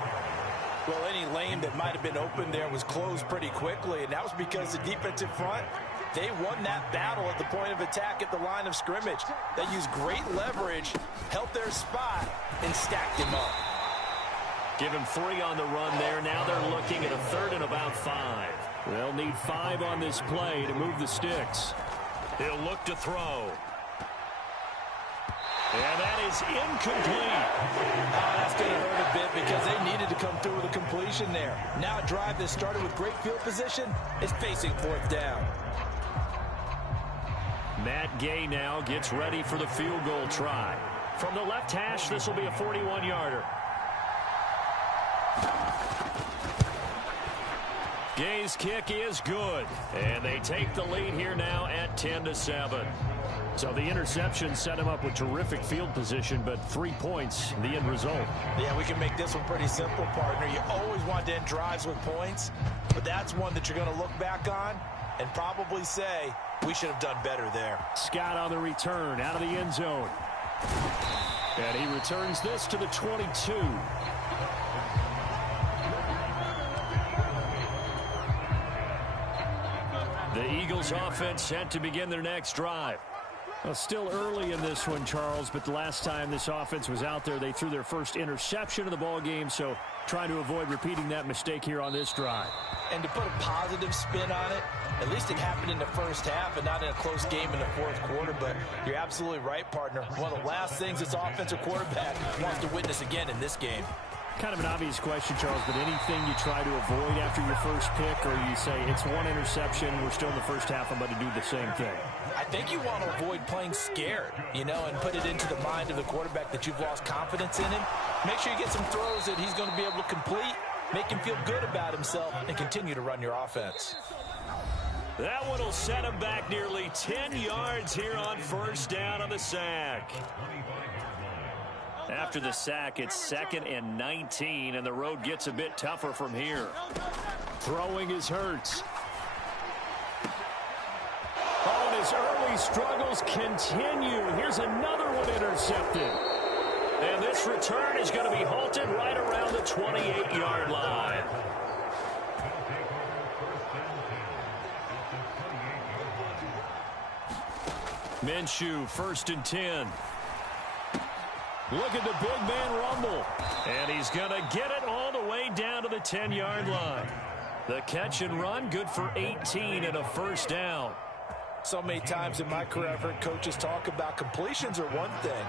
Well, any lane that might have been open there was closed pretty quickly, and that was because the defensive front, they won that battle at the point of attack at the line of scrimmage. They used great leverage, held their spot, and stacked him up. Give him 3 on the run there. Now they're looking at a 3rd and about 5. They'll need 5 on this play to move the sticks. He'll look to throw. And that is incomplete. Oh, that's going to hurt a bit because they needed to come through with a completion there. Now a drive that started with great field position is facing 4th down. Matt Gay now gets ready for the field goal try. From the left hash, this will be a 41-yarder. Gay's kick is good, and they take the lead here now at 10-7. So the interception set him up with terrific field position, but 3 points, the end result. Yeah, we can make this one pretty simple, partner. You always want to end drives with points, but that's one that you're going to look back on and probably say, we should have done better there. Scott on the return out of the end zone. And he returns this to the 22. The Eagles offense set to begin their next drive. Well, still early in this one, Charles, but the last time this offense was out there, they threw their first interception of the ball game, so trying to avoid repeating that mistake here on this drive. And to put a positive spin on it, at least it happened in the first half and not in a close game in the 4th quarter, but you're absolutely right, partner. One of the last things this offensive quarterback wants to witness again in this game. Kind of an obvious question, Charles, but anything you try to avoid after your first pick, or you say it's 1 interception, we're still in the first half, I'm going to do the same thing? I think you want to avoid playing scared, you know, and put it into the mind of the quarterback that you've lost confidence in him. Make sure you get some throws that he's going to be able to complete, make him feel good about himself, and continue to run your offense. That one will set him back nearly 10 yards here on 1st down on the sack. After the sack, it's 2nd and 19, and the road gets a bit tougher from here. Throwing is Hurts. Oh, and his early struggles continue. Here's another one intercepted. And this return is going to be halted right around the 28-yard line. Minshew, 1st and 10. Look at the big man rumble. And he's going to get it all the way down to the 10-yard line. The catch and run, good for 18 and a 1st down. So many times in my career, I've heard coaches talk about completions are one thing.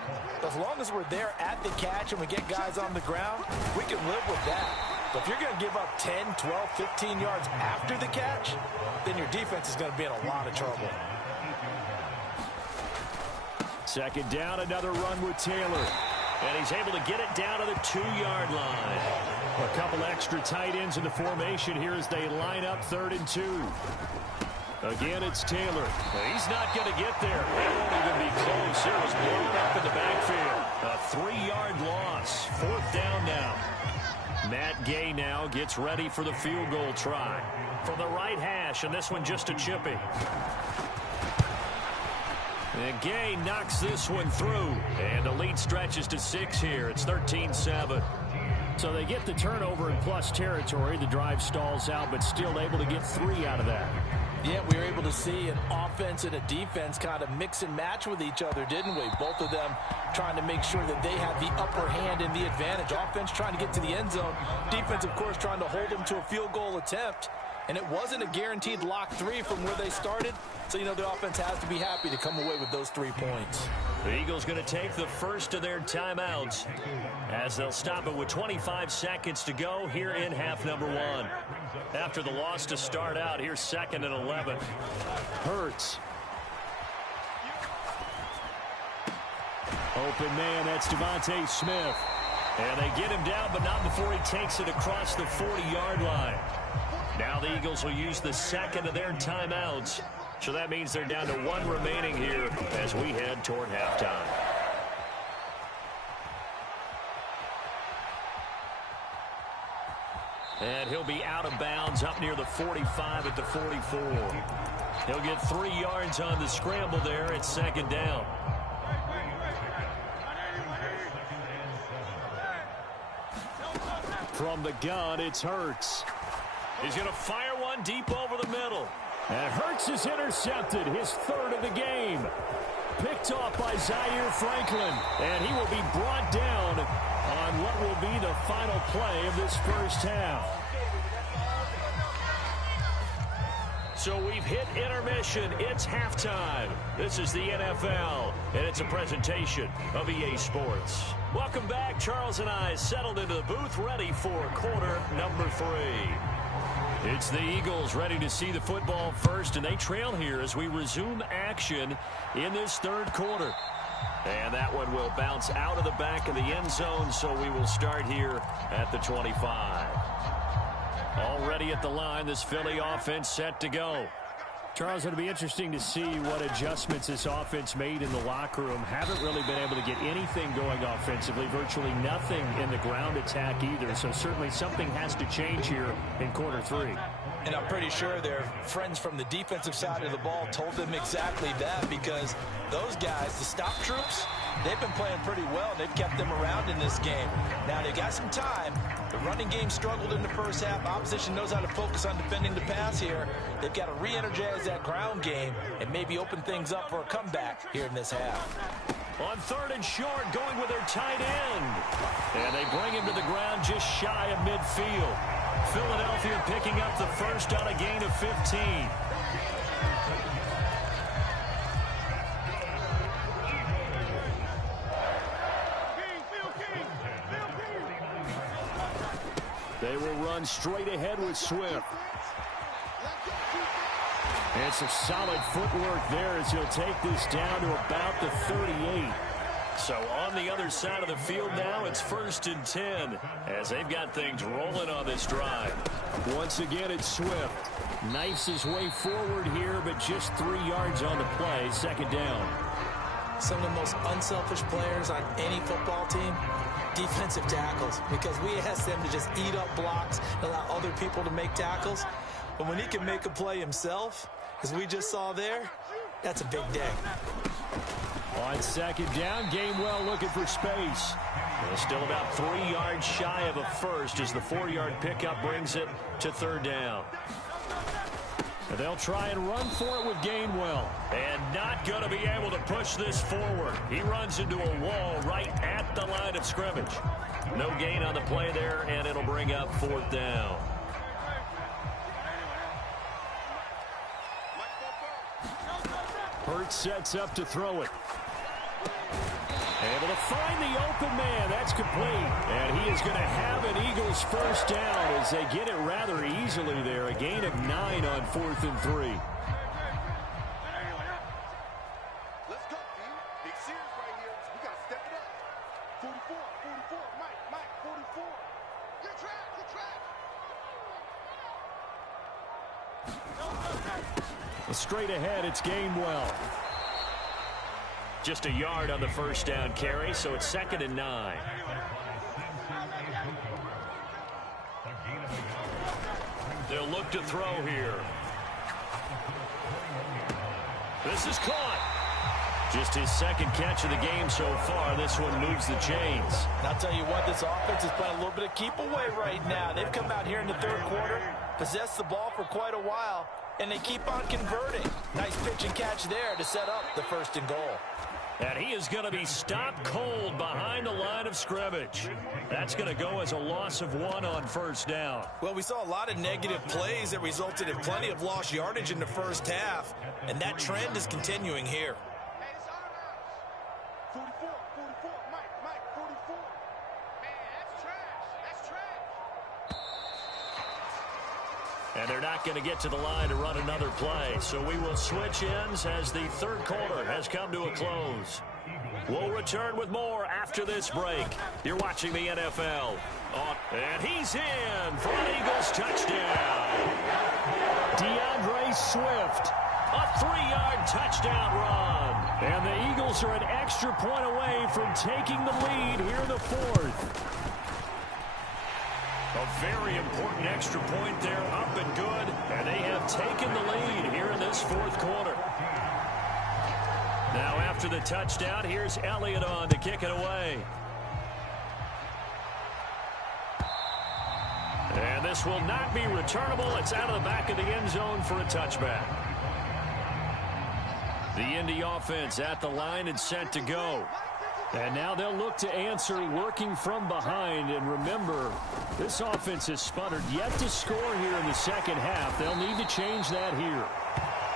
As long as we're there at the catch and we get guys on the ground, we can live with that. But if you're going to give up 10, 12, 15 yards after the catch, then your defense is going to be in a lot of trouble. Second down, another run with Taylor. And he's able to get it down to the 2-yard line. A couple extra tight ends in the formation here as they line up 3rd and 2. Again, it's Taylor. He's not going to get there. It won't even be close. It was blown up in the backfield. A 3-yard loss. 4th down now. Matt Gay now gets ready for the field goal try. From the right hash, and this one just a chippy. And Gay knocks this one through. And the lead stretches to 6 here. It's 13-7. So they get the turnover in plus territory. The drive stalls out, but still able to get 3 out of that. Yeah, we were able to see an offense and a defense kind of mix and match with each other, didn't we? Both of them trying to make sure that they have the upper hand and the advantage. Offense trying to get to the end zone. Defense, of course, trying to hold them to a field goal attempt. And it wasn't a guaranteed lock 3 from where they started. So, you know, the offense has to be happy to come away with those 3 points. The Eagles going to take the first of their timeouts as they'll stop it with 25 seconds to go here in half number 1. After the loss to start out, here's 2nd and 11. Hurts. Open man, that's Devontae Smith. And they get him down, but not before he takes it across the 40-yard line. Now the Eagles will use the 2nd of their timeouts. So that means they're down to 1 remaining here as we head toward halftime. And he'll be out of bounds up near the 45 at the 44. He'll get 3 yards on the scramble there at 2nd down. From the gun, it's Hurts. He's going to fire one deep over the middle. And Hurts is intercepted, his 3rd of the game. Picked off by Zaire Franklin. And he will be brought down on what will be the final play of this first half. So we've hit intermission. It's halftime. This is the NFL, and it's a presentation of EA Sports. Welcome back. Charles and I settled into the booth, ready for quarter number 3. It's the Eagles ready to see the football first, and they trail here as we resume action in this 3rd quarter. And that one will bounce out of the back of the end zone, so we will start here at the 25. Already at the line, this Philly offense set to go. Charles, it'll be interesting to see what adjustments this offense made in the locker room. Haven't really been able to get anything going offensively, virtually nothing in the ground attack either. So certainly something has to change here in quarter 3. And I'm pretty sure their friends from the defensive side of the ball told them exactly that, because those guys, the stop troops, they've been playing pretty well. They've kept them around in this game. Now, they got some time. The running game struggled in the first half. Opposition knows how to focus on defending the pass here. They've got to re-energize that ground game and maybe open things up for a comeback here in this half. On 3rd and short, going with their tight end. And they bring him to the ground just shy of midfield. Philadelphia picking up the first on a gain of 15. They will run straight ahead with Swift. And some solid footwork there as he'll take this down to about the 38. So on the other side of the field now, it's 1st and 10 as they've got things rolling on this drive. Once again, it's Swift. Knifes his way forward here, but just 3 yards on the play. 2nd down. Some of the most unselfish players on any football team, defensive tackles, because we ask them to just eat up blocks, allow other people to make tackles. But when he can make a play himself, as we just saw there, that's a big day. On 2nd down, Gainwell looking for space. Well, still about 3 yards shy of a first as the 4-yard pickup brings it to 3rd down. And they'll try and run for it with Gainwell. And not going to be able to push this forward. He runs into a wall right at the line of scrimmage. No gain on the play there, and it'll bring up 4th down. Sets up to throw it. Able to find the open man. That's complete. And he is going to have an Eagles first down as they get it rather easily there. A gain of 9 on 4th and 3. Let's go, B. Big series right here. We got to step it up. 44, Mike, 44. Good track. Straight ahead, it's Gainwell. Just a yard on the first down carry, so it's 2nd and 9. They'll look to throw here. This is caught. Just his second catch of the game so far. This one moves the chains. And I'll tell you what, this offense is playing a little bit of keep away right now. They've come out here in the third quarter, possessed the ball for quite a while, and they keep on converting. Nice pitch and catch there to set up the 1st and goal. And he is going to be stopped cold behind the line of scrimmage. That's going to go as a loss of 1 on first down. Well, we saw a lot of negative plays that resulted in plenty of lost yardage in the first half, and that trend is continuing here. Hey, it's out of bounds. 44, Mike, 44. Man, that's trash. And they're not going to get to the line to run another play. So we will switch ends as the third quarter has come to a close. We'll return with more after this break. You're watching the NFL. And he's in for an Eagles touchdown. DeAndre Swift. A 3-yard touchdown run. And the Eagles are an extra point away from taking the lead here in the 4th. A very important extra point there, up and good. And they have taken the lead here in this 4th quarter. Now after the touchdown, here's Elliott on to kick it away. And this will not be returnable. It's out of the back of the end zone for a touchback. The Indy offense at the line and set to go. And now they'll look to answer working from behind. And remember, this offense has sputtered yet to score here in the second half. They'll need to change that here.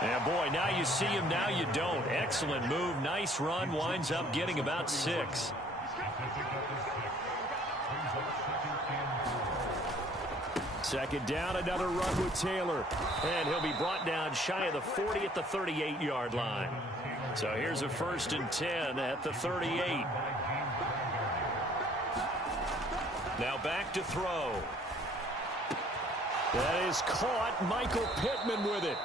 Yeah, boy, now you see him, now you don't. Excellent move, nice run, winds up getting about 6. Second down, another run with Taylor. And he'll be brought down shy of the 40 at the 38-yard line. So here's a 1st and 10 at the 38. Now back to throw. That is caught. Michael Pittman with it.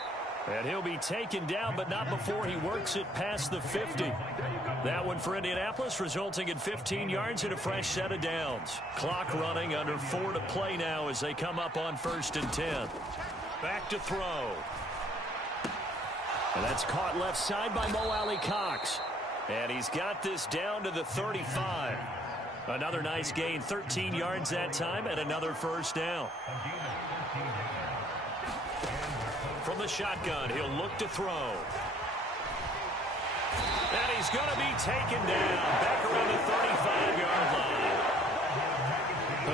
And he'll be taken down, but not before he works it past the 50. That one for Indianapolis, resulting in 15 yards and a fresh set of downs. Clock running, under 4 to play now as they come up on 1st and 10. Back to throw. And that's caught left side by Mo Alley-Cox. And he's got this down to the 35. Another nice gain, 13 yards that time, and another first down. From the shotgun, he'll look to throw. And he's going to be taken down back around the 35-yard line.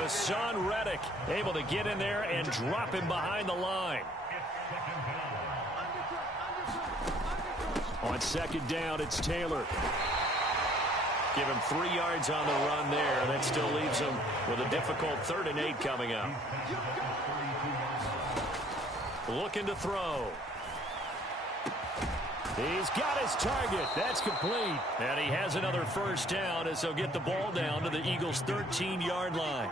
Hassan Reddick able to get in there and drop him behind the line. On second down, it's Taylor. Give him 3 yards on the run there. That still leaves him with a difficult 3rd and 8 coming up. Looking to throw. He's got his target. That's complete. And he has another first down as they'll get the ball down to the Eagles' 13-yard line.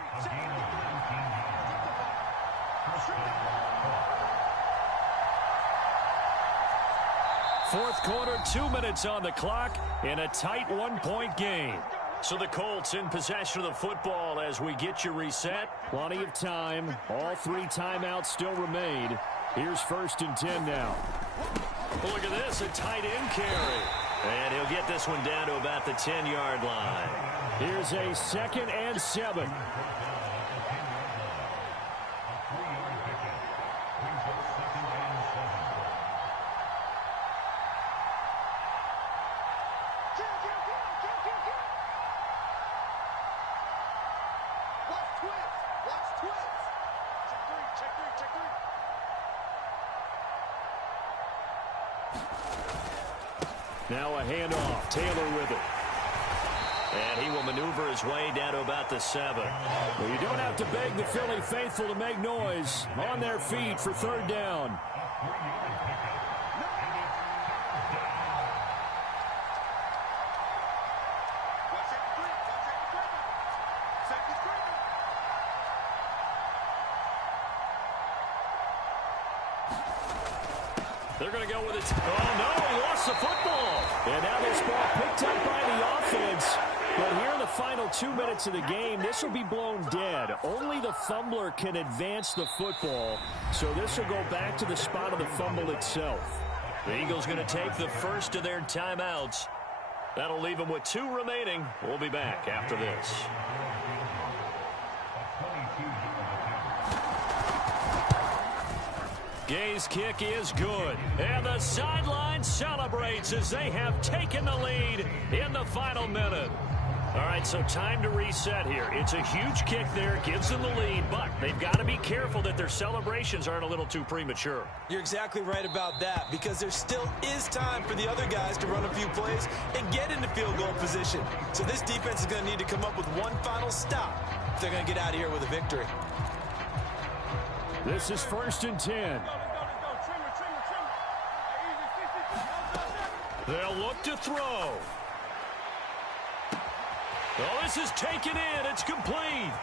Fourth quarter, 2 minutes on the clock in a tight 1-point game. So the Colts in possession of the football as we get you reset. Plenty of time. All 3 timeouts still remain. Here's 1st and 10 now. Look at this, a tight end carry. And he'll get this one down to about the 10-yard line. Here's a 2nd and 7. Now a handoff. Taylor with it. And he will maneuver his way down to about the 7. Well, you don't have to beg the Philly faithful to make noise. On their feet for third down. They're going to go with it. Oh, no, he lost the football. And now this ball picked up by the offense. But here in the final 2 minutes of the game, this will be blown dead. Only the fumbler can advance the football. So this will go back to the spot of the fumble itself. The Eagles going to take the first of their timeouts. That'll leave them with 2 remaining. We'll be back after this. Gay's kick is good. And the sideline celebrates as they have taken the lead in the final minute. All right, so time to reset here. It's a huge kick there, gives them the lead, but they've got to be careful that their celebrations aren't a little too premature. You're exactly right about that, because there still is time for the other guys to run a few plays and get into field goal position. So this defense is going to need to come up with one final stop if they're going to get out of here with a victory. This is 1st and 10. They'll look to throw. Oh, this is taken in. It's complete.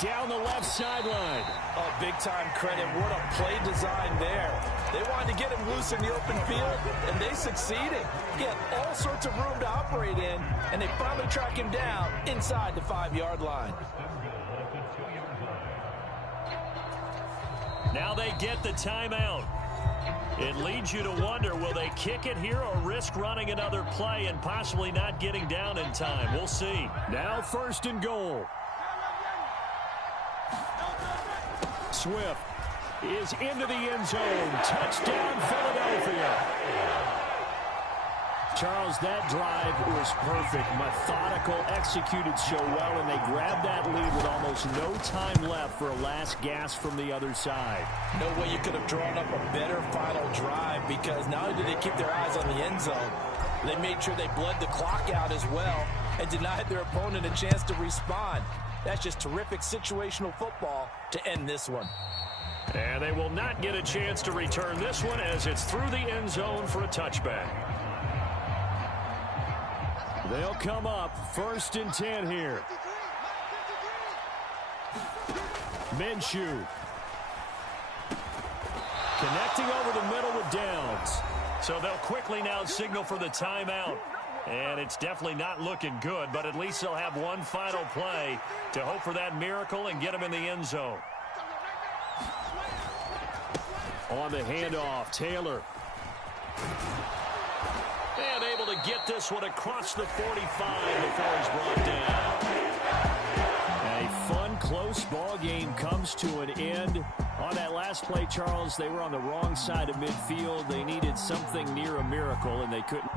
Down the left sideline. Oh, big-time credit. What a play design there. They wanted to get him loose in the open field, and they succeeded. He had all sorts of room to operate in, and they finally track him down inside the 5-yard line. Now they get the timeout. It leads you to wonder, will they kick it here or risk running another play and possibly not getting down in time? We'll see. Now 1st and goal. Swift is into the end zone. Touchdown, Philadelphia. Charles, that drive was perfect. Methodical, executed so well, and they grabbed that lead with almost no time left for a last gasp from the other side. No way you could have drawn up a better final drive, because not only did they keep their eyes on the end zone, they made sure they bled the clock out as well and denied their opponent a chance to respond. That's just terrific situational football to end this one. And they will not get a chance to return this one as it's through the end zone for a touchback. They'll come up 1st and 10 here. Minshew. Connecting over the middle with Downs. So they'll quickly now signal for the timeout. And it's definitely not looking good, but at least they'll have one final play to hope for that miracle and get them in the end zone. On the handoff, Taylor. And able to get this one across the 45 before he's brought down. A fun, close ball game comes to an end. On that last play, Charles, they were on the wrong side of midfield. They needed something near a miracle, and they couldn't.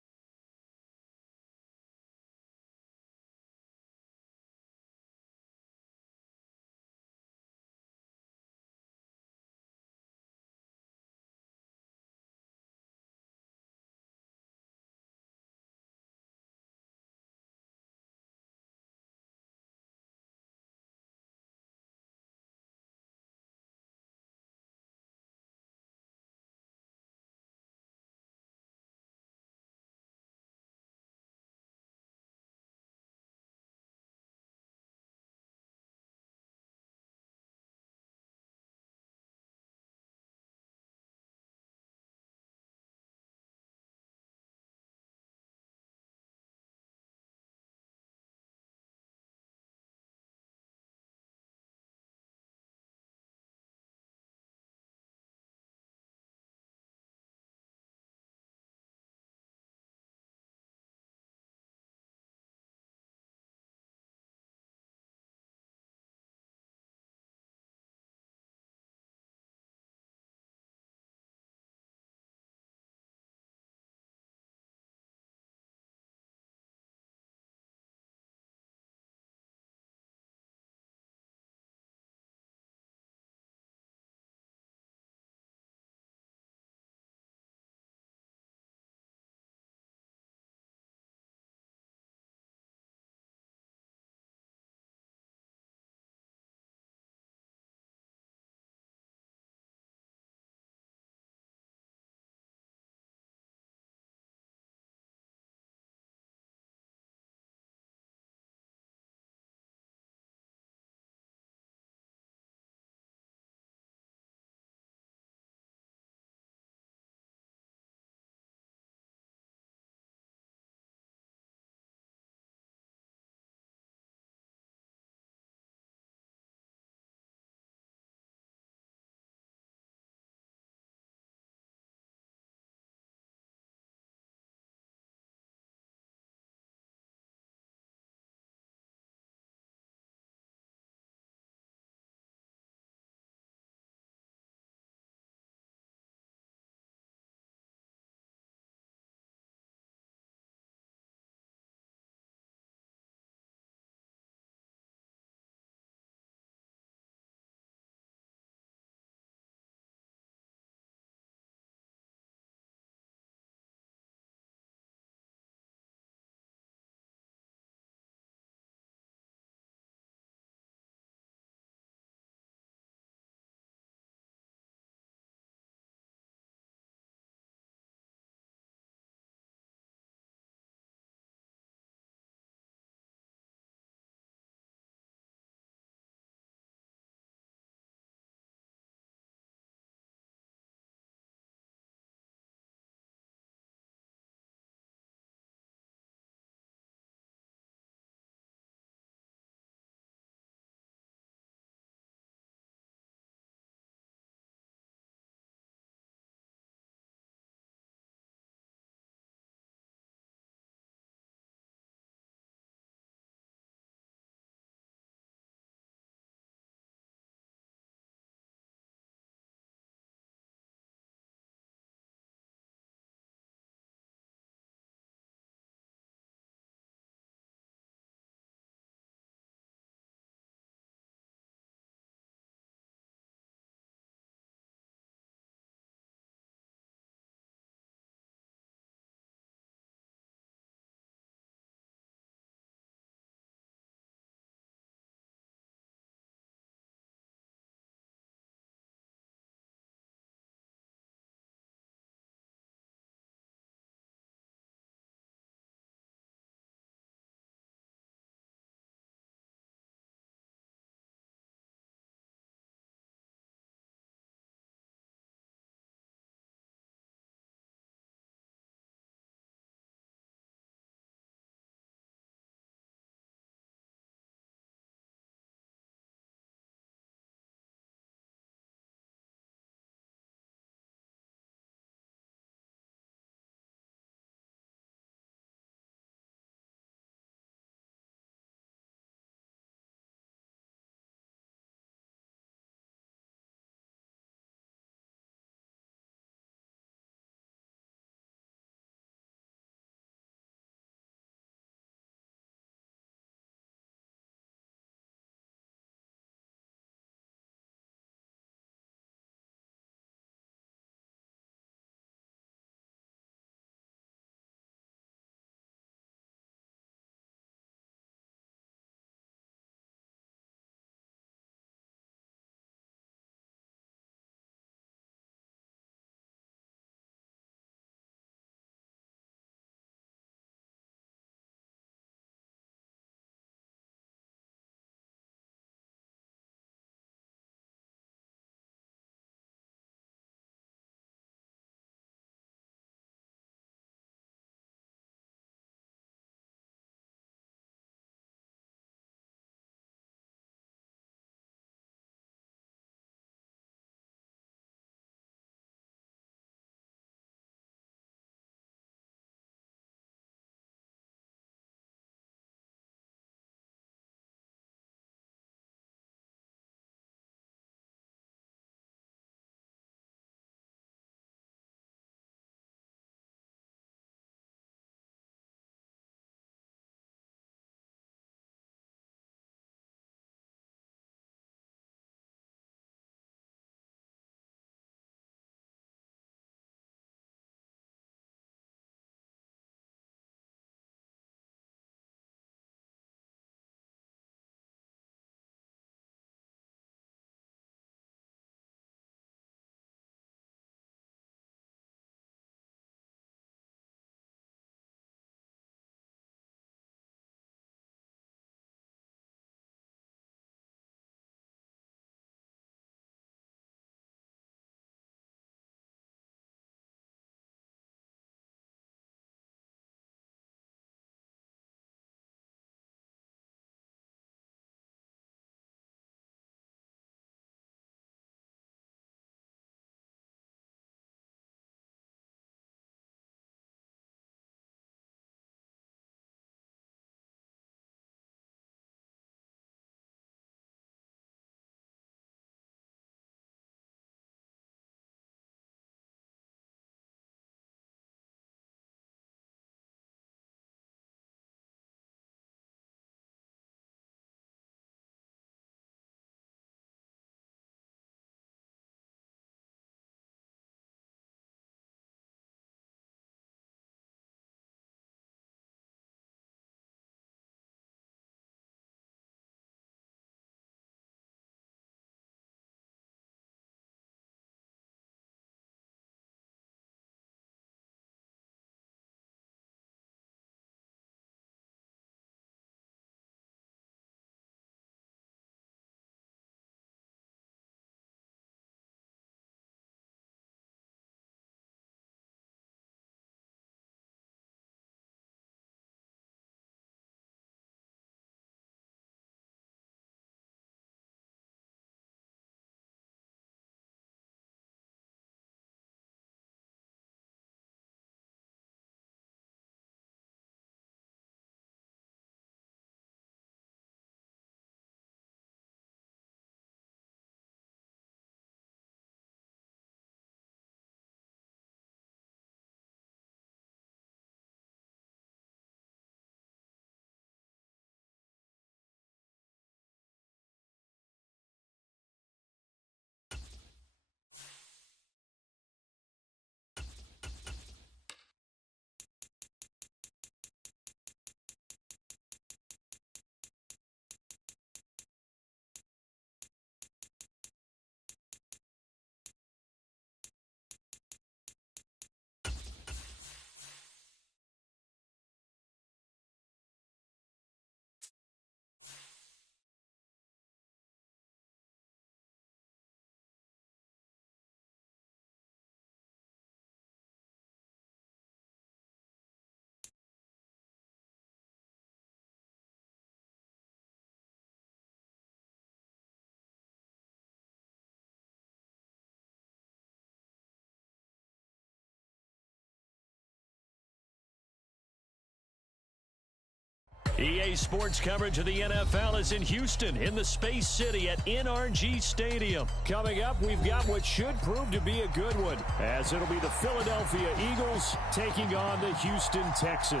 EA Sports coverage of the NFL is in Houston, in the Space City at NRG Stadium. Coming up, we've got what should prove to be a good one, as it'll be the Philadelphia Eagles taking on the Houston Texans.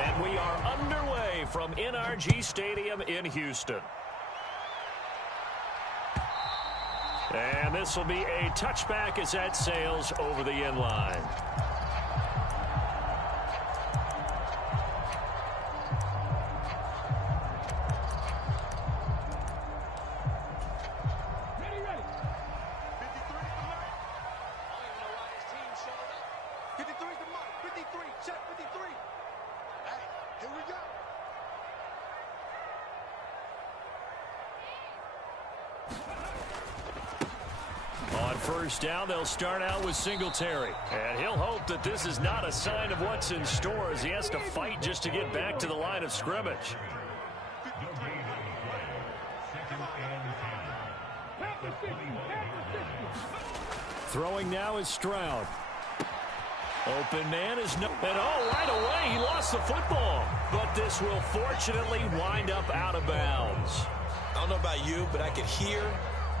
And we are underway from NRG Stadium in Houston. And this will be a touchback as that sails over the end line. First down, they'll start out with Singletary. And he'll hope that this is not a sign of what's in store as he has to fight just to get back to the line of scrimmage. Throwing now is Stroud. Open man is no... And right away, he lost the football. But this will fortunately wind up out of bounds. I don't know about you, but I could hear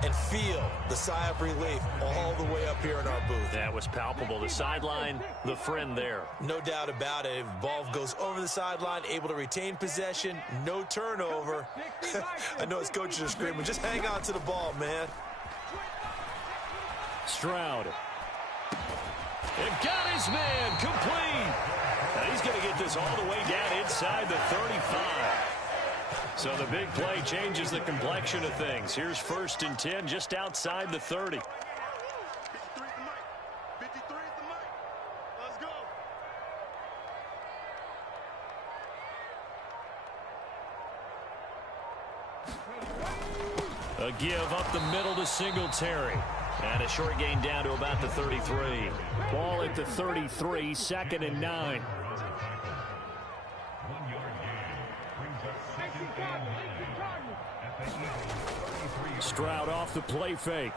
and feel the sigh of relief all the way up here in our booth. That was palpable. The sideline, the friend there. No doubt about it. Ball goes over the sideline, able to retain possession, no turnover. I know his coaches are screaming, just hang on to the ball, man. Stroud. And got his man complete. And he's going to get this all the way down inside the 35. So the big play changes the complexion of things. Here's 1st and 10 just outside the 30. 53 is the mic. 53 is the mic. Let's go. A give up the middle to Singletary. And a short gain down to about the 33. Ball at the 33, 2nd and 9. Stroud off the play fake.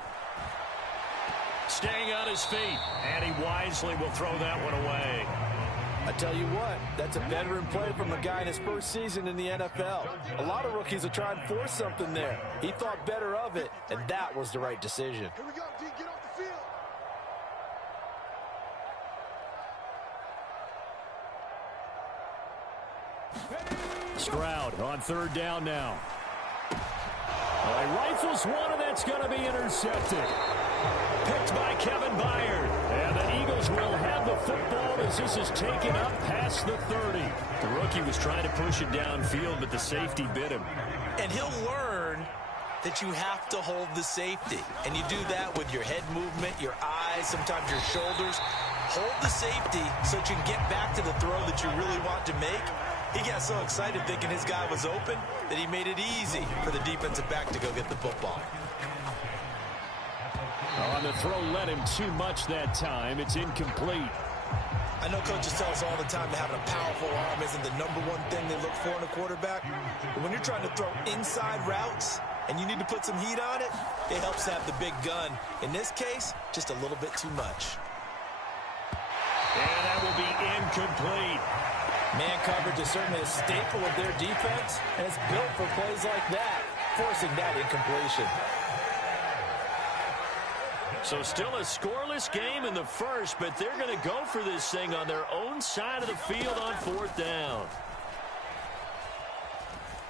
Staying on his feet. And he wisely will throw that one away. I tell you what, that's a veteran play from a guy in his first season in the NFL. A lot of rookies will try and force something there. He thought better of it, and that was the right decision. Here we go, D. Get off the field. Stroud on 3rd down now. He rifles one, and that's going to be intercepted. Picked by Kevin Byard. And the Eagles will have the football as this is taken up past the 30. The rookie was trying to push it downfield, but the safety bit him. And he'll learn that you have to hold the safety. And you do that with your head movement, your eyes, sometimes your shoulders. Hold the safety so that you can get back to the throw that you really want to make. He got so excited thinking his guy was open that he made it easy for the defensive back to go get the football. On the throw led him too much that time. It's incomplete. I know coaches tell us all the time that having a powerful arm isn't the #1 thing they look for in a quarterback. But when you're trying to throw inside routes and you need to put some heat on it, it helps to have the big gun. In this case, just a little bit too much. And that will be incomplete. Man coverage is certainly a staple of their defense, and it's built for plays like that, forcing that incompletion. So still a scoreless game in the first, but they're going to go for this thing on their own side of the field on 4th down.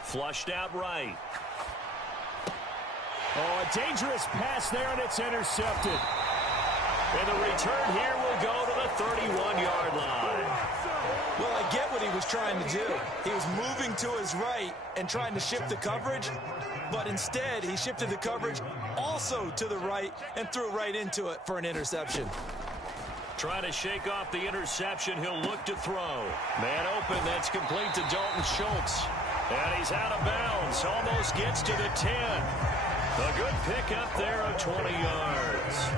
Flushed out right. Oh, a dangerous pass there, and it's intercepted. And the return here will go to the 31-yard line. Well, I get what he was trying to do. He was moving to his right and trying to shift the coverage, but instead he shifted the coverage also to the right and threw right into it for an interception. Trying to shake off the interception, he'll look to throw. Man open, that's complete to Dalton Schultz. And he's out of bounds, almost gets to the 10. A good pick up there of 20 yards.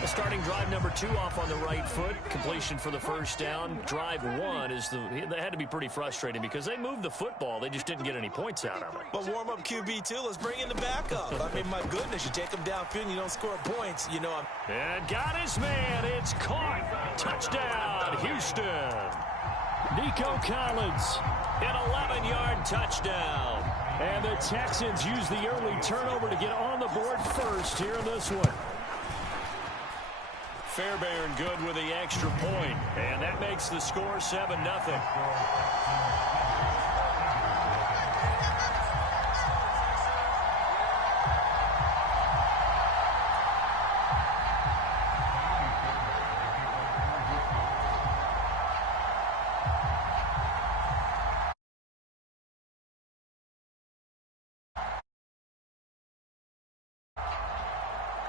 The starting drive number 2 off on the right foot. Completion for the first down. Drive 1 is they had to be pretty frustrating because they moved the football. They just didn't get any points out of it. But warm up QB too. Let's bring in the backup. I mean, my goodness, you take them downfield and you don't score points. You know, and got his man It's caught. Touchdown, Houston. Nico Collins, an 11-yard touchdown. And the Texans use the early turnover to get on the board first here in this one. Fairbairn good with the extra point, and that makes the score 7-0.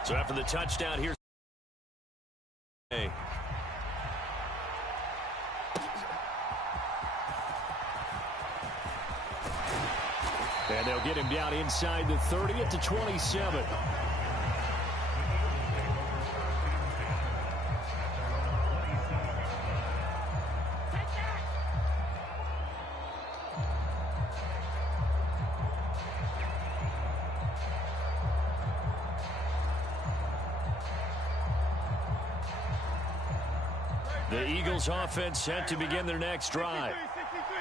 So after the touchdown, here's and they'll get him down inside the 30 at the 27. The Eagles offense set to begin their next drive.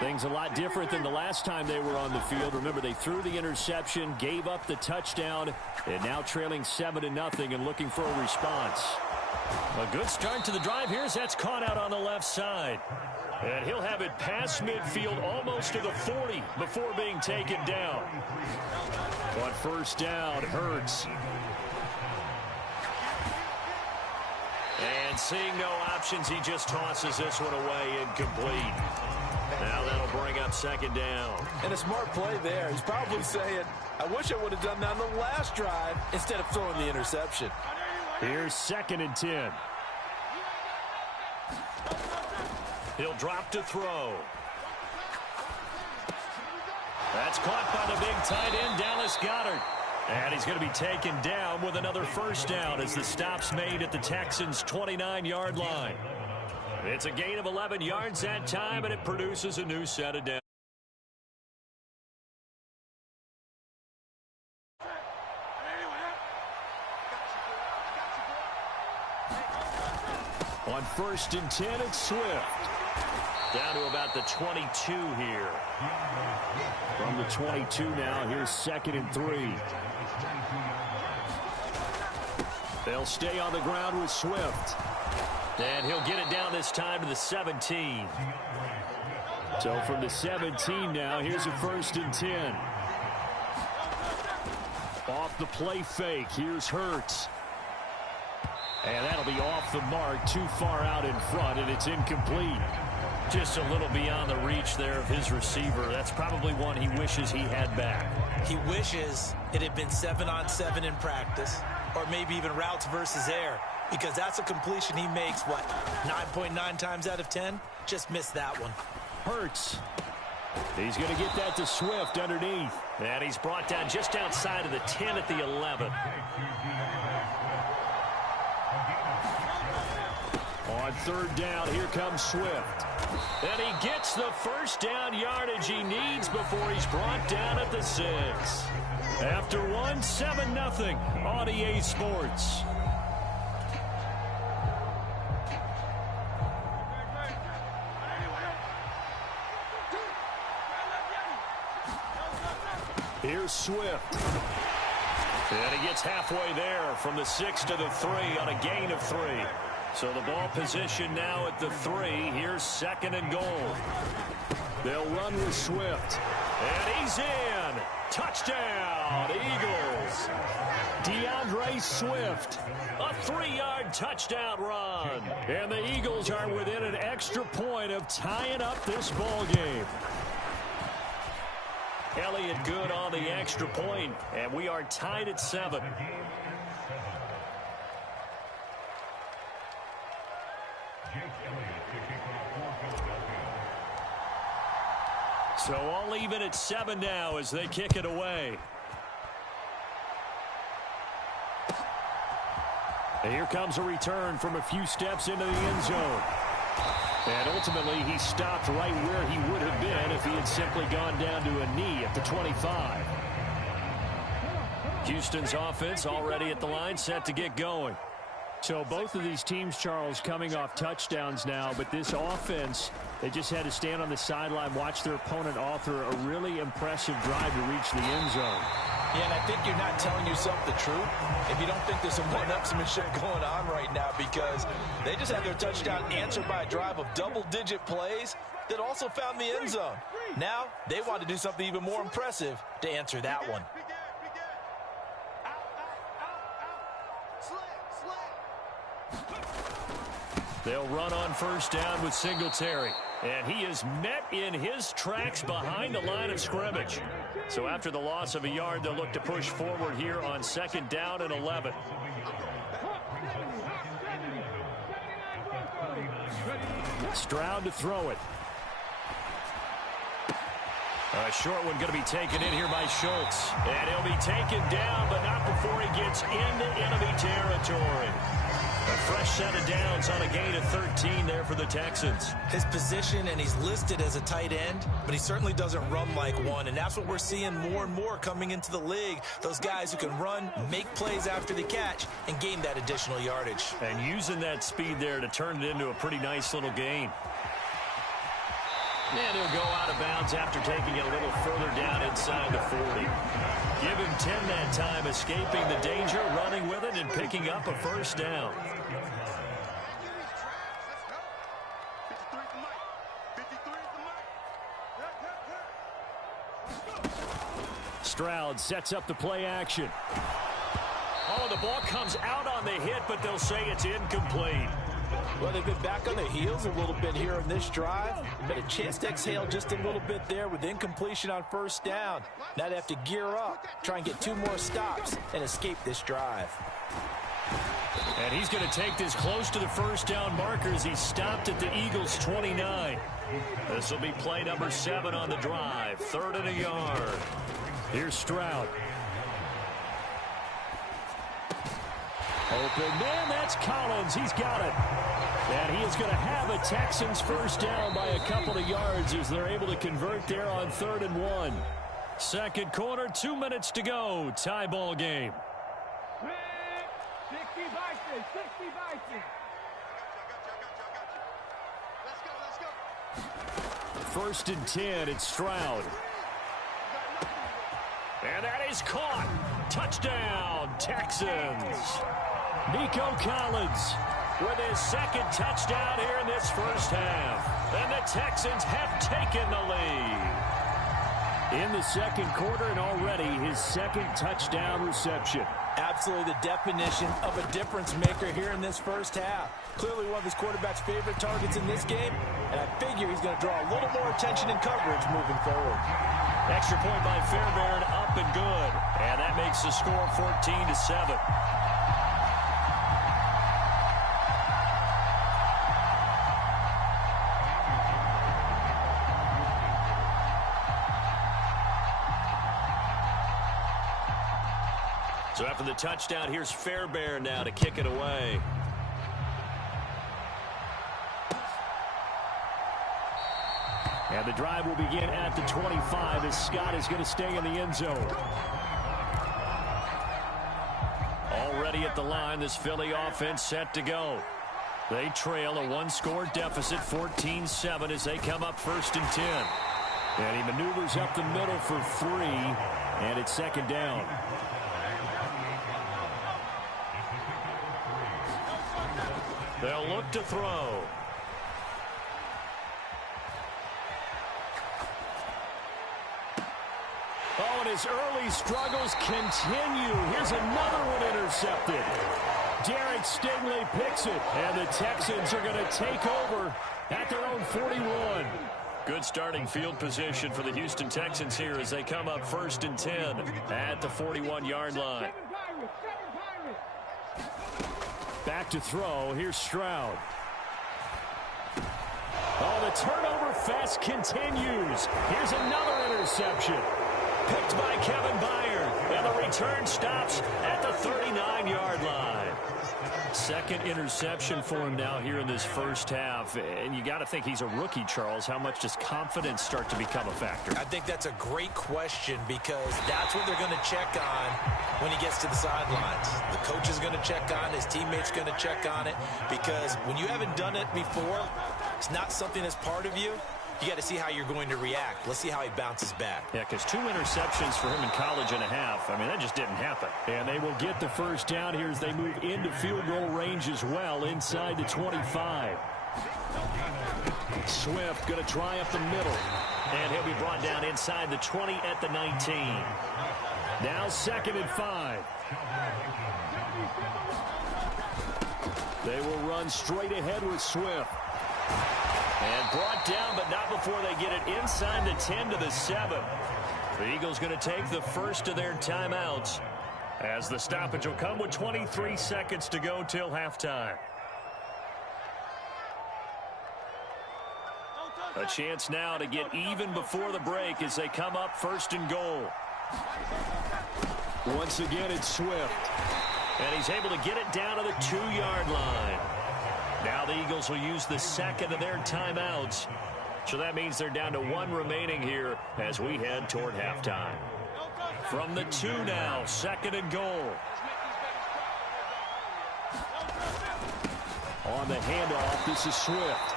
Things a lot different than the last time they were on the field. Remember, they threw the interception, gave up the touchdown, and now trailing 7-0 and looking for a response. A good start to the drive here as that's caught out on the left side. And he'll have it past midfield almost to the 40 before being taken down. On first down, Hurts. And seeing no options, he just tosses this one away incomplete. Now that'll bring up second down. And a smart play there. He's probably saying, I wish I would have done that on the last drive instead of throwing the interception. Here's 2nd and 10. He'll drop to throw. That's caught by the big tight end, Dallas Goedert. And he's going to be taken down with another first down as the stop's made at the Texans' 29-yard line. It's a gain of 11 yards that time, and it produces a new set of downs. On 1st and 10, it's Swift. Down to about the 22 here. From the 22 now, here's 2nd and 3. They'll stay on the ground with Swift. And he'll get it down this time to the 17. So from the 17 now, here's a 1st and 10. Off the play fake, here's Hurts. And that'll be off the mark, too far out in front, and it's incomplete. Just a little beyond the reach there of his receiver. That's probably one he wishes he had back. He wishes it had been 7-on-7 in practice, or maybe even routes versus air, because that's a completion he makes, what, 9.9 times out of 10? Just missed that one. Hurts. He's going to get that to Swift underneath. And he's brought down just outside of the 10 at the 11. On 3rd down, here comes Swift. And he gets the first down yardage he needs before he's brought down at the 6. After one, 7-0 on EA Sports. Here's Swift. And he gets halfway there from the 6 to the 3 on a gain of 3. So the ball position now at the 3. Here's 2nd and goal. They'll run with Swift. And he's in. Touchdown, Eagles. DeAndre Swift. A 3-yard touchdown run. And the Eagles are within an extra point of tying up this ball game. Elliott good on the extra point, and we are tied at 7. So all even at 7 now as they kick it away. And here comes a return from a few steps into the end zone. And ultimately, he stopped right where he would have been if he had simply gone down to a knee at the 25. Houston's offense already at the line, set to get going. So both of these teams, Charles, coming off touchdowns now, but this offense, they just had to stand on the sideline, watch their opponent author a really impressive drive to reach the end zone. Yeah, and I think you're not telling yourself the truth if you don't think there's some one-upsmanship going on right now, because they just had their touchdown answered by a drive of double-digit plays that also found the end zone. Now, they want to do something even more impressive to answer that one. They'll run on first down with Singletary. And he is met in his tracks behind the line of scrimmage. So after the loss of a yard, they'll look to push forward here on second down and 11. Stroud to throw it. A short one going to be taken in here by Schultz. And he'll be taken down, but not before he gets into enemy territory. A fresh set of downs on a gain of 13 there for the Texans. His position, and he's listed as a tight end, but he certainly doesn't run like one, and that's what we're seeing more and more coming into the league. Those guys who can run, make plays after the catch, and gain that additional yardage. And using that speed there to turn it into a pretty nice little gain. And he'll go out of bounds after taking it a little further down inside the 40. Give him 10 that time, escaping the danger, running with it, and picking up a first down. Stroud sets up the play action. Oh, the ball comes out on the hit, but they'll say it's incomplete. Well, they've been back on their heels a little bit here in this drive, but a chance to exhale just a little bit there with incompletion on first down. Now they have to gear up, try and get 2 more stops, and escape this drive. And he's going to take this close to the first down marker as he's stopped at the Eagles' 29. This will be play number 7 on the drive. 3rd and a yard. Here's Stroud. Open man, that's Collins. He's got it. And he is going to have a Texans first down by a couple of yards as they're able to convert there on 3rd and 1. Second quarter, 2 minutes to go. Tie ball game. 60 First and 10, it's Stroud. And that is caught. Touchdown, Texans. Nico Collins with his second touchdown here in this first half. And the Texans have taken the lead. In the second quarter, and already his second touchdown reception. Absolutely the definition of a difference maker here in this first half. Clearly one of his quarterback's favorite targets in this game, and I figure he's going to draw a little more attention and coverage moving forward. Extra point by Fairbairn, up and good. And that makes the score 14-7. So after the touchdown, here's Fairbairn now to kick it away. And the drive will begin at the 25 as Scott is going to stay in the end zone. Already at the line, this Philly offense set to go. They trail a 1-score deficit, 14-7 as they come up 1st and 10. And he maneuvers up the middle for 3, and it's second down. They'll look to throw. Oh, and his early struggles continue. Here's another one intercepted. Derek Stingley picks it, and the Texans are going to take over at their own 41. Good starting field position for the Houston Texans here as they come up 1st and 10 at the 41-yard line. Back to throw. Here's Stroud. Oh, the turnover fest continues. Here's another interception. Picked by Kevin Byard. And the return stops at the 39-yard line. Second interception for him now here in this first half. And you got to think he's a rookie, Charles. How much does confidence start to become a factor? I think that's a great question because that's what they're going to check on when he gets to the sidelines. The coach is going to check on it. His teammates going to check on it because when you haven't done it before, it's not something that's part of you. You got to see how you're going to react. Let's see how he bounces back. Yeah, because 2 interceptions for him in college and a half. I mean, that just didn't happen. And they will get the first down here as they move into field goal range as well inside the 25. Swift going to try up the middle. And he'll be brought down inside the 20 at the 19. Now 2nd and 5. They will run straight ahead with Swift. And brought down, but not before they get it inside the 10 to the 7. The Eagles going to take the first of their timeouts as the stoppage will come with 23 seconds to go till halftime. A chance now to get even before the break as they come up 1st and goal. Once again, it's Swift. And he's able to get it down to the 2-yard line. Now the Eagles will use the second of their timeouts. So that means they're down to 1 remaining here as we head toward halftime. From the 2 now, 2nd and goal. On the handoff, this is Swift.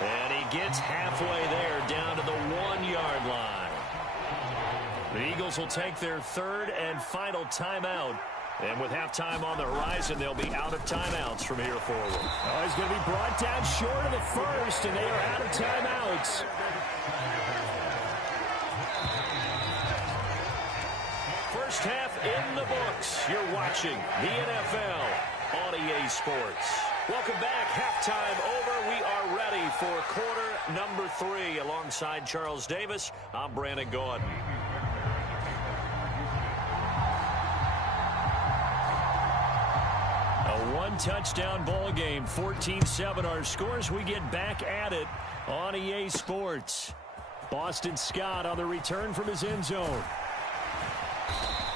And he gets halfway there down to the 1-yard line. The Eagles will take their 3rd and final timeout. And with halftime on the horizon, they'll be out of timeouts from here forward. Oh, he's going to be brought down short of the first, and they are out of timeouts. First half in the books. You're watching the NFL on EA Sports. Welcome back. Halftime over. We are ready for quarter number 3. Alongside Charles Davis, I'm Brandon Gordon. One-touchdown ball game, 14-7 our scores. We get back at it on EA Sports. Boston Scott on the return from his end zone.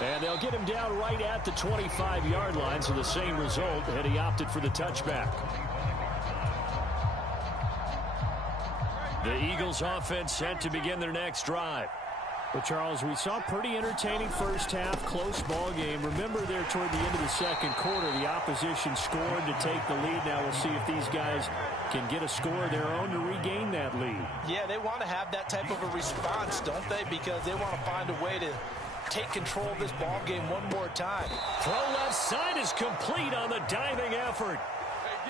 And they'll get him down right at the 25-yard line, so the same result, and he opted for the touchback. The Eagles offense set to begin their next drive. Well, Charles, we saw pretty entertaining first half, close ball game. Remember there toward the end of the second quarter, the opposition scored to take the lead. Now we'll see if these guys can get a score of their own to regain that lead. Yeah, they want to have that type of a response, don't they? Because they want to find a way to take control of this ball game one more time. Throw left side is complete on the diving effort.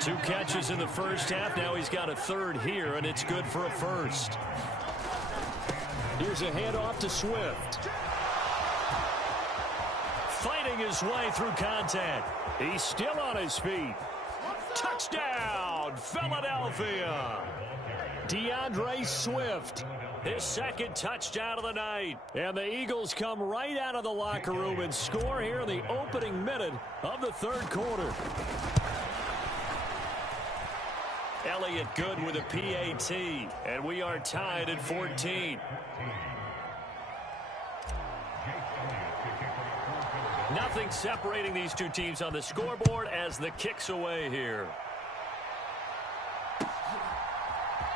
2 catches in the first half. Now he's got a 3rd here, and it's good for a 1st. Here's a handoff to Swift. Fighting his way through contact. He's still on his feet. Touchdown, Philadelphia. DeAndre Swift, his 2nd touchdown of the night. And the Eagles come right out of the locker room and score here in the opening minute of the 3rd quarter. Elliott good with a PAT, and we are tied at 14. Nothing separating these 2 teams on the scoreboard as the kick's away here.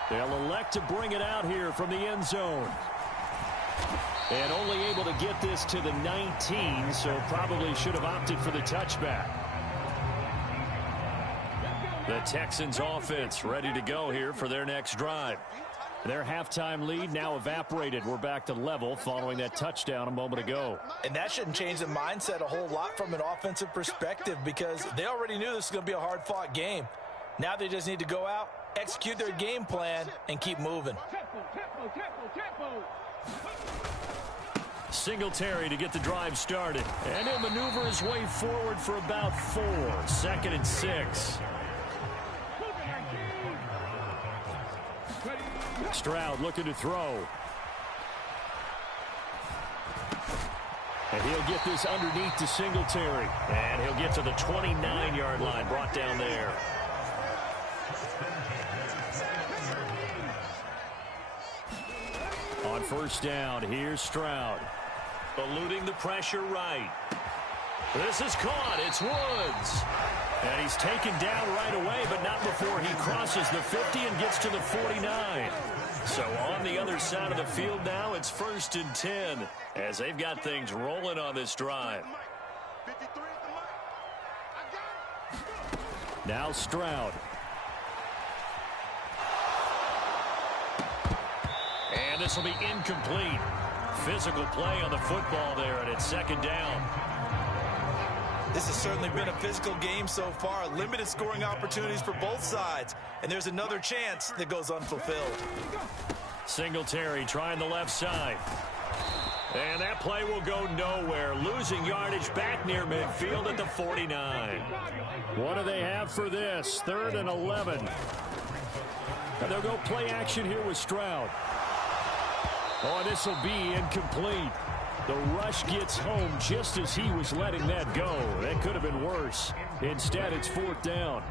They'll elect to bring it out here from the end zone. And only able to get this to the 19, so probably should have opted for the touchback. The Texans offense ready to go here for their next drive. Their halftime lead now evaporated. We're back to level following that touchdown a moment ago. And that shouldn't change the mindset a whole lot from an offensive perspective because they already knew this was going to be a hard-fought game. Now they just need to go out, execute their game plan, and keep moving. Singletary to get the drive started. And he'll maneuver his way forward for about 4. 2nd and 6. Stroud looking to throw. And he'll get this underneath to Singletary. And he'll get to the 29-yard line, brought down there. On 1st down, here's Stroud. Eluding the pressure right. This is caught. It's Woods. And he's taken down right away, but not before he crosses the 50 and gets to the 49. So on the other side of the field now, it's 1st and 10 as they've got things rolling on this drive. Now Stroud. And this will be incomplete. Physical play on the football there, and it's 2nd down. This has certainly been a physical game so far. Limited scoring opportunities for both sides. And there's another chance that goes unfulfilled. Singletary trying the left side. And that play will go nowhere. Losing yardage back near midfield at the 49. What do they have for this? 3rd and 11. And they'll go play action here with Stroud. Oh, this will be incomplete. The rush gets home just as he was letting that go. That could have been worse. Instead, it's 4th down.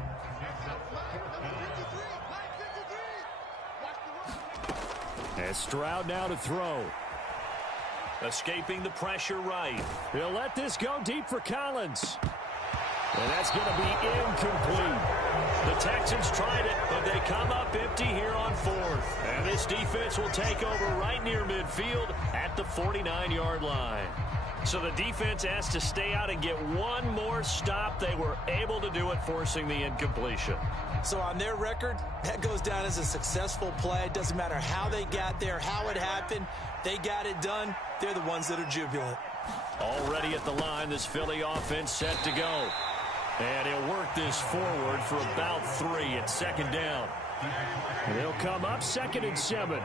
And Stroud now to throw. Escaping the pressure right. He'll let this go deep for Collins. And that's going to be incomplete. The Texans tried it, but they come up empty here on 4th. And this defense will take over right near midfield at the 49-yard line. So the defense asked to stay out and get one more stop. They were able to do it, forcing the incompletion. So on their record, that goes down as a successful play. It doesn't matter how they got there, how it happened. They got it done. They're the ones that are jubilant. Already at the line, this Philly offense set to go. And he'll work this forward for about 3 at 2nd down. They'll come up 2nd and 7.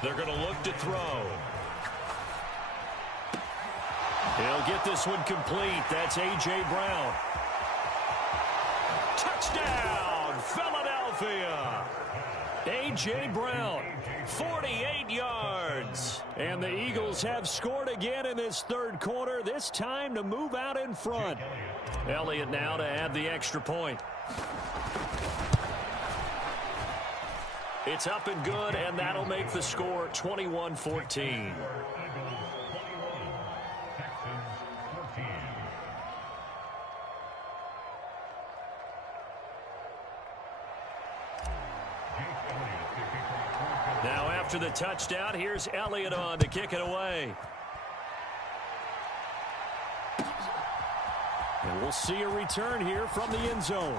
They're going to look to throw. He'll get this one complete. That's A.J. Brown. Touchdown, Philadelphia! A.J. Brown, 48 yards. And the Eagles have scored again in this 3rd quarter, this time to move out in front. Elliott now to add the extra point. It's up and good, and that'll make the score 21-14. Now after the touchdown, here's Elliott on to kick it away. And we'll see a return here from the end zone.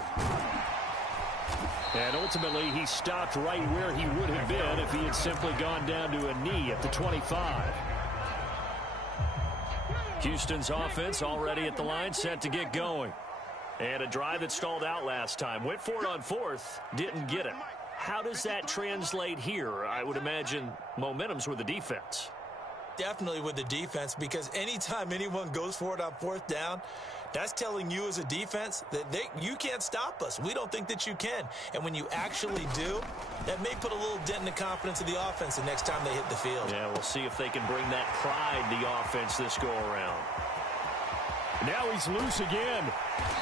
And ultimately, he stopped right where he would have been if he had simply gone down to a knee at the 25. Houston's offense already at the line, set to get going. And a drive that stalled out last time. Went for it on 4th, didn't get it. How does that translate here? I would imagine momentum's with the defense. Definitely with the defense, because anytime anyone goes for it on 4th down, that's telling you as a defense that you can't stop us. We don't think that you can. And when you actually do, that may put a little dent in the confidence of the offense the next time they hit the field. Yeah, we'll see if they can bring that pride, the offense, this go-around. Now he's loose again.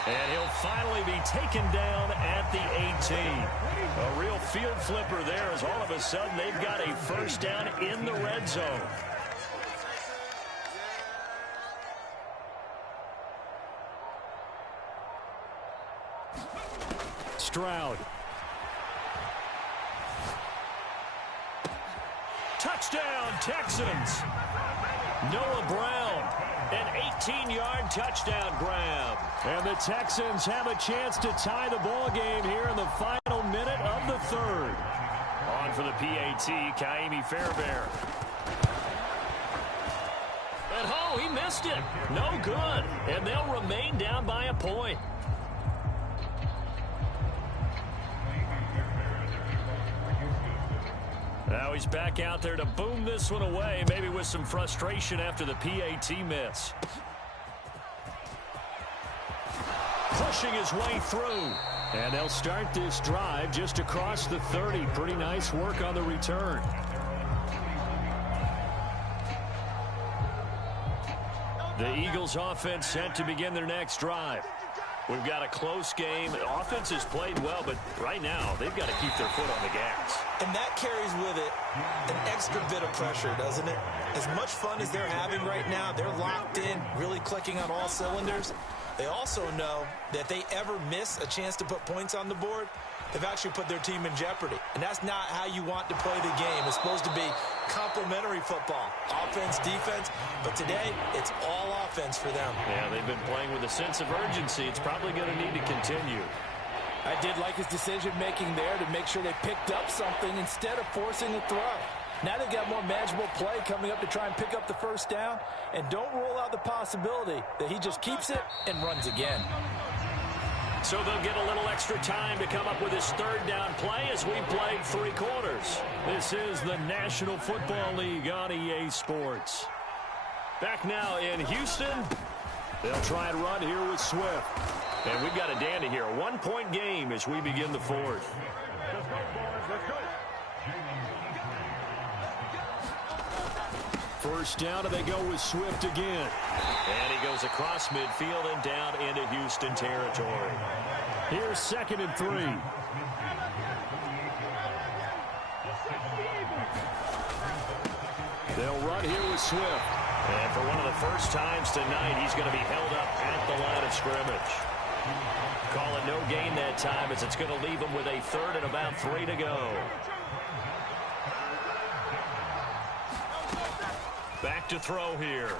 And he'll finally be taken down at the 18. A real field flipper there, as all of a sudden they've got a 1st down in the red zone. Stroud. Touchdown, Texans. Noah Brown, an 18-yard touchdown grab. And the Texans have a chance to tie the ball game here in the final minute of the 3rd. On for the PAT, Kaimi Fairbairn. And oh, he missed it. No good. And they'll remain down by a point. Now he's back out there to boom this one away, maybe with some frustration after the PAT miss. Pushing his way through. And they'll start this drive just across the 30. Pretty nice work on the return. The Eagles offense set to begin their next drive. We've got a close game. The offense has played well, but right now they've got to keep their foot on the gas. And that carries with it an extra bit of pressure, doesn't it? As much fun as they're having right now, they're locked in, really clicking on all cylinders. They also know that if they ever miss a chance to put points on the board, they've actually put their team in jeopardy. And that's not how you want to play the game. It's supposed to be complementary football, offense, defense. But today, it's all offense for them. Yeah, they've been playing with a sense of urgency. It's probably going to need to continue. I did like his decision-making there to make sure they picked up something instead of forcing a throw. Now they've got more manageable play coming up to try and pick up the first down. And don't rule out the possibility that he just keeps it and runs again. So they'll get a little extra time to come up with his third down play as we played 3 quarters. This is the National Football League on EA Sports. Back now in Houston. They'll try and run here with Swift. And we've got a dandy here. A 1-point game as we begin the 4th. Let's go, boys. Let's go. First down, and they go with Swift again. And he goes across midfield and down into Houston territory. Here's 2nd and 3. They'll run here with Swift. And for one of the first times tonight, he's going to be held up at the line of scrimmage. Call it no gain that time as it's going to leave him with a 3rd and about 3 to go. Back to throw here.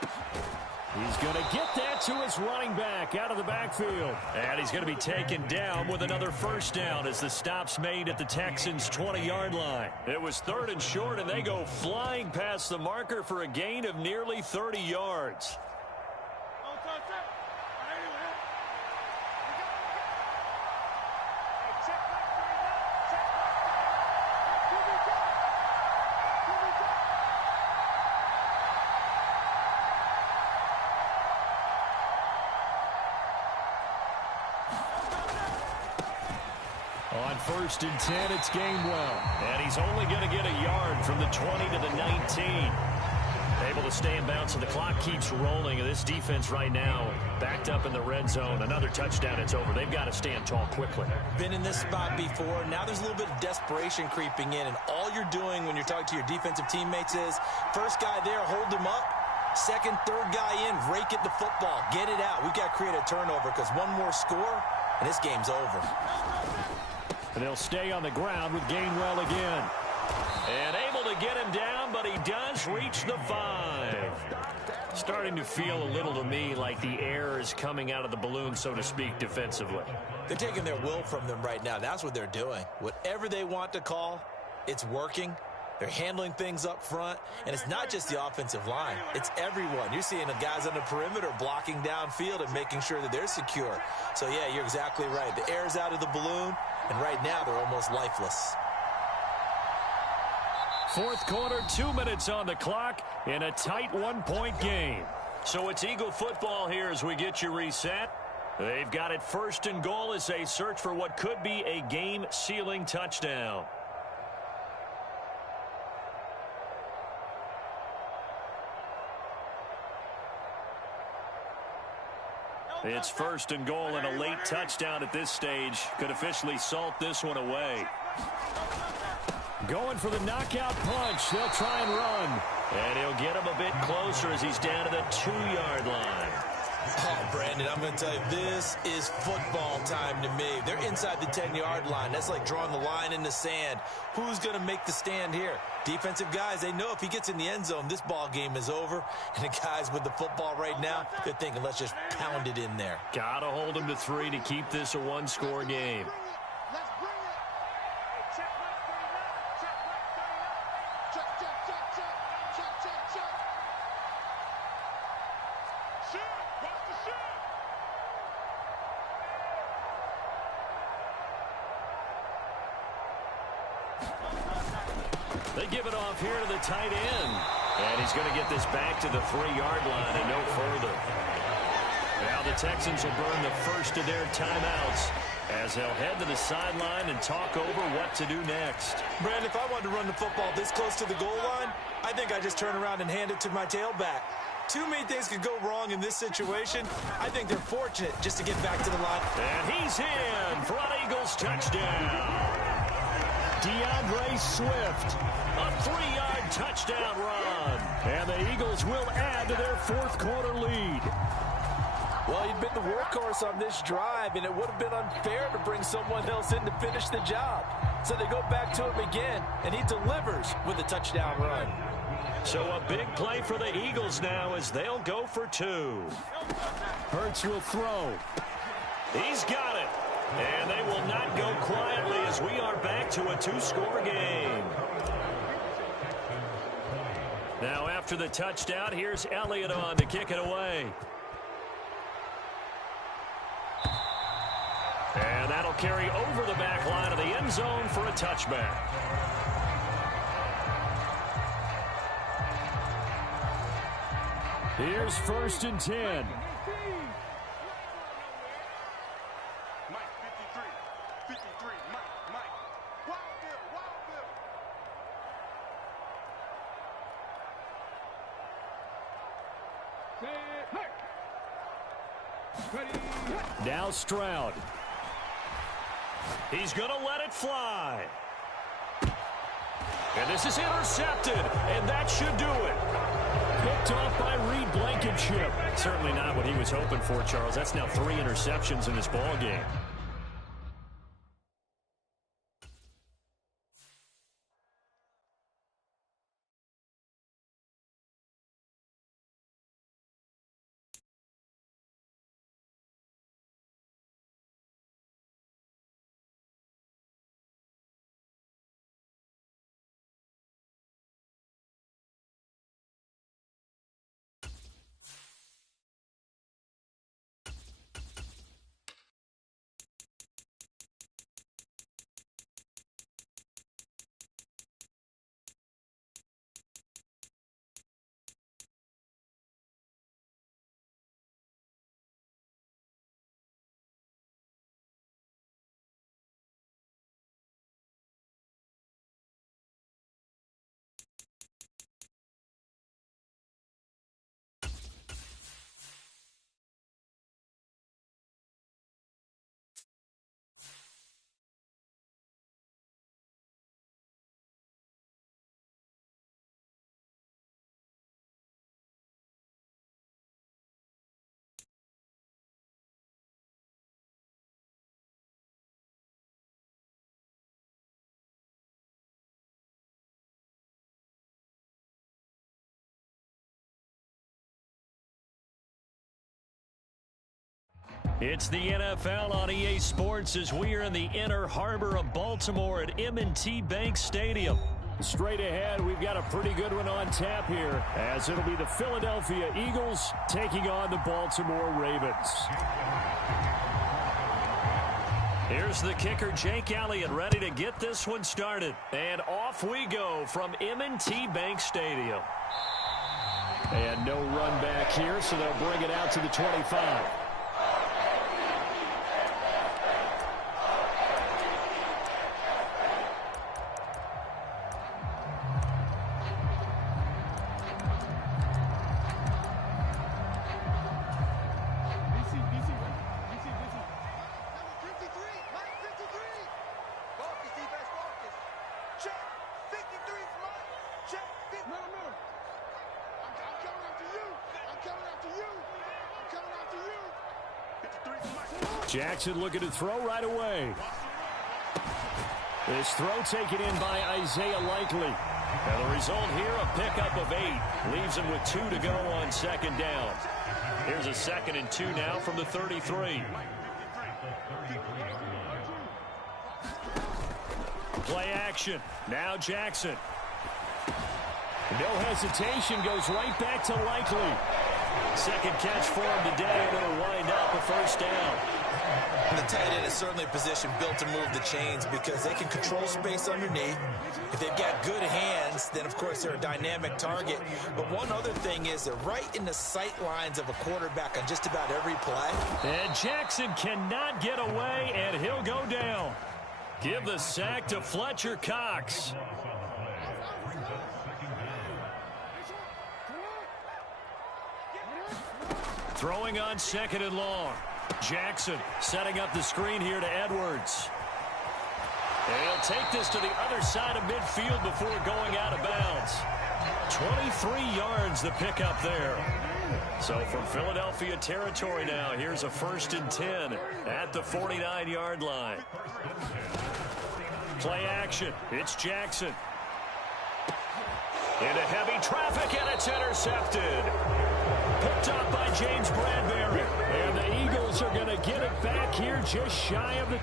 He's going to get that to his running back out of the backfield. And he's going to be taken down with another first down as the stop's made at the Texans' 20-yard line. It was 3rd and short, and they go flying past the marker for a gain of nearly 30 yards. On 1st and 10, it's Gainwell. And he's only going to get a yard from the 20 to the 19. Able to stay in bounds, and the clock keeps rolling. And this defense right now backed up in the red zone. Another touchdown, it's over. They've got to stand tall quickly. Been in this spot before. Now there's a little bit of desperation creeping in. And all you're doing when you're talking to your defensive teammates is, first guy there, hold him up. Second, third guy in, rake at the football. Get it out. We've got to create a turnover because one more score, and this game's over. And they'll stay on the ground with Gainwell again. And able to get him down, but he does reach the 5. Starting to feel a little to me like the air is coming out of the balloon, so to speak, defensively. They're taking their will from them right now. That's what they're doing. Whatever they want to call, it's working. They're handling things up front, and it's not just the offensive line. It's everyone. You're seeing the guys on the perimeter blocking downfield and making sure that they're secure. So, yeah, you're exactly right. The air's out of the balloon, and right now they're almost lifeless. 4th quarter, 2 minutes on the clock in a tight 1-point game. So it's Eagle football here as we get you reset. They've got it 1st and goal as they search for what could be a game-sealing touchdown. It's 1st and goal, and a late touchdown at this stage could officially salt this one away. Going for the knockout punch. They'll try and run. And he'll get him a bit closer as he's down to the 2-yard line. Oh, Brandon, I'm going to tell you, this is football time to me. They're inside the 10-yard line. That's like drawing the line in the sand. Who's going to make the stand here? Defensive guys, they know if he gets in the end zone, this ball game is over. And the guys with the football right now, they're thinking, let's just pound it in there. Got to hold him to 3 to keep this a 1-score game. They give it off here to the tight end. And he's going to get this back to the 3-yard line and no further. Now the Texans will burn the first of their timeouts as they'll head to the sideline and talk over what to do next. Brandon, if I wanted to run the football this close to the goal line, I think I just turn around and hand it to my tailback. too many things could go wrong in this situation. I think they're fortunate just to get back to the line. And he's in for an Eagles touchdown. DeAndre Swift, a 3-yard touchdown run. And the Eagles will add to their fourth quarter lead. Well, he'd been the workhorse on this drive, and it would have been unfair to bring someone else in to finish the job. So they go back to him again, and he delivers with a touchdown run. So a big play for the Eagles now as they'll go for 2. Hurts will throw. He's got it. And they will not go quietly as we are back to a 2-score game. Now after the touchdown, here's Elliott on to kick it away. And that'll carry over the back line of the end zone for a touchback. Here's 1st and 10. Mike, 53, Mike. Wild Bill. Now Stroud. He's going to let it fly. And this is intercepted, and that should do it. Picked off by Reed Blankenship. Certainly not what he was hoping for, Charles. That's now 3 interceptions in this ball game. It's the NFL on EA Sports as we are in the inner harbor of Baltimore at M&T Bank Stadium. Straight ahead, we've got a pretty good one on tap here, as it'll be the Philadelphia Eagles taking on the Baltimore Ravens. Here's the kicker, Jake Elliott, ready to get this one started. And off we go from M&T Bank Stadium. And no run back here, so they'll bring it out to the 25. Jackson looking to throw right away. This throw taken in by Isaiah Likely. And the result here, a pickup of 8. Leaves him with 2 to go on 2nd down. Here's a 2nd and 2 now from the 33. Play action. Now Jackson. No hesitation, goes right back to Likely. 2nd catch for him today, and it'll wind up a 1st down. And the tight end is certainly a position built to move the chains because they can control space underneath. If they've got good hands, then of course they're a dynamic target. But one other thing is they're right in the sight lines of a quarterback on just about every play. And Jackson cannot get away, and he'll go down. Give the sack to Fletcher Cox. Throwing on 2nd and long. Jackson setting up the screen here to Edwards. And he'll take this to the other side of midfield before going out of bounds. 23 yards the pickup there. So from Philadelphia territory now, here's a 1st and 10 at the 49-yard line. Play action. It's Jackson. Into heavy traffic, and it's intercepted. Picked up by James Bradbury. And the Eagles are going to get it back here just shy of the...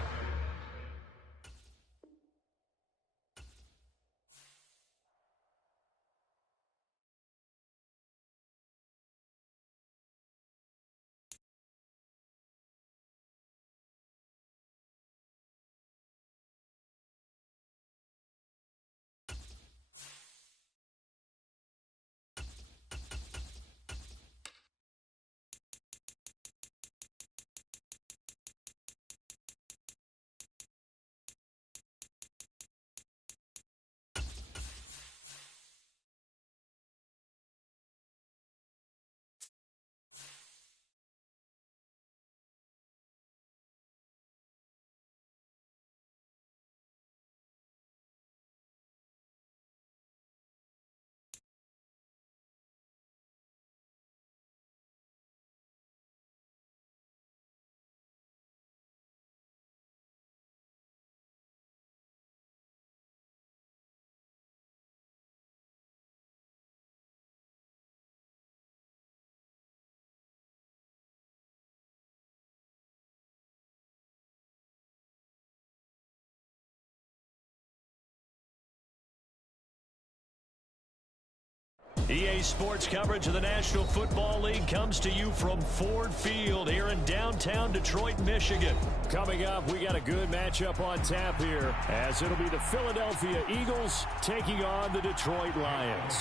EA Sports coverage of the National Football League comes to you from Ford Field here in downtown Detroit, Michigan. Coming up, we got a good matchup on tap here, as it'll be the Philadelphia Eagles taking on the Detroit Lions.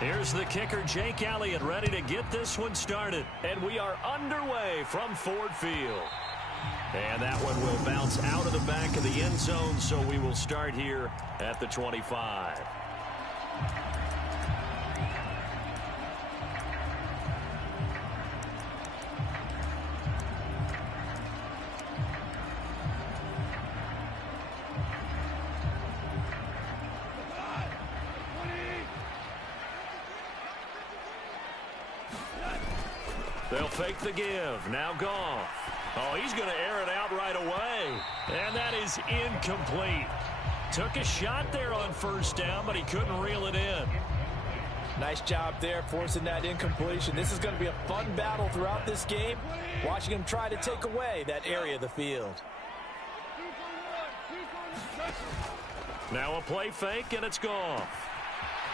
Here's the kicker, Jake Elliott, ready to get this one started. And we are underway from Ford Field. And that one will bounce out of the back of the end zone, so we will start here at the 25. They'll fake the give. Now Goff. Oh, he's going to air it out right away. And that is incomplete. Took a shot there on 1st down, but he couldn't reel it in. Nice job there forcing that incompletion. This is going to be a fun battle throughout this game. Watching him try to take away that area of the field. Now a play fake, and it's Goff.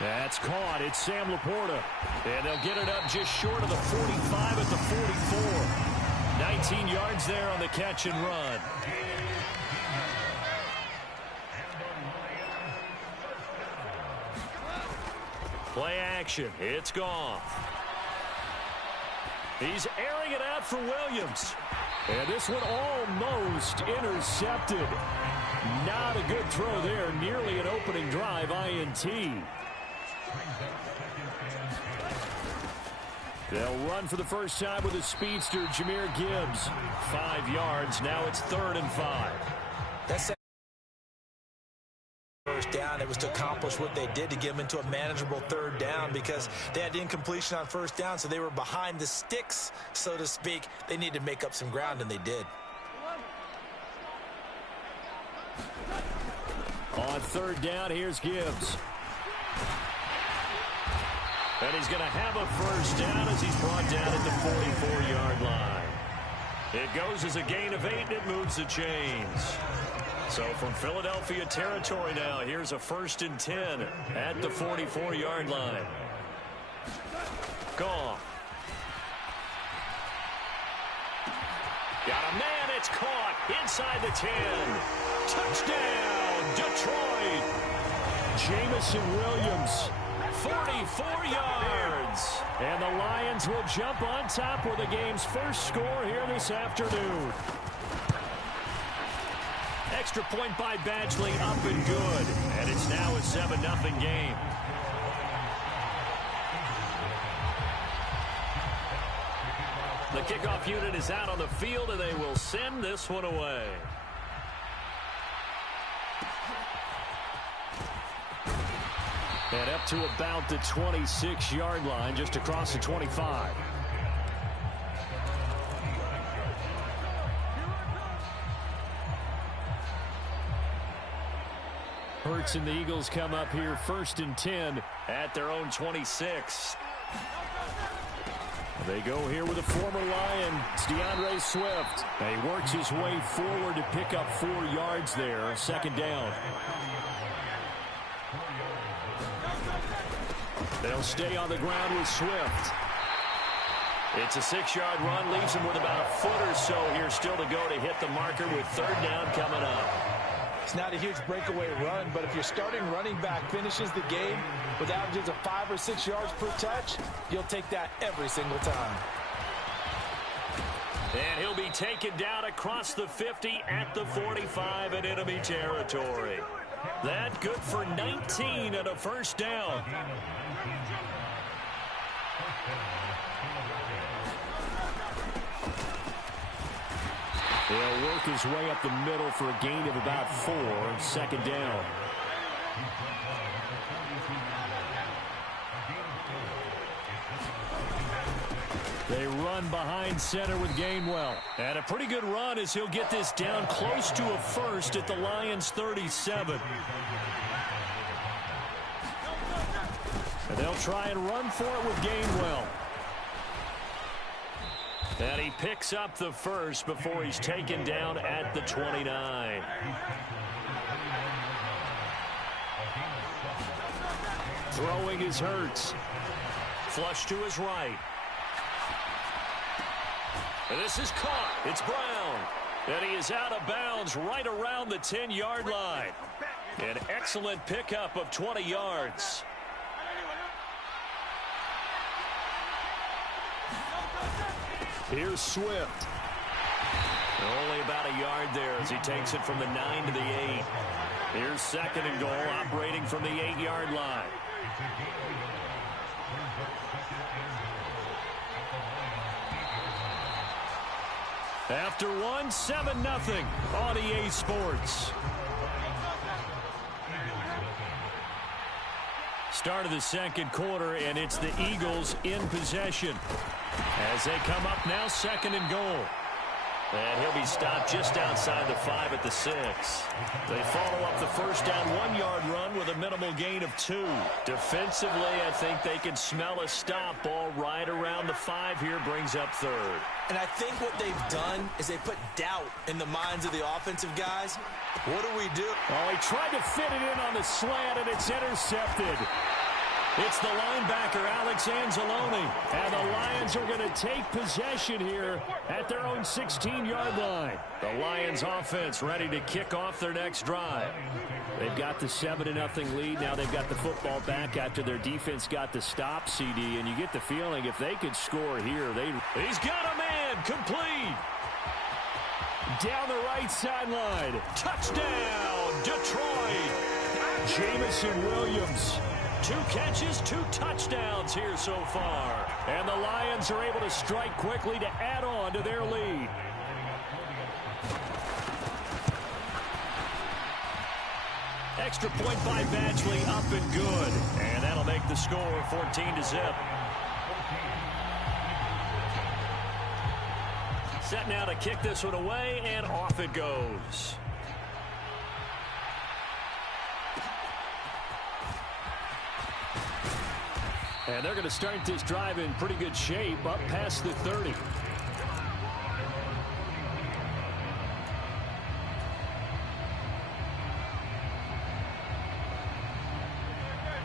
That's caught. It's Sam Laporta. And they'll get it up just short of the 45 at the 44. 19 yards there on the catch and run. Play action. It's Goff. He's airing it out for Williams. And this one almost intercepted. Not a good throw there. Nearly an opening drive INT. They'll run for the first time with a speedster, Jahmyr Gibbs. 5 yards. Now it's 3rd and 5. That's first down. It was to accomplish what they did to get them into a manageable 3rd down because they had incompletion on 1st down, so they were behind the sticks, so to speak. They needed to make up some ground, and they did. On 3rd down, here's Gibbs. And he's going to have a 1st down as he's brought down at the 44-yard line. It goes as a gain of 8, and it moves the chains. So from Philadelphia territory now, here's a 1st and 10 at the 44-yard line. Goff. Got a man, it's caught inside the 10. Touchdown, Detroit. Jamison Williams. 44 yards. And the Lions will jump on top with the game's first score here this afternoon. Extra point by Badgley, up and good. And it's now a 7-0 game. The kickoff unit is out on the field, and they will send this one away. And up to about the 26-yard line, just across the 25. Hurts and the Eagles come up here 1st and 10 at their own 26. They go here with a former Lion. It's DeAndre Swift. He works his way forward to pick up 4 yards there. 2nd down. They'll stay on the ground with Swift. It's a 6-yard run, leaves him with about a foot or so here still to go to hit the marker with 3rd down coming up. It's not a huge breakaway run, but if your starting running back finishes the game with averages of 5 or 6 yards per touch, you'll take that every single time. And he'll be taken down across the 50 at the 45 in enemy territory. That good for 19 and a 1st down. He'll work his way up the middle for a gain of about 4. 2nd down. They run behind center with Gainwell. And a pretty good run as he'll get this down close to a 1st at the Lions' 37. And they'll try and run for it with Gainwell. And he picks up the 1st before he's taken down at the 29. Throwing is Hurts. Flush to his right. And this is caught. It's Brown. And he is out of bounds right around the 10-yard line. An excellent pickup of 20 yards. Here's Swift. Only about a yard there as he takes it from the 9 to the 8. Here's 2nd and goal, operating from the 8-yard line. After 1, 7-0 on EA Sports. Start of the 2nd quarter, and it's the Eagles in possession. As they come up now, 2nd and goal. And he'll be stopped just outside the 5 at the 6. They follow up the 1st down 1-yard run with a minimal gain of 2. Defensively, I think they can smell a stop. Ball right around the 5 here, brings up 3rd. And I think what they've done is they put doubt in the minds of the offensive guys. What do we do? Oh, he tried to fit it in on the slant, and it's intercepted. It's the linebacker, Alex Anzalone. And the Lions are going to take possession here at their own 16-yard line. The Lions offense ready to kick off their next drive. They've got the 7-0 lead. Now they've got the football back after their defense got the stop, CD. And you get the feeling if they could score here, He's got a man, complete. Down the right sideline. Touchdown, Detroit. Jamison Williams. 2 catches, 2 touchdowns here so far. And the Lions are able to strike quickly to add on to their lead. Extra point by Badgley, up and good. And that'll make the score 14-0. Set now to kick this one away, and off it goes. And they're going to start this drive in pretty good shape, up past the 30.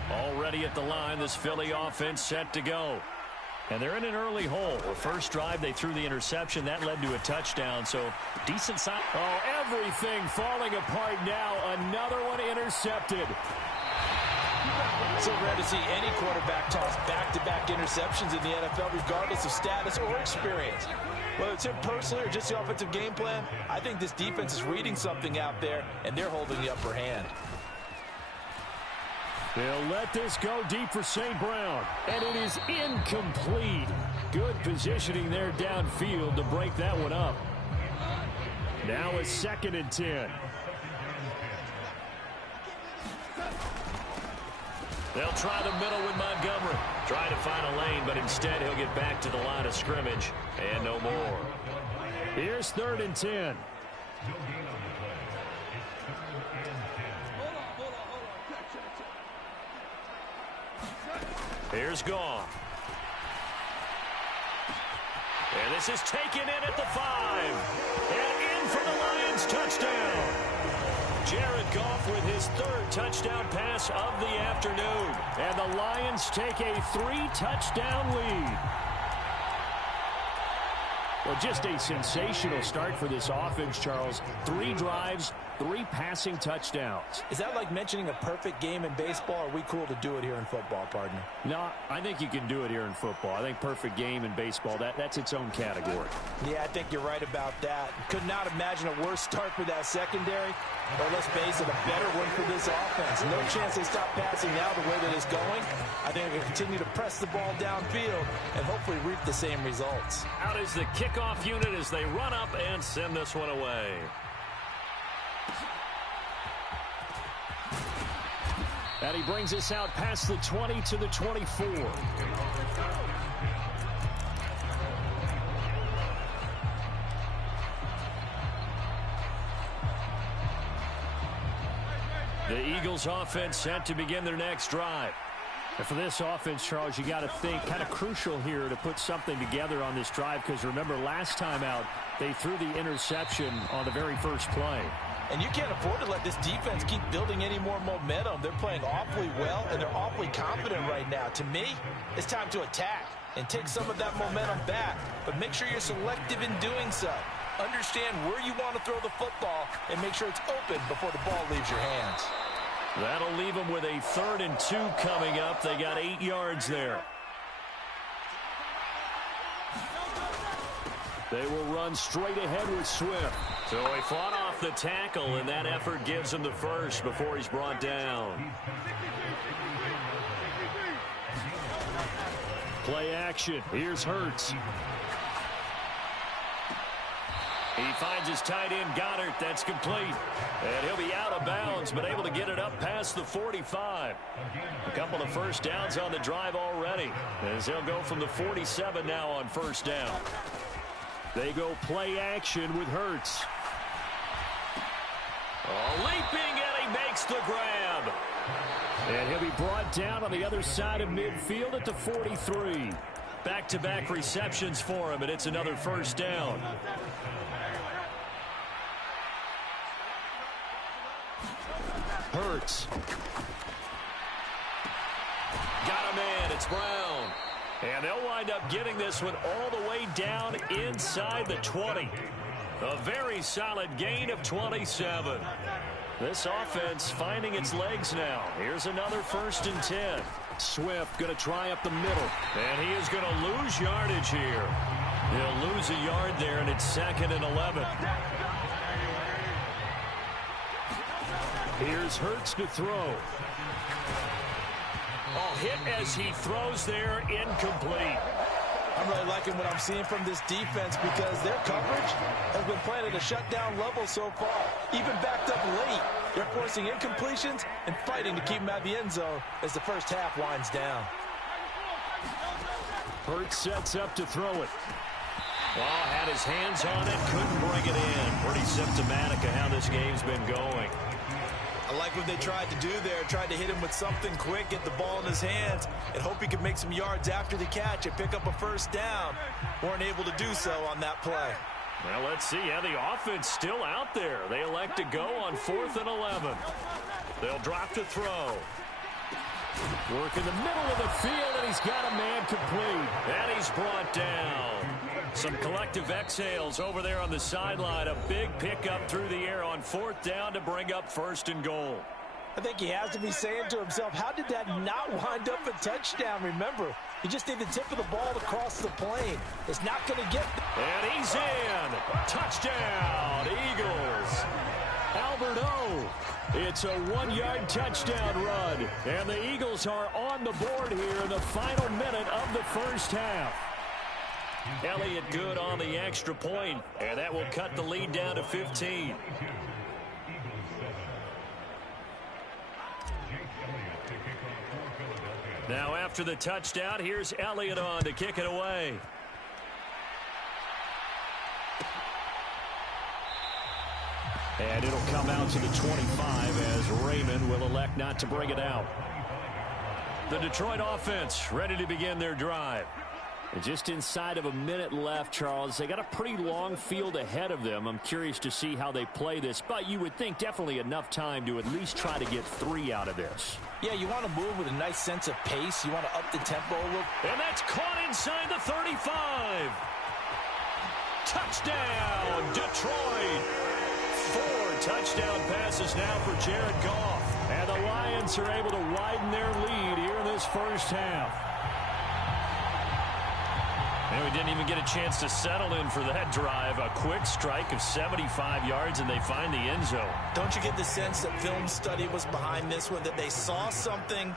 Already at the line, this Philly offense set to go. And they're in an early hole. The first drive, they threw the interception. That led to a touchdown, so decent sign. Oh, everything falling apart now. Another one intercepted. So rare to see any quarterback toss back-to-back interceptions in the NFL, regardless of status or experience. Whether it's him personally or just the offensive game plan, I think this defense is reading something out there, and they're holding the upper hand. They'll let this go deep for St. Brown, and it is incomplete. Good positioning there downfield to break that one up. Now a 2nd and 10. They'll try the middle with Montgomery. Trying to find a lane, but instead he'll get back to the line of scrimmage. And no more. Here's 3rd and 10. Here's Goff. And this is taken in at the 5. And in for the Lions touchdown. Jared Goff with his 3rd touchdown pass of the afternoon. And the Lions take a 3-touchdown lead. Well, just a sensational start for this offense, Charles. 3 drives, 3 passing touchdowns. Is that like mentioning a perfect game in baseball, or are we cool to do it here in football, partner? No, I think you can do it here in football. I think perfect game in baseball, that's its own category. Yeah, I think you're right about that. Could not imagine a worse start for that secondary. Or let's face it, a better one for this offense. No chance they stop passing now the way that it's going. I think they can continue to press the ball downfield and hopefully reap the same results. Out is the kickoff unit as they run up and send this one away. And he brings us out past the 20 to the 24. The Eagles offense set to begin their next drive. And for this offense, Charles, you got to think kind of crucial here to put something together on this drive, because remember last time out they threw the interception on the very first play. And you can't afford to let this defense keep building any more momentum. They're playing awfully well, and they're awfully confident right now. To me, it's time to attack and take some of that momentum back, but make sure you're selective in doing so. Understand where you want to throw the football and make sure it's open before the ball leaves your hands. That'll leave them with a 3rd and 2 coming up. They got 8 yards there. They will run straight ahead with Swift. So he fought off the tackle, and that effort gives him the first before he's brought down. Play action. Here's Hurts. He finds his tight end, Goddard. That's complete. And he'll be out of bounds, but able to get it up past the 45. A couple of first downs on the drive already, as they'll go from the 47 now on first down. They go play action with Hurts. Oh, leaping, and he makes the grab. And he'll be brought down on the other side of midfield at the 43. Back-to-back receptions for him, and it's another first down. Hurts. Got him in. It's Brown. And they'll wind up getting this one all the way down inside the 20. A very solid gain of 27. This offense finding its legs now. Here's another 1st and 10. Swift going to try up the middle. And he is going to lose yardage here. He'll lose a yard there, and it's 2nd and 11. Here's Hurts to throw. Oh, hit as he throws there, incomplete. I'm really liking what I'm seeing from this defense because their coverage has been playing at a shutdown level so far. Even backed up late, they're forcing incompletions and fighting to keep them out of the end zone as the first half winds down. Hurts sets up to throw it. Well, had his hands on it, couldn't bring it in. Pretty symptomatic of how this game's been going. I like what they tried to do there. Tried to hit him with something quick, get the ball in his hands, and hope he could make some yards after the catch and pick up a first down. Weren't able to do so on that play. Well, let's see. Yeah, the offense still out there. They elect to go on 4th and 11. They'll drop to throw. Work in the middle of the field, and he's got a man complete. And he's brought down. Some collective exhales over there on the sideline. A big pickup through the air on 4th down to bring up 1st and goal. I think he has to be saying to himself, how did that not wind up a touchdown? Remember, you just need the tip of the ball to cross the plane. It's not going to get there. And he's in. Touchdown, Eagles. Albert O. It's a 1-yard touchdown run. And the Eagles are on the board here in the final minute of the first half. Elliott good on the extra point, and that will cut the lead down to 15. Now after the touchdown, here's Elliott on to kick it away. And it'll come out to the 25 as Raymond will elect not to bring it out. The Detroit offense ready to begin their drive. And just inside of a minute left, Charles. They got a pretty long field ahead of them. I'm curious to see how they play this, but you would think definitely enough time to at least try to get 3 out of this. Yeah, you want to move with a nice sense of pace. You want to up the tempo a little. And that's caught inside the 35. Touchdown, Detroit. 4 touchdown passes now for Jared Goff. And the Lions are able to widen their lead here in this first half. And we didn't even get a chance to settle in for that drive. A quick strike of 75 yards, and they find the end zone. Don't you get the sense that film study was behind this one, that they saw something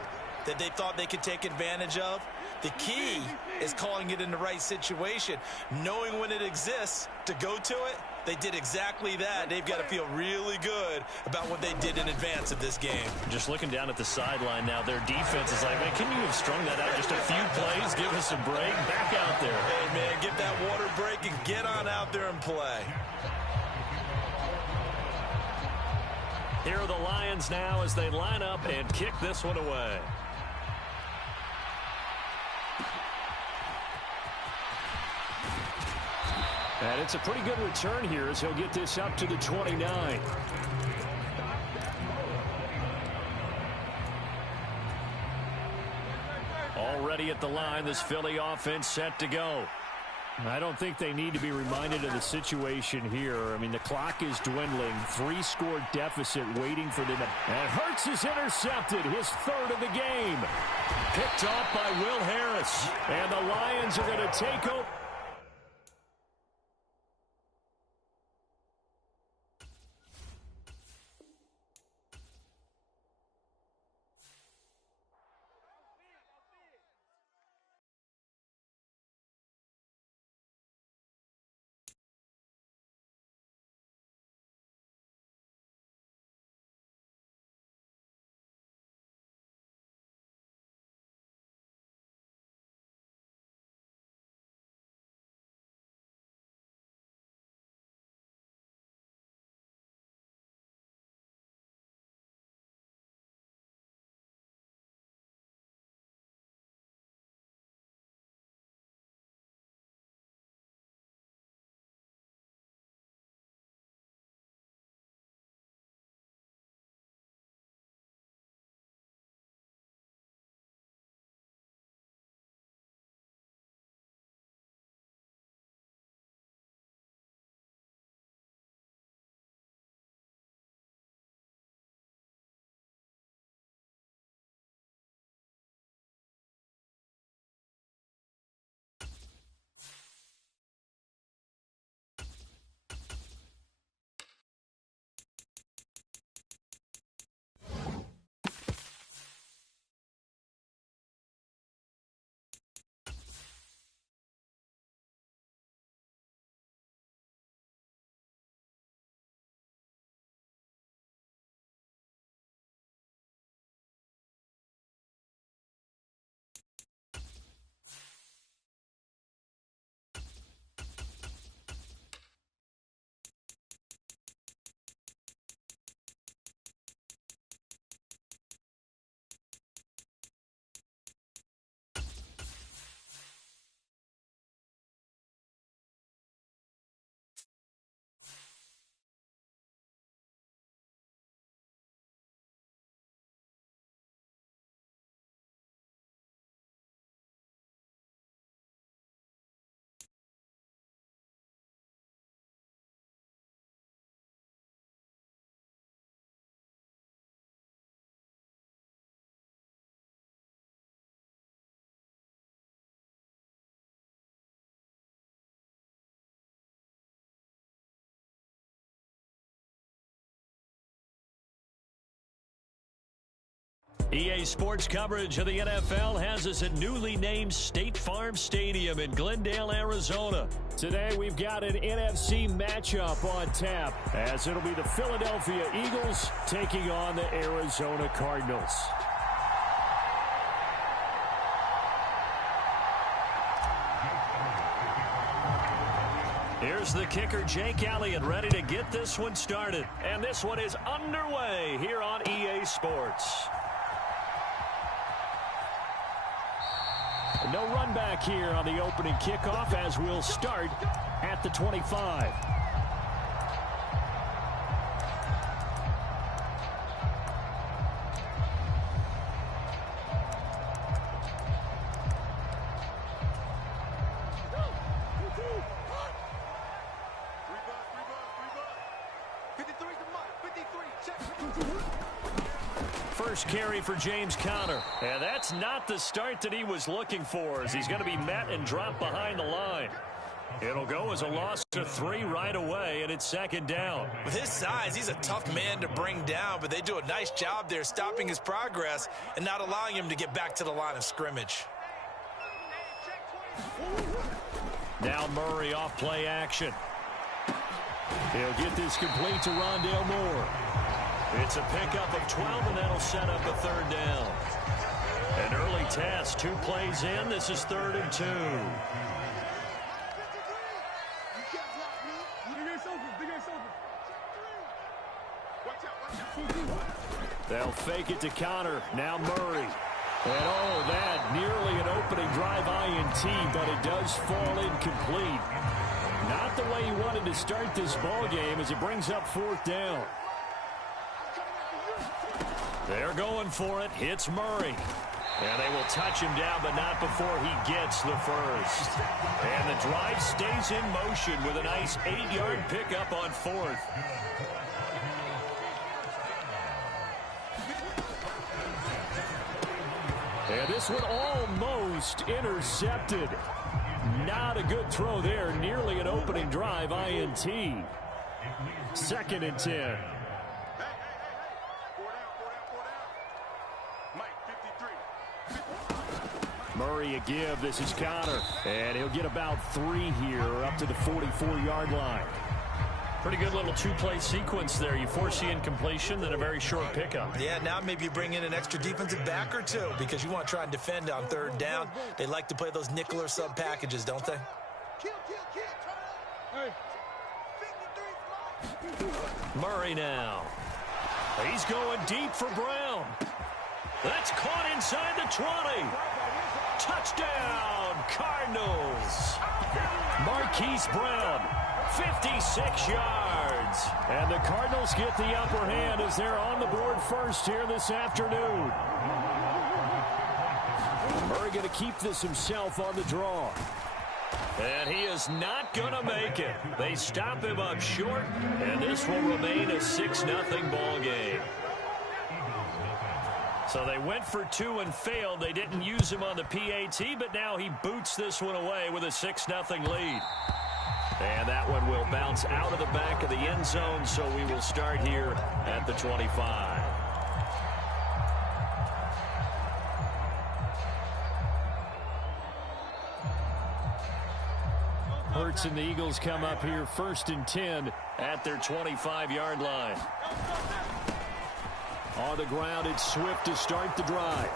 that they thought they could take advantage of? The key is calling it in the right situation, knowing when it exists to go to it. They did exactly that. They've got to feel really good about what they did in advance of this game. Just looking down at the sideline now, their defense is like, man, can you have strung that out just a few plays? Give us a break. Back out there. Hey, man, get that water break and get on out there and play. Here are the Lions now as they line up and kick this one away. And it's a pretty good return here as he'll get this up to the 29. Already at the line, this Philly offense set to go. I don't think they need to be reminded of the situation here. I mean, the clock is dwindling. 3-score deficit waiting for them. And Hurts is intercepted, his 3rd of the game. Picked off by Will Harris. And the Lions are going to take over. EA Sports coverage of the NFL has us at newly named State Farm Stadium in Glendale, Arizona. Today we've got an NFC matchup on tap, as it'll be the Philadelphia Eagles taking on the Arizona Cardinals. Here's the kicker, Jake Elliott, ready to get this one started. And this one is underway here on EA Sports. No run back here on the opening kickoff, as we'll start at the 25. First carry for James Conner. And that's not the start that he was looking for, as he's going to be met and dropped behind the line. It'll go as a loss of 3 right away, and it's second down. With his size, he's a tough man to bring down, but they do a nice job there stopping his progress and not allowing him to get back to the line of scrimmage. Now Murray off play action. He'll get this complete to Rondale Moore. It's a pickup of 12, and that'll set up a third down. An early test, 2 plays in. This is 3rd and 2. They'll fake it to Conner. Now Murray. And oh, that nearly an opening drive INT, but it does fall incomplete. Not the way he wanted to start this ball game, as it brings up 4th down. They're going for it. Hits Murray. And they will touch him down, but not before he gets the first. And the drive stays in motion with a nice 8-yard pickup on 4th. And this one almost intercepted. Not a good throw there. Nearly an opening drive INT. 2nd and 10. Murray a give. This is Conner. And he'll get about 3 here up to the 44-yard line. Pretty good little 2-play sequence there. You force the incompletion, then a very short pickup. Yeah, now maybe you bring in an extra defensive back or 2 because you want to try and defend on 3rd down. They like to play those nickel or sub packages, don't they? Murray now. He's going deep for Brown. That's caught inside the 20. Touchdown, Cardinals. Marquise Brown, 56 yards. And the Cardinals get the upper hand as they're on the board first here this afternoon. Murray going to keep this himself on the draw. And he is not going to make it. They stop him up short, and this will remain a 6-0 ball game. So they went for 2 and failed. They didn't use him on the PAT, but now he boots this one away with a 6-0 lead. And that one will bounce out of the back of the end zone, so we will start here at the 25. Hurts and the Eagles come up here 1st and 10 at their 25-yard line. On the ground, it's Swift to start the drive.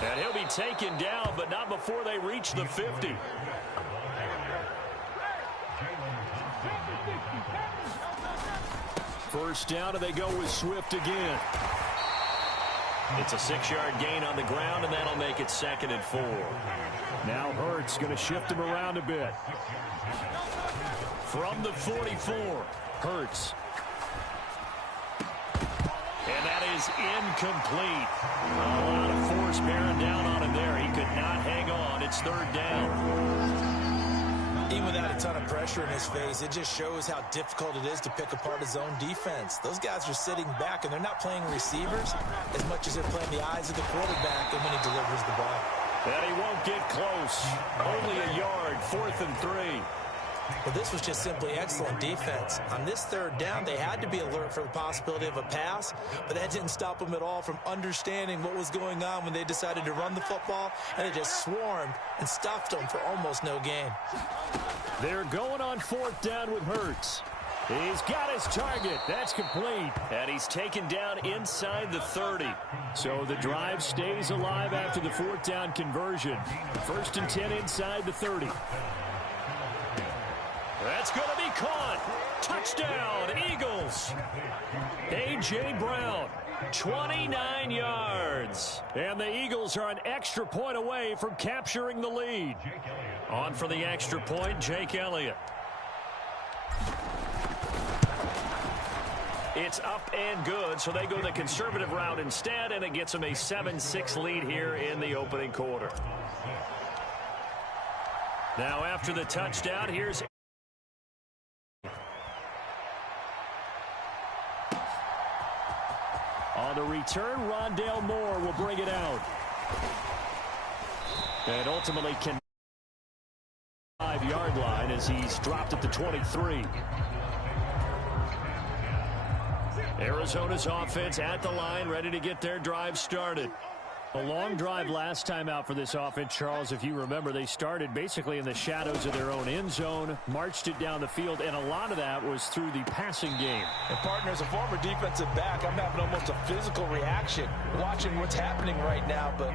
And he'll be taken down, but not before they reach the 50. First down, and they go with Swift again. It's a 6-yard gain on the ground, and that'll make it 2nd and 4. Now Hurts going to shift him around a bit. From the 44, Hurts. And that is incomplete. A lot of force bearing down on him there. He could not hang on. It's 3rd down. Even without a ton of pressure in his face, it just shows how difficult it is to pick apart his own defense. Those guys are sitting back, and they're not playing receivers as much as they're playing the eyes of the quarterback and when he delivers the ball. And he won't get close. Only a yard, 4th and 3. Well, this was just simply excellent defense. On this third down, they had to be alert for the possibility of a pass, but that didn't stop them at all from understanding what was going on when they decided to run the football, and they just swarmed and stuffed them for almost no gain. They're going on fourth down with Hurts. He's got his target. That's complete. And he's taken down inside the 30. So the drive stays alive after the fourth down conversion. 1st and 10 inside the 30. That's going to be caught. Touchdown, Eagles. A.J. Brown, 29 yards. And the Eagles are an extra point away from capturing the lead. On for the extra point, Jake Elliott. It's up and good, so they go the conservative route instead, and it gets them a 7-6 lead here in the opening quarter. Now after the touchdown, here's on the return, Rondale Moore will bring it out. And ultimately can 5-yard line as he's dropped at the 23. Arizona's offense at the line, ready to get their drive started. A long drive last time out for this offense, Charles. If you remember, they started basically in the shadows of their own end zone, marched it down the field, and a lot of that was through the passing game. And partner, as a former defensive back, I'm having almost a physical reaction watching what's happening right now. But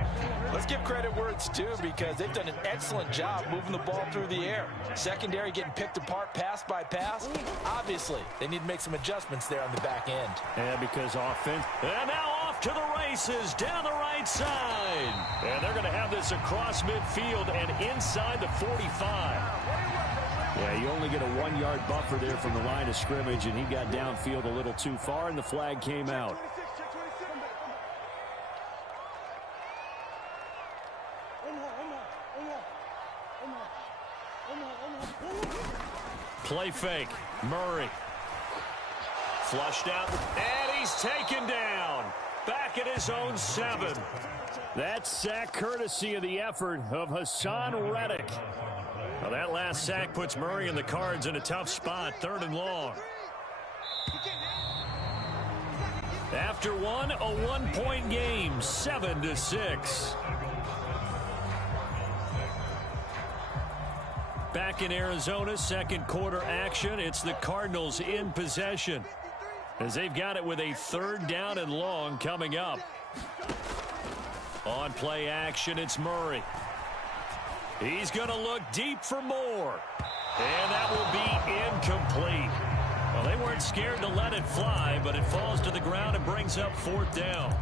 let's give credit where it's due, because they've done an excellent job moving the ball through the air. Secondary getting picked apart pass by pass. Obviously, they need to make some adjustments there on the back end. And because offense. And now off to the races down the right side. And they're going to have this across midfield and inside the 45. Yeah, you only get a 1-yard buffer there from the line of scrimmage, and he got downfield a little too far, and the flag came out. Play fake. Murray. Flushed out, and he's taken down. Back at his own 7. That sack courtesy of the effort of Hassan Reddick. Well, that last sack puts Murray and the Cards in a tough spot, 3rd and long. After one, a 1-point game, 7-6. Back in Arizona, second quarter action. It's the Cardinals in possession, as they've got it with a 3rd down and long coming up. On play action, it's Murray. He's going to look deep for more. And that will be incomplete. Well, they weren't scared to let it fly, but it falls to the ground and brings up 4th down.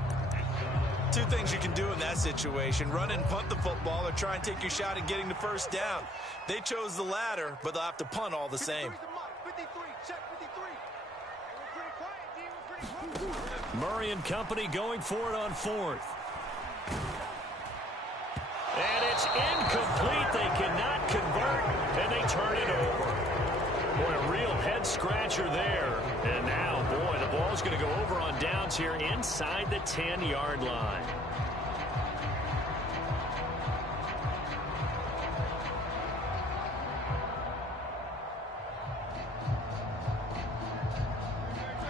Two things you can do in that situation: run and punt the football, or try and take your shot at getting the 1st down. They chose the latter, but they'll have to punt all the same. Murray and company going for it on 4th. And it's incomplete. They cannot convert, and they turn it over. Boy, a real head-scratcher there. And now, boy, the ball's going to go over on downs here inside the 10-yard line.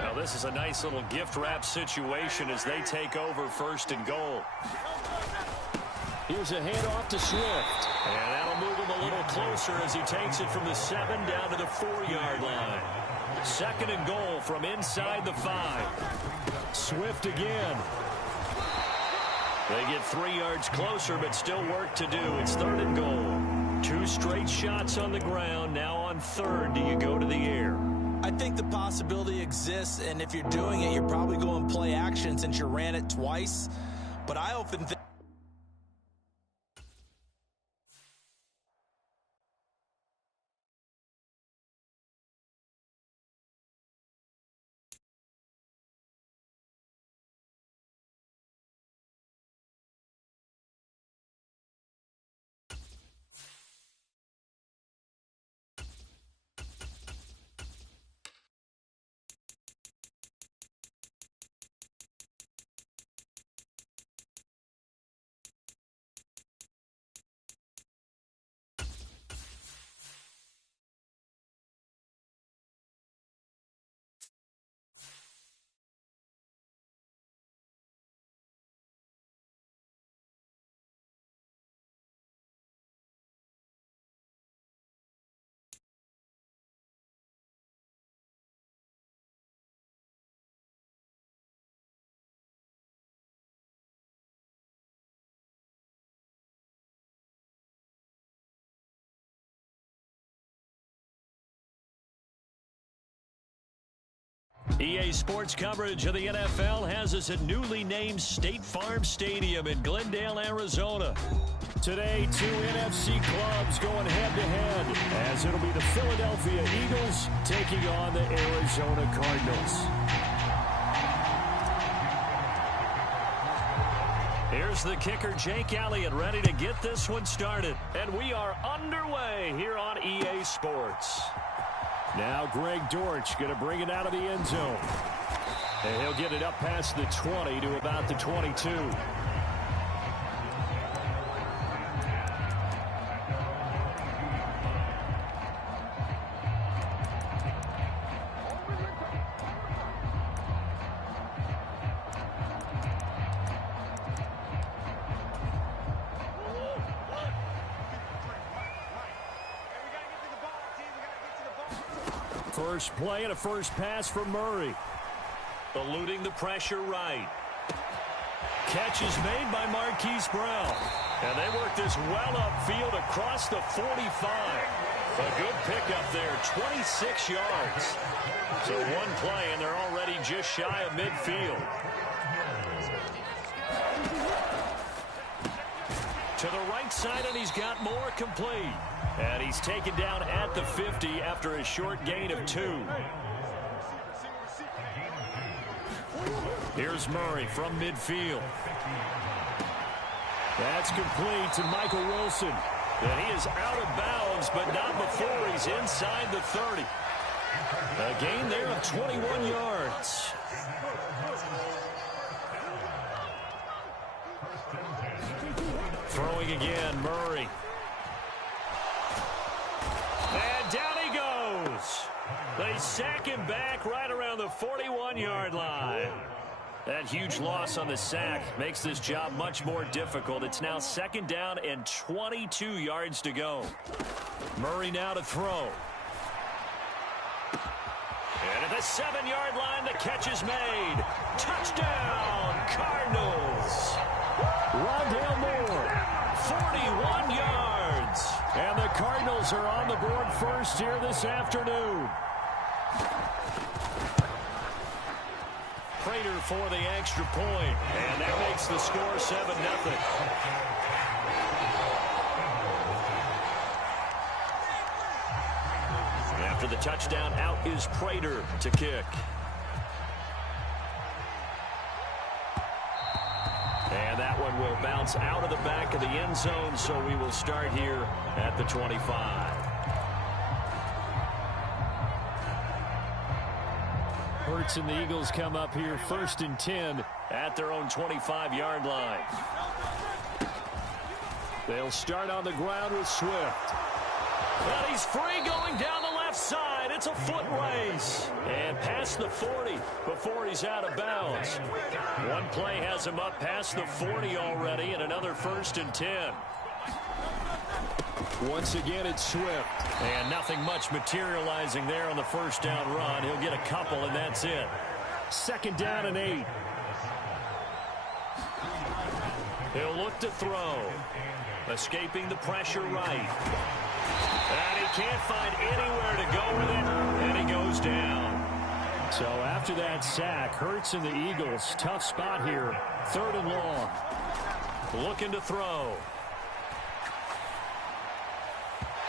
Now, this is a nice little gift wrap situation as they take over 1st and goal. Here's a handoff to Swift. And that'll move him a little closer as he takes it from the 7 down to the 4-yard line. 2nd and goal from inside the 5. Swift again. They get 3 yards closer, but still work to do. It's 3rd and goal. 2 straight shots on the ground. Now on 3rd, do you go to the air? I think the possibility exists, and if you're doing it, you're probably going play action since you ran it twice. But I often think EA Sports coverage of the NFL has us at newly named State Farm Stadium in Glendale, Arizona. Today, two NFC clubs going head-to-head, as it'll be the Philadelphia Eagles taking on the Arizona Cardinals. Here's the kicker, Jake Elliott, ready to get this one started. And we are underway here on EA Sports. Now Greg Dortch going to bring it out of the end zone. And he'll get it up past the 20 to about the 22. First play and a first pass from Murray. Eluding the pressure right. Catch is made by Marquise Brown. And they work this well upfield across the 45. A good pickup there, 26 yards. So one play, and they're already just shy of midfield. To the right side, and he's got more complete. And he's taken down at the 50 after a short gain of 2. Here's Murray from midfield. That's complete to Michael Wilson. And he is out of bounds, but not before he's inside the 30. A gain there of 21 yards. Throwing again, Murray. And down he goes. They sack him back right around the 41-yard line. That huge loss on the sack makes this job much more difficult. It's now second down and 22 yards to go. Murray now to throw. And at the 7-yard line, the catch is made. Touchdown, Cardinals. Rondale Moore, 41 yards. And the Cardinals are on the board first here this afternoon. Prater for the extra point, and that makes the score 7-0. After the touchdown, out is Prater to kick. And that one will bounce out of the back of the end zone, so we will start here at the 25. Hurts and the Eagles come up here first and 10 at their own 25-yard line. They'll start on the ground with Swift. And he's free going down the left side. It's a foot race. And past the 40 before he's out of bounds. One play has him up past the 40 already, and another first and 10. Once again, it's Swift. And nothing much materializing there on the first down run. He'll get a couple, and that's it. Second down and 8. He'll look to throw. Escaping the pressure right. And he can't find anywhere to go with it, and he goes down. So after that sack, Hurts and the Eagles, tough spot here. Third and long. Looking to throw.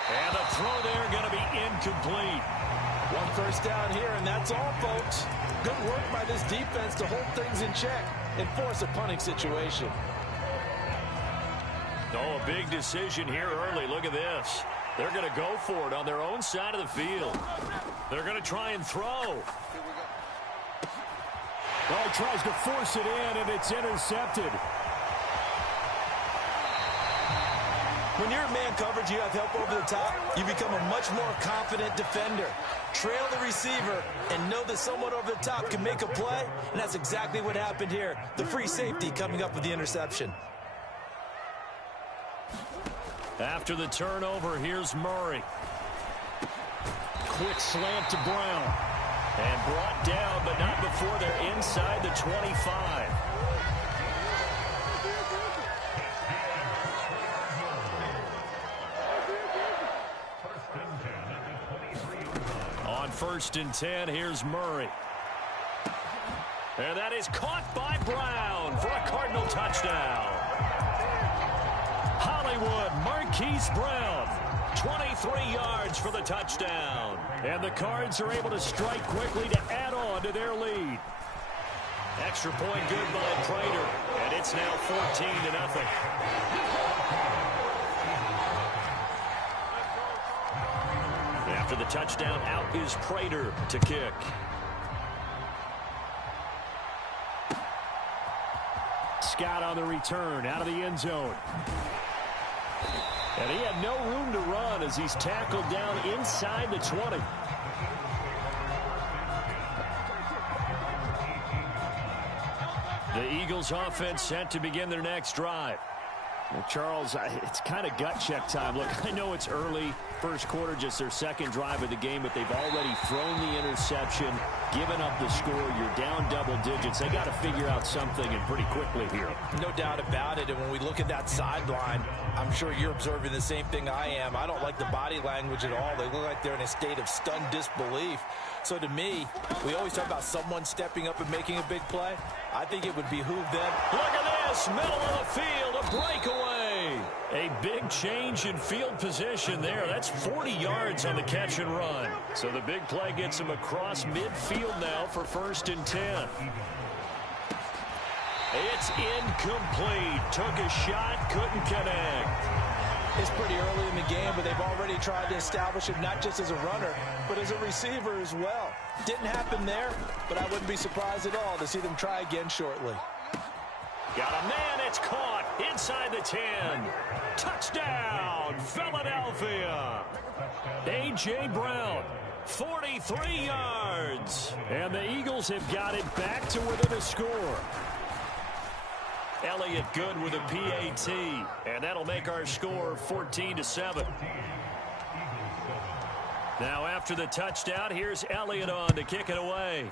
And the throw there going to be incomplete. One first down here, and that's all, folks. Good work by this defense to hold things in check and force a punting situation. Oh, a big decision here early. Look at this. They're going to go for it on their own side of the field. They're going to try and throw. Oh, he tries to force it in, and it's intercepted. When you're in man coverage, you have help over the top, you become a much more confident defender. Trail the receiver and know that someone over the top can make a play, and that's exactly what happened here. The free safety coming up with the interception. After the turnover, here's Murray. Quick slant to Brown. And brought down, but not before they're inside the 25. On first and 10, here's Murray. And that is caught by Brown for a Cardinal touchdown. Hollywood Marquise Brown, 23 yards for the touchdown. And the Cards are able to strike quickly to add on to their lead. Extra point good by Prater, and it's now 14-0. After the touchdown, out is Prater to kick. Scott on the return, out of the end zone. And he had no room to run as he's tackled down inside the 20. The Eagles offense set to begin their next drive. Well, Charles, it's kind of gut check time. Look, I know it's early, first quarter, just their second drive of the game, but they've already thrown the interception, given up the score. You're down double digits. They got to figure out something, and pretty quickly here. No doubt about it. And when we look at that sideline, I'm sure you're observing the same thing I am. I don't like the body language at all. They look like they're in a state of stunned disbelief. So to me, we always talk about someone stepping up and making a big play. I think it would behoove them. Look at this, middle of the field, a breakaway. A big change in field position there. That's 40 yards on the catch and run. So the big play gets him across midfield now for 1st and 10. It's incomplete. Took a shot, couldn't connect. It's pretty early in the game, but they've already tried to establish him not just as a runner, but as a receiver as well. Didn't happen there, but I wouldn't be surprised at all to see them try again shortly. Got a man, it's caught inside the 10. Touchdown, Philadelphia. A.J. Brown, 43 yards. And the Eagles have got it back to within a score. Elliott good with a PAT, and that'll make our score 14-7. Now after the touchdown, here's Elliott on to kick it away.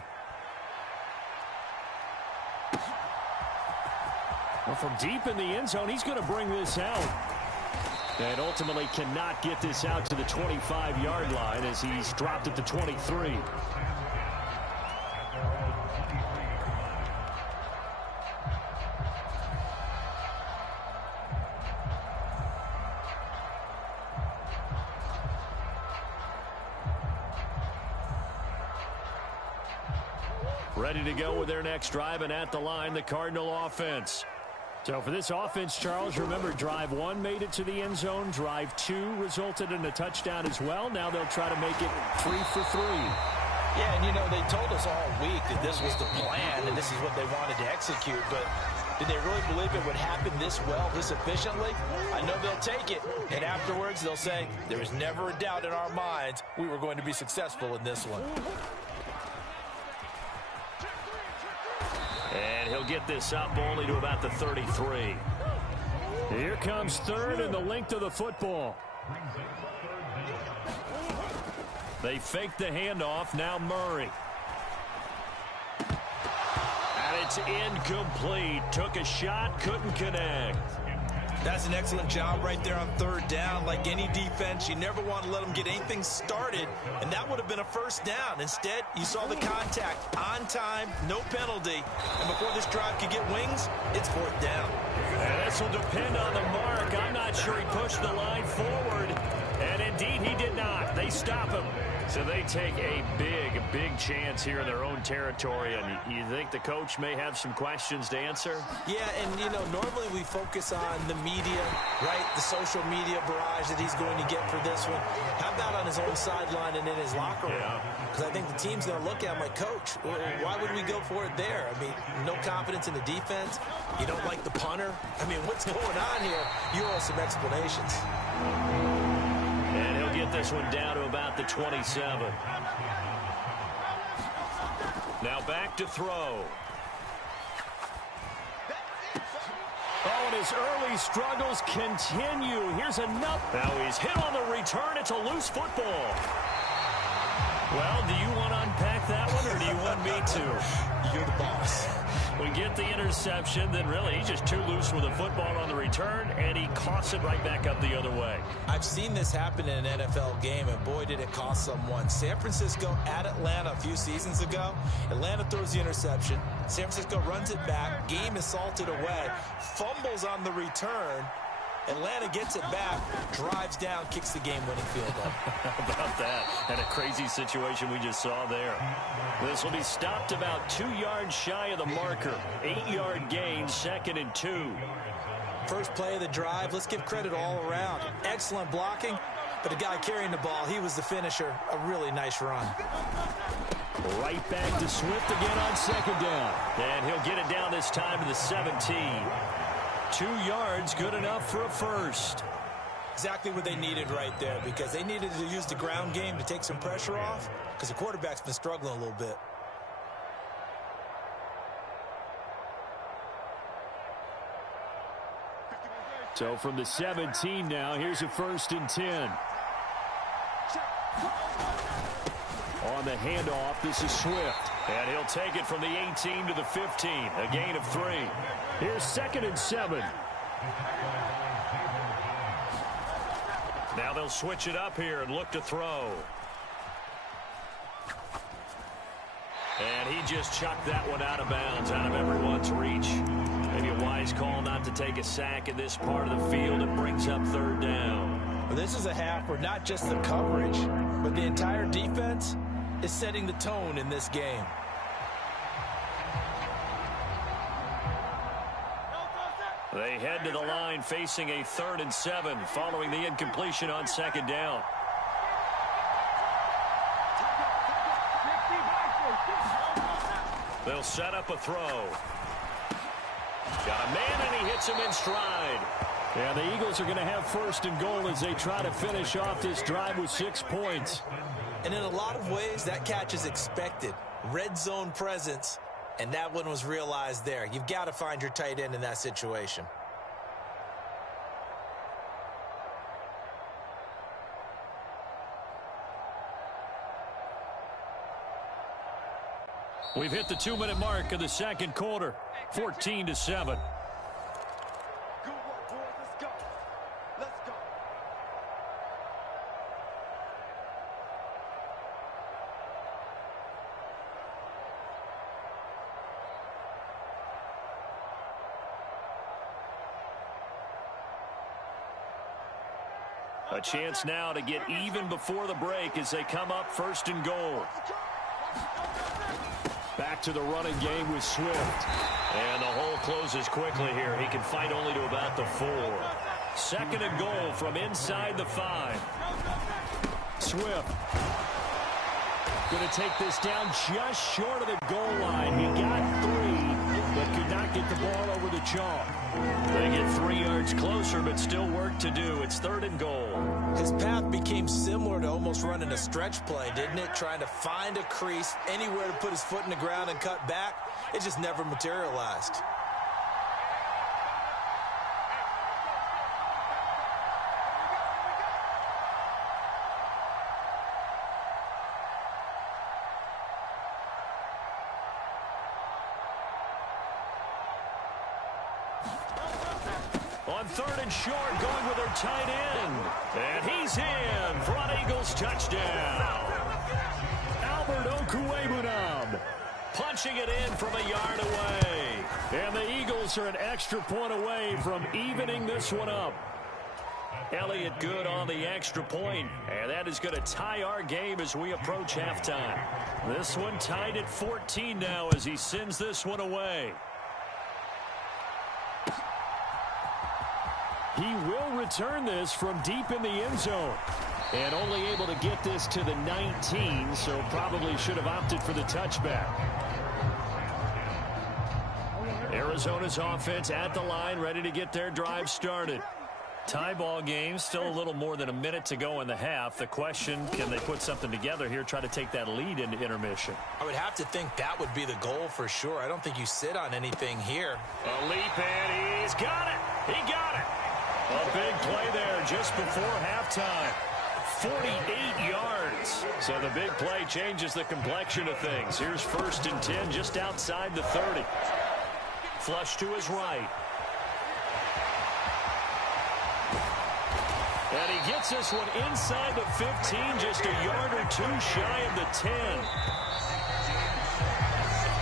Well, from deep in the end zone, he's going to bring this out. And ultimately cannot get this out to the 25-yard line as he's dropped at the 23. Ready to go with their next drive, and at the line, the Cardinal offense. So for this offense, Charles, remember, drive 1 made it to the end zone. Drive 2 resulted in a touchdown as well. Now they'll try to make it 3 for 3. Yeah, and you know, they told us all week that this was the plan and this is what they wanted to execute, but did they really believe it would happen this well, this efficiently? I know they'll take it, and afterwards they'll say, there was never a doubt in our minds we were going to be successful in this one. And he'll get this up only to about the 33. Here comes 3rd and the length of the football. They fake the handoff. Now Murray. And it's incomplete. Took a shot, couldn't connect. That's an excellent job right there on 3rd down. Like any defense, you never want to let them get anything started, and that would have been a 1st down. Instead, you saw the contact on time, no penalty, and before this drive could get wings, it's 4th down. And this will depend on the mark. I'm not sure he pushed the line forward, and indeed he did not. They stop him. So they take a big chance here in their own territory, and you think the coach may have some questions to answer? Yeah, and, you know, normally we focus on the media, right, the social media barrage that he's going to get for this one. How about on his own sideline and in his locker room? Because I think the team's going to look at him like, Coach, why would we go for it there? I mean, no confidence in the defense. You don't like the punter. I mean, what's going on here? You owe some explanations. And he'll get this one down to about the 27. Now back to throw. Oh, and his early struggles continue. Here's another. Now he's hit on the return. It's a loose football. Well, do you want to unpack that one, or do you want me to? You're the boss. We get the interception, then really he's just too loose with the football on the return, and he coughs it right back up the other way. I've seen this happen in an NFL game, and boy, did it cost someone. San Francisco at Atlanta a few seasons ago. Atlanta throws the interception. San Francisco runs it back. Game is salted away. Fumbles on the return. Atlanta gets it back, drives down, kicks the game-winning field goal. How about that? And a crazy situation we just saw there. This will be stopped about 2 yards shy of the marker. 8-yard gain, 2nd and 2. First play of the drive, let's give credit all around. Excellent blocking, but the guy carrying the ball, he was the finisher. A really nice run. Right back to Swift again on 2nd down. And he'll get it down this time to the 17. 2 yards, good enough for a first. Exactly what they needed right there, because they needed to use the ground game to take some pressure off, because the quarterback's been struggling a little bit. So from the 17 now, here's a 1st and 10. On the handoff, this is Swift. And he'll take it from the 18 to the 15, a gain of 3. Here's 2nd and 7. Now they'll switch it up here and look to throw. And he just chucked that one out of bounds, out of everyone's reach. Maybe a wise call not to take a sack in this part of the field. It brings up 3rd down. Well, this is a half where not just the coverage, but the entire defense is setting the tone in this game. They head to the line facing a 3rd and 7 following the incompletion on 2nd down. They'll set up a throw. Got a man, and he hits him in stride. Yeah, the Eagles are going to have 1st and goal as they try to finish off this drive with 6 points. And in a lot of ways, that catch is expected. Red zone presence, and that one was realized there. You've got to find your tight end in that situation. We've hit the 2-minute mark of the 2nd quarter, 14-7. Good work, boys. Let's go. Let's go. A chance now to get even before the break as they come up 1st and goal. Back to the running game with Swift. And the hole closes quickly here. He can fight only to about the 4. 2nd and goal from inside the 5. Swift going to take this down just short of the goal line. He got 3, but could not get the ball over the chalk. They get 3 yards closer, but still work to do. It's 3rd and goal. His path became similar to almost running a stretch play, didn't it? Trying to find a crease, anywhere to put his foot in the ground and cut back. It just never materialized. On 3rd and short, going with their tight end. And he's in for an Eagles touchdown. Albert Okwuegbunam Punching it in from a yard away. And the Eagles are an extra point away from evening this one up. Elliott good on the extra point, and that is going to tie our game as we approach halftime. This one tied at 14 now as he sends this one away. He will return this from deep in the end zone. And only able to get this to the 19, so probably should have opted for the touchback. Arizona's offense at the line, ready to get their drive started. Tie ball game, still a little more than a minute to go in the half. The question, can they put something together here, try to take that lead into intermission? I would have to think that would be the goal for sure. I don't think you sit on anything here. A leap, and he's got it. He got it. A big play there just before halftime. 48 yards. So the big play changes the complexion of things. Here's 1st and 10 just outside the 30. Flush to his right. And he gets this one inside the 15, just a yard or two shy of the 10.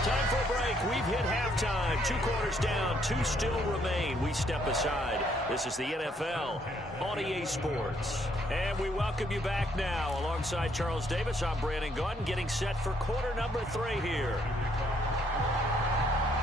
Time for a break. We've hit halftime. 2 quarters down, 2 still remain. We step aside. This is the NFL on EA Sports. And we welcome you back now. Alongside Charles Davis, I'm Brandon Gaudin, getting set for quarter number 3 here.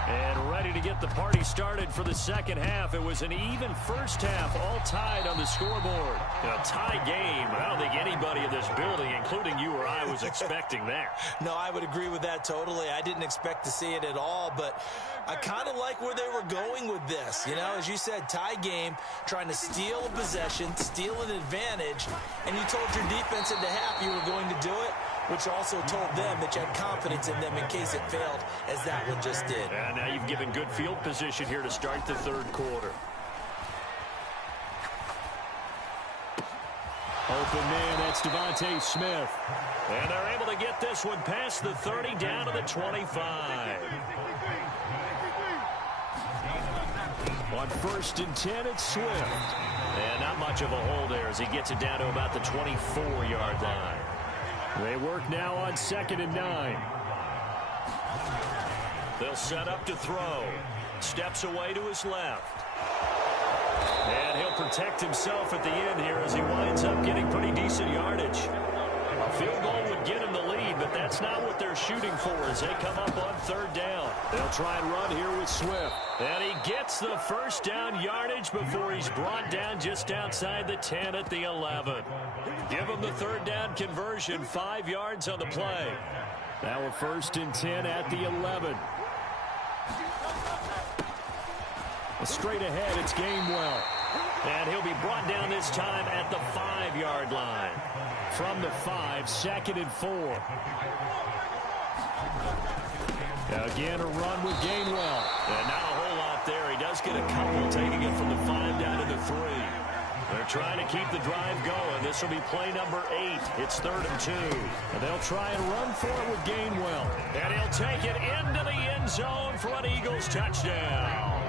And ready to get the party started for the second half. It was an even first half, all tied on the scoreboard. A tie game. I don't think anybody in this building, including you or I, was expecting that. No, I would agree with that totally. I didn't expect to see it at all, but I kind of like where they were going with this. You know, as you said, tie game, trying to steal a possession, steal an advantage, and you told your defense at the half you were going to do it, which also told them that you had confidence in them in case it failed, as that one just did. And now you've given good field position here to start the third quarter. Open man, that's Devontae Smith. And they're able to get this one past the 30, down to the 25. On 1st and 10, it's Swift. And not much of a hole there as he gets it down to about the 24-yard line. They work now on 2nd and 9. They'll set up to throw. Steps away to his left. And he'll protect himself at the end here as he winds up getting pretty decent yardage. A field goal would get him the lead, but that's not what they're shooting for as they come up on 3rd down. They'll try and run here with Swift. And he gets the first down yardage before he's brought down just outside the 10 at the 11. Give him the 3rd down conversion, 5 yards on the play. Now a 1st and 10 at the 11. Straight ahead, it's Gainwell. And he'll be brought down this time at the 5-yard line. From the 5, 2nd and 4. Again, a run with Gainwell. And not a whole lot there. He does get a couple, taking it from the 5 down to the 3. They're trying to keep the drive going. This will be play number 8. It's 3rd and 2. And they'll try and run for it with Gainwell. And he'll take it into the end zone for an Eagles touchdown.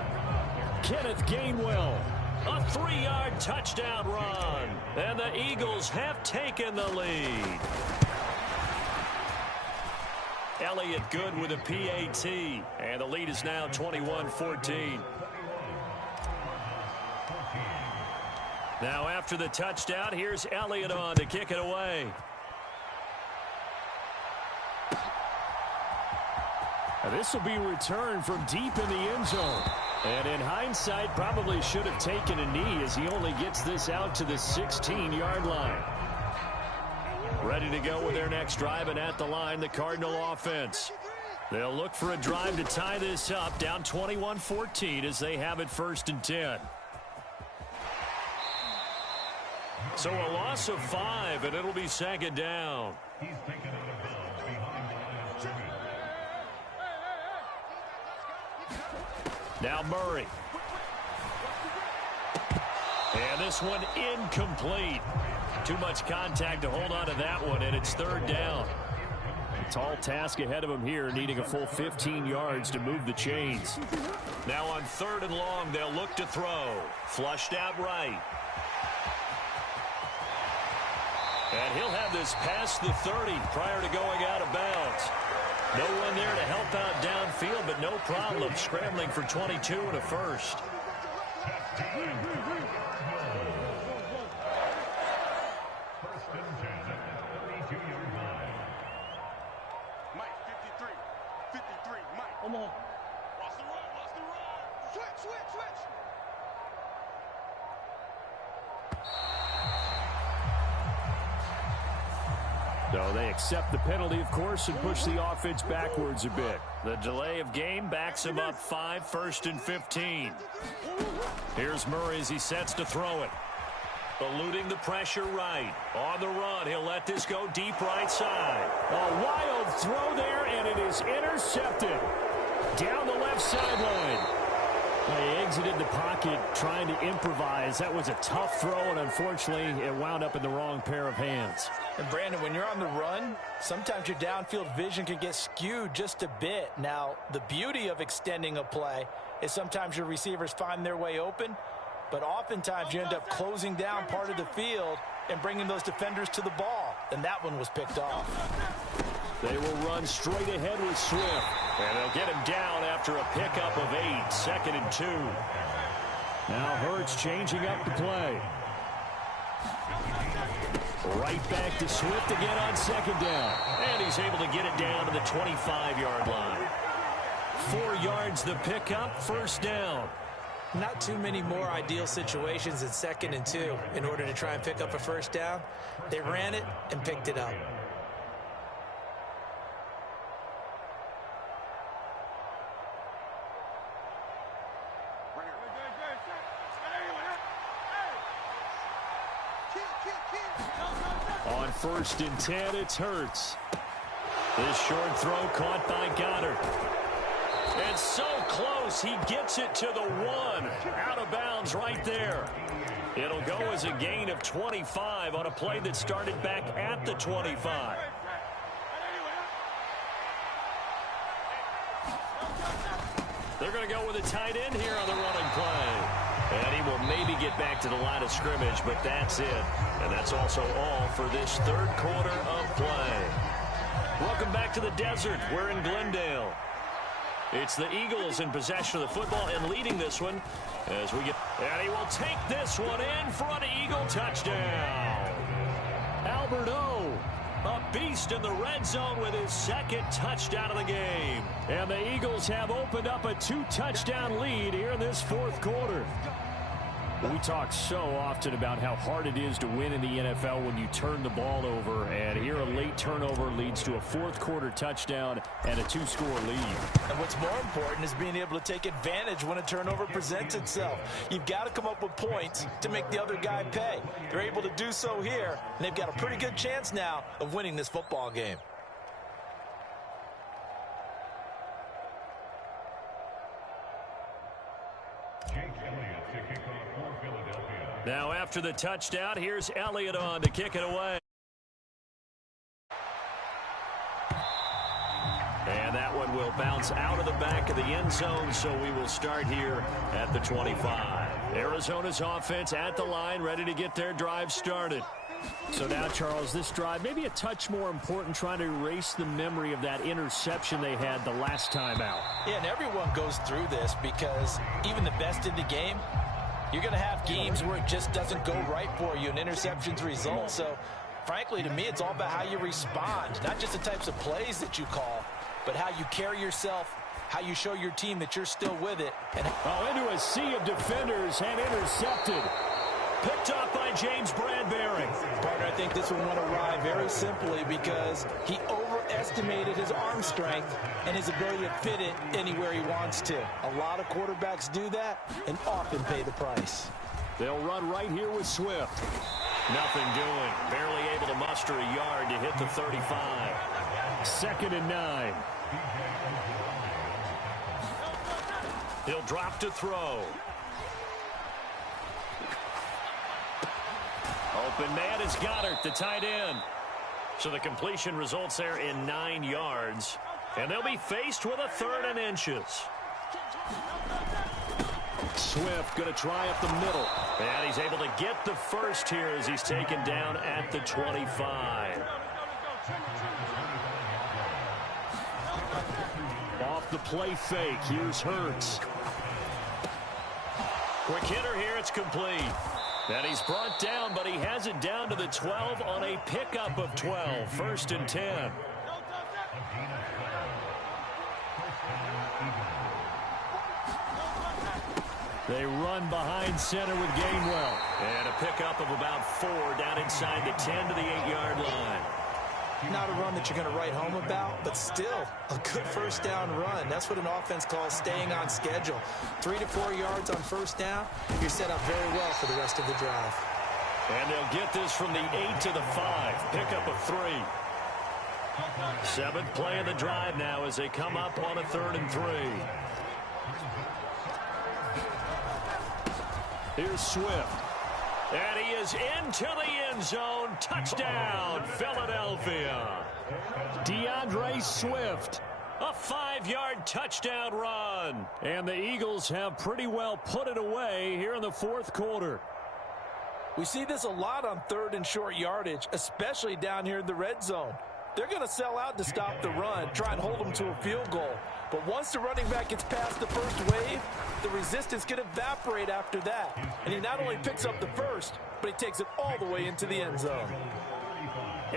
Kenneth Gainwell. A 3-yard touchdown run. And the Eagles have taken the lead. Elliott good with a PAT. And the lead is now 21-14. Now after the touchdown, here's Elliott on to kick it away. Now this will be returned from deep in the end zone. And in hindsight, probably should have taken a knee as he only gets this out to the 16-yard line. Ready to go with their next drive, and at the line, the Cardinal offense. They'll look for a drive to tie this up, down 21-14 as they have it 1st and 10. So a loss of 5, and it'll be 2nd down. He's taken out of bounds behind the line of scrimmage. Now Murray. And this one incomplete. Too much contact to hold on to that one, and it's 3rd down. A tall task ahead of him here, needing a full 15 yards to move the chains. Now on 3rd and long, they'll look to throw. Flushed out right. And he'll have this past the 30 prior to going out of bounds. No one there to help out downfield, but no problem. Scrambling for 22 and a first. Mike, 53. 53, Mike. Come on. Watch the run, watch the run. Switch. So they accept the penalty, of course, and push the offense backwards a bit. The delay of game backs him up 5, 1st and 15. Here's Murray as he sets to throw it. Eluding the pressure right. On the run, he'll let this go deep right side. A wild throw there, and it is intercepted. Down the left sideline. He exited the pocket trying to improvise. That was a tough throw, and unfortunately, it wound up in the wrong pair of hands. And Brandon, when you're on the run, sometimes your downfield vision can get skewed just a bit. Now, the beauty of extending a play is sometimes your receivers find their way open, but oftentimes you end up closing down part of the field and bringing those defenders to the ball. And that one was picked off. They will run straight ahead with Swift. And they'll get him down after a pickup of 8, 2nd and 2. Now Hurts changing up the play. Right back to Swift again on 2nd down. And he's able to get it down to the 25-yard line. 4 yards the pickup, 1st down. Not too many more ideal situations in 2nd and 2 in order to try and pick up a 1st down. They ran it and picked it up. On 1st and 10, it's Hurts. This short throw caught by Goddard. And so close, he gets it to the 1. Out of bounds right there. It'll go as a gain of 25 on a play that started back at the 25. They're going to go with a tight end here on the running play. And he will maybe get back to the line of scrimmage, but that's it. And that's also all for this 3rd quarter of play. Welcome back to the desert. We're in Glendale. It's the Eagles in possession of the football and leading this one as we get. And he will take this one in for an Eagle touchdown. Albert O, a beast in the red zone with his 2nd touchdown of the game. And the Eagles have opened up a 2-touchdown lead here in this 4th quarter. We talk so often about how hard it is to win in the NFL when you turn the ball over, and here a late turnover leads to a 4th quarter touchdown and a 2-score lead. And what's more important is being able to take advantage when a turnover presents itself. You've got to come up with points to make the other guy pay. They're able to do so here, and they've got a pretty good chance now of winning this football game. Now after the touchdown, here's Elliott on to kick it away. And that one will bounce out of the back of the end zone, so we will start here at the 25. Arizona's offense at the line, ready to get their drive started. So now, Charles, this drive may be a touch more important, trying to erase the memory of that interception they had the last time out. Yeah, and everyone goes through this because even the best in the game, you're going to have games where it just doesn't go right for you, and interceptions result. So, frankly, to me, it's all about how you respond, not just the types of plays that you call, but how you carry yourself, how you show your team that you're still with it. And into a sea of defenders and intercepted. Picked up by James Bradbury. Partner, I think this one went awry very simply because he overestimated his arm strength and his ability to fit it anywhere he wants to. A lot of quarterbacks do that and often pay the price. They'll run right here with Swift. Nothing doing. Barely able to muster a yard to hit the 35. 2nd and 9. He'll drop to throw. Open man is Goddard, the tight end. So the completion results there in 9 yards. And they'll be faced with a 3rd and inches. Swift going to try up the middle. And he's able to get the first here as he's taken down at the 25. Off the play fake, here's Hurts. Quick hitter here, it's complete. And he's brought down, but he has it down to the 12 on a pickup of 12. 1st and 10. They run behind center with Gainwell. And a pickup of about 4 down inside the 10 to the 8-yard line. Not a run that you're going to write home about, but still a good 1st down run. That's what an offense calls staying on schedule. 3 to 4 yards on 1st down, you're set up very well for the rest of the drive. And they'll get this from the 8 to the 5. Pickup of 3. 7th play of the drive now as they come up on a 3rd and 3. Here's Swift. And he is into the end zone. Touchdown, Philadelphia. DeAndre Swift. A 5-yard touchdown run. And the Eagles have pretty well put it away here in the fourth quarter. We see this a lot on third and short yardage, especially down here in the red zone. They're going to sell out to stop the run, try and hold them to a field goal. But once the running back gets past the first wave, the resistance can evaporate after that. And he not only picks up the first, but he takes it all the way into the end zone.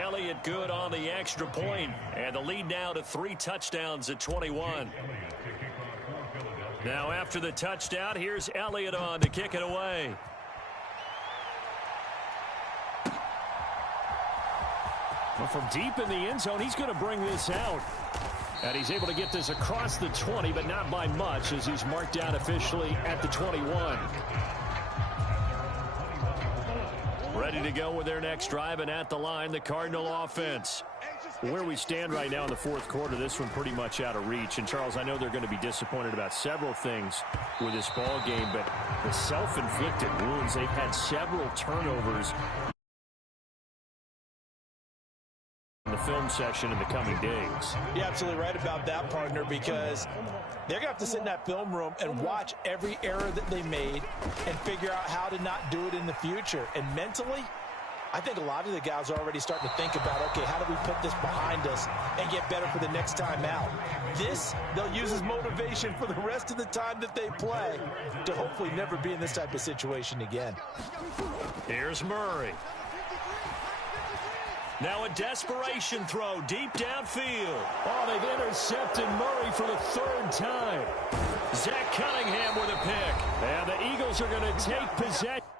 Elliott good on the extra point, and the lead now to 3 touchdowns at 21. Now after the touchdown, here's Elliott on to kick it away. Well, from deep in the end zone, he's going to bring this out. And he's able to get this across the 20, but not by much, as he's marked down officially at the 21. Ready to go with their next drive, and at the line, the Cardinal offense. Where we stand right now in the fourth quarter, this one pretty much out of reach. And, Charles, I know they're going to be disappointed about several things with this ball game, but the self-inflicted wounds, they've had several turnovers in the film session in the coming days. You're absolutely right about that, partner, because they're going to have to sit in that film room and watch every error that they made and figure out how to not do it in the future. And mentally, I think a lot of the guys are already starting to think about, okay, how do we put this behind us and get better for the next time out? This, they'll use as motivation for the rest of the time that they play to hopefully never be in this type of situation again. Here's Murray. Now a desperation throw deep downfield. Oh, they've intercepted Murray for the 3rd time. Zach Cunningham with a pick. And the Eagles are going to take possession.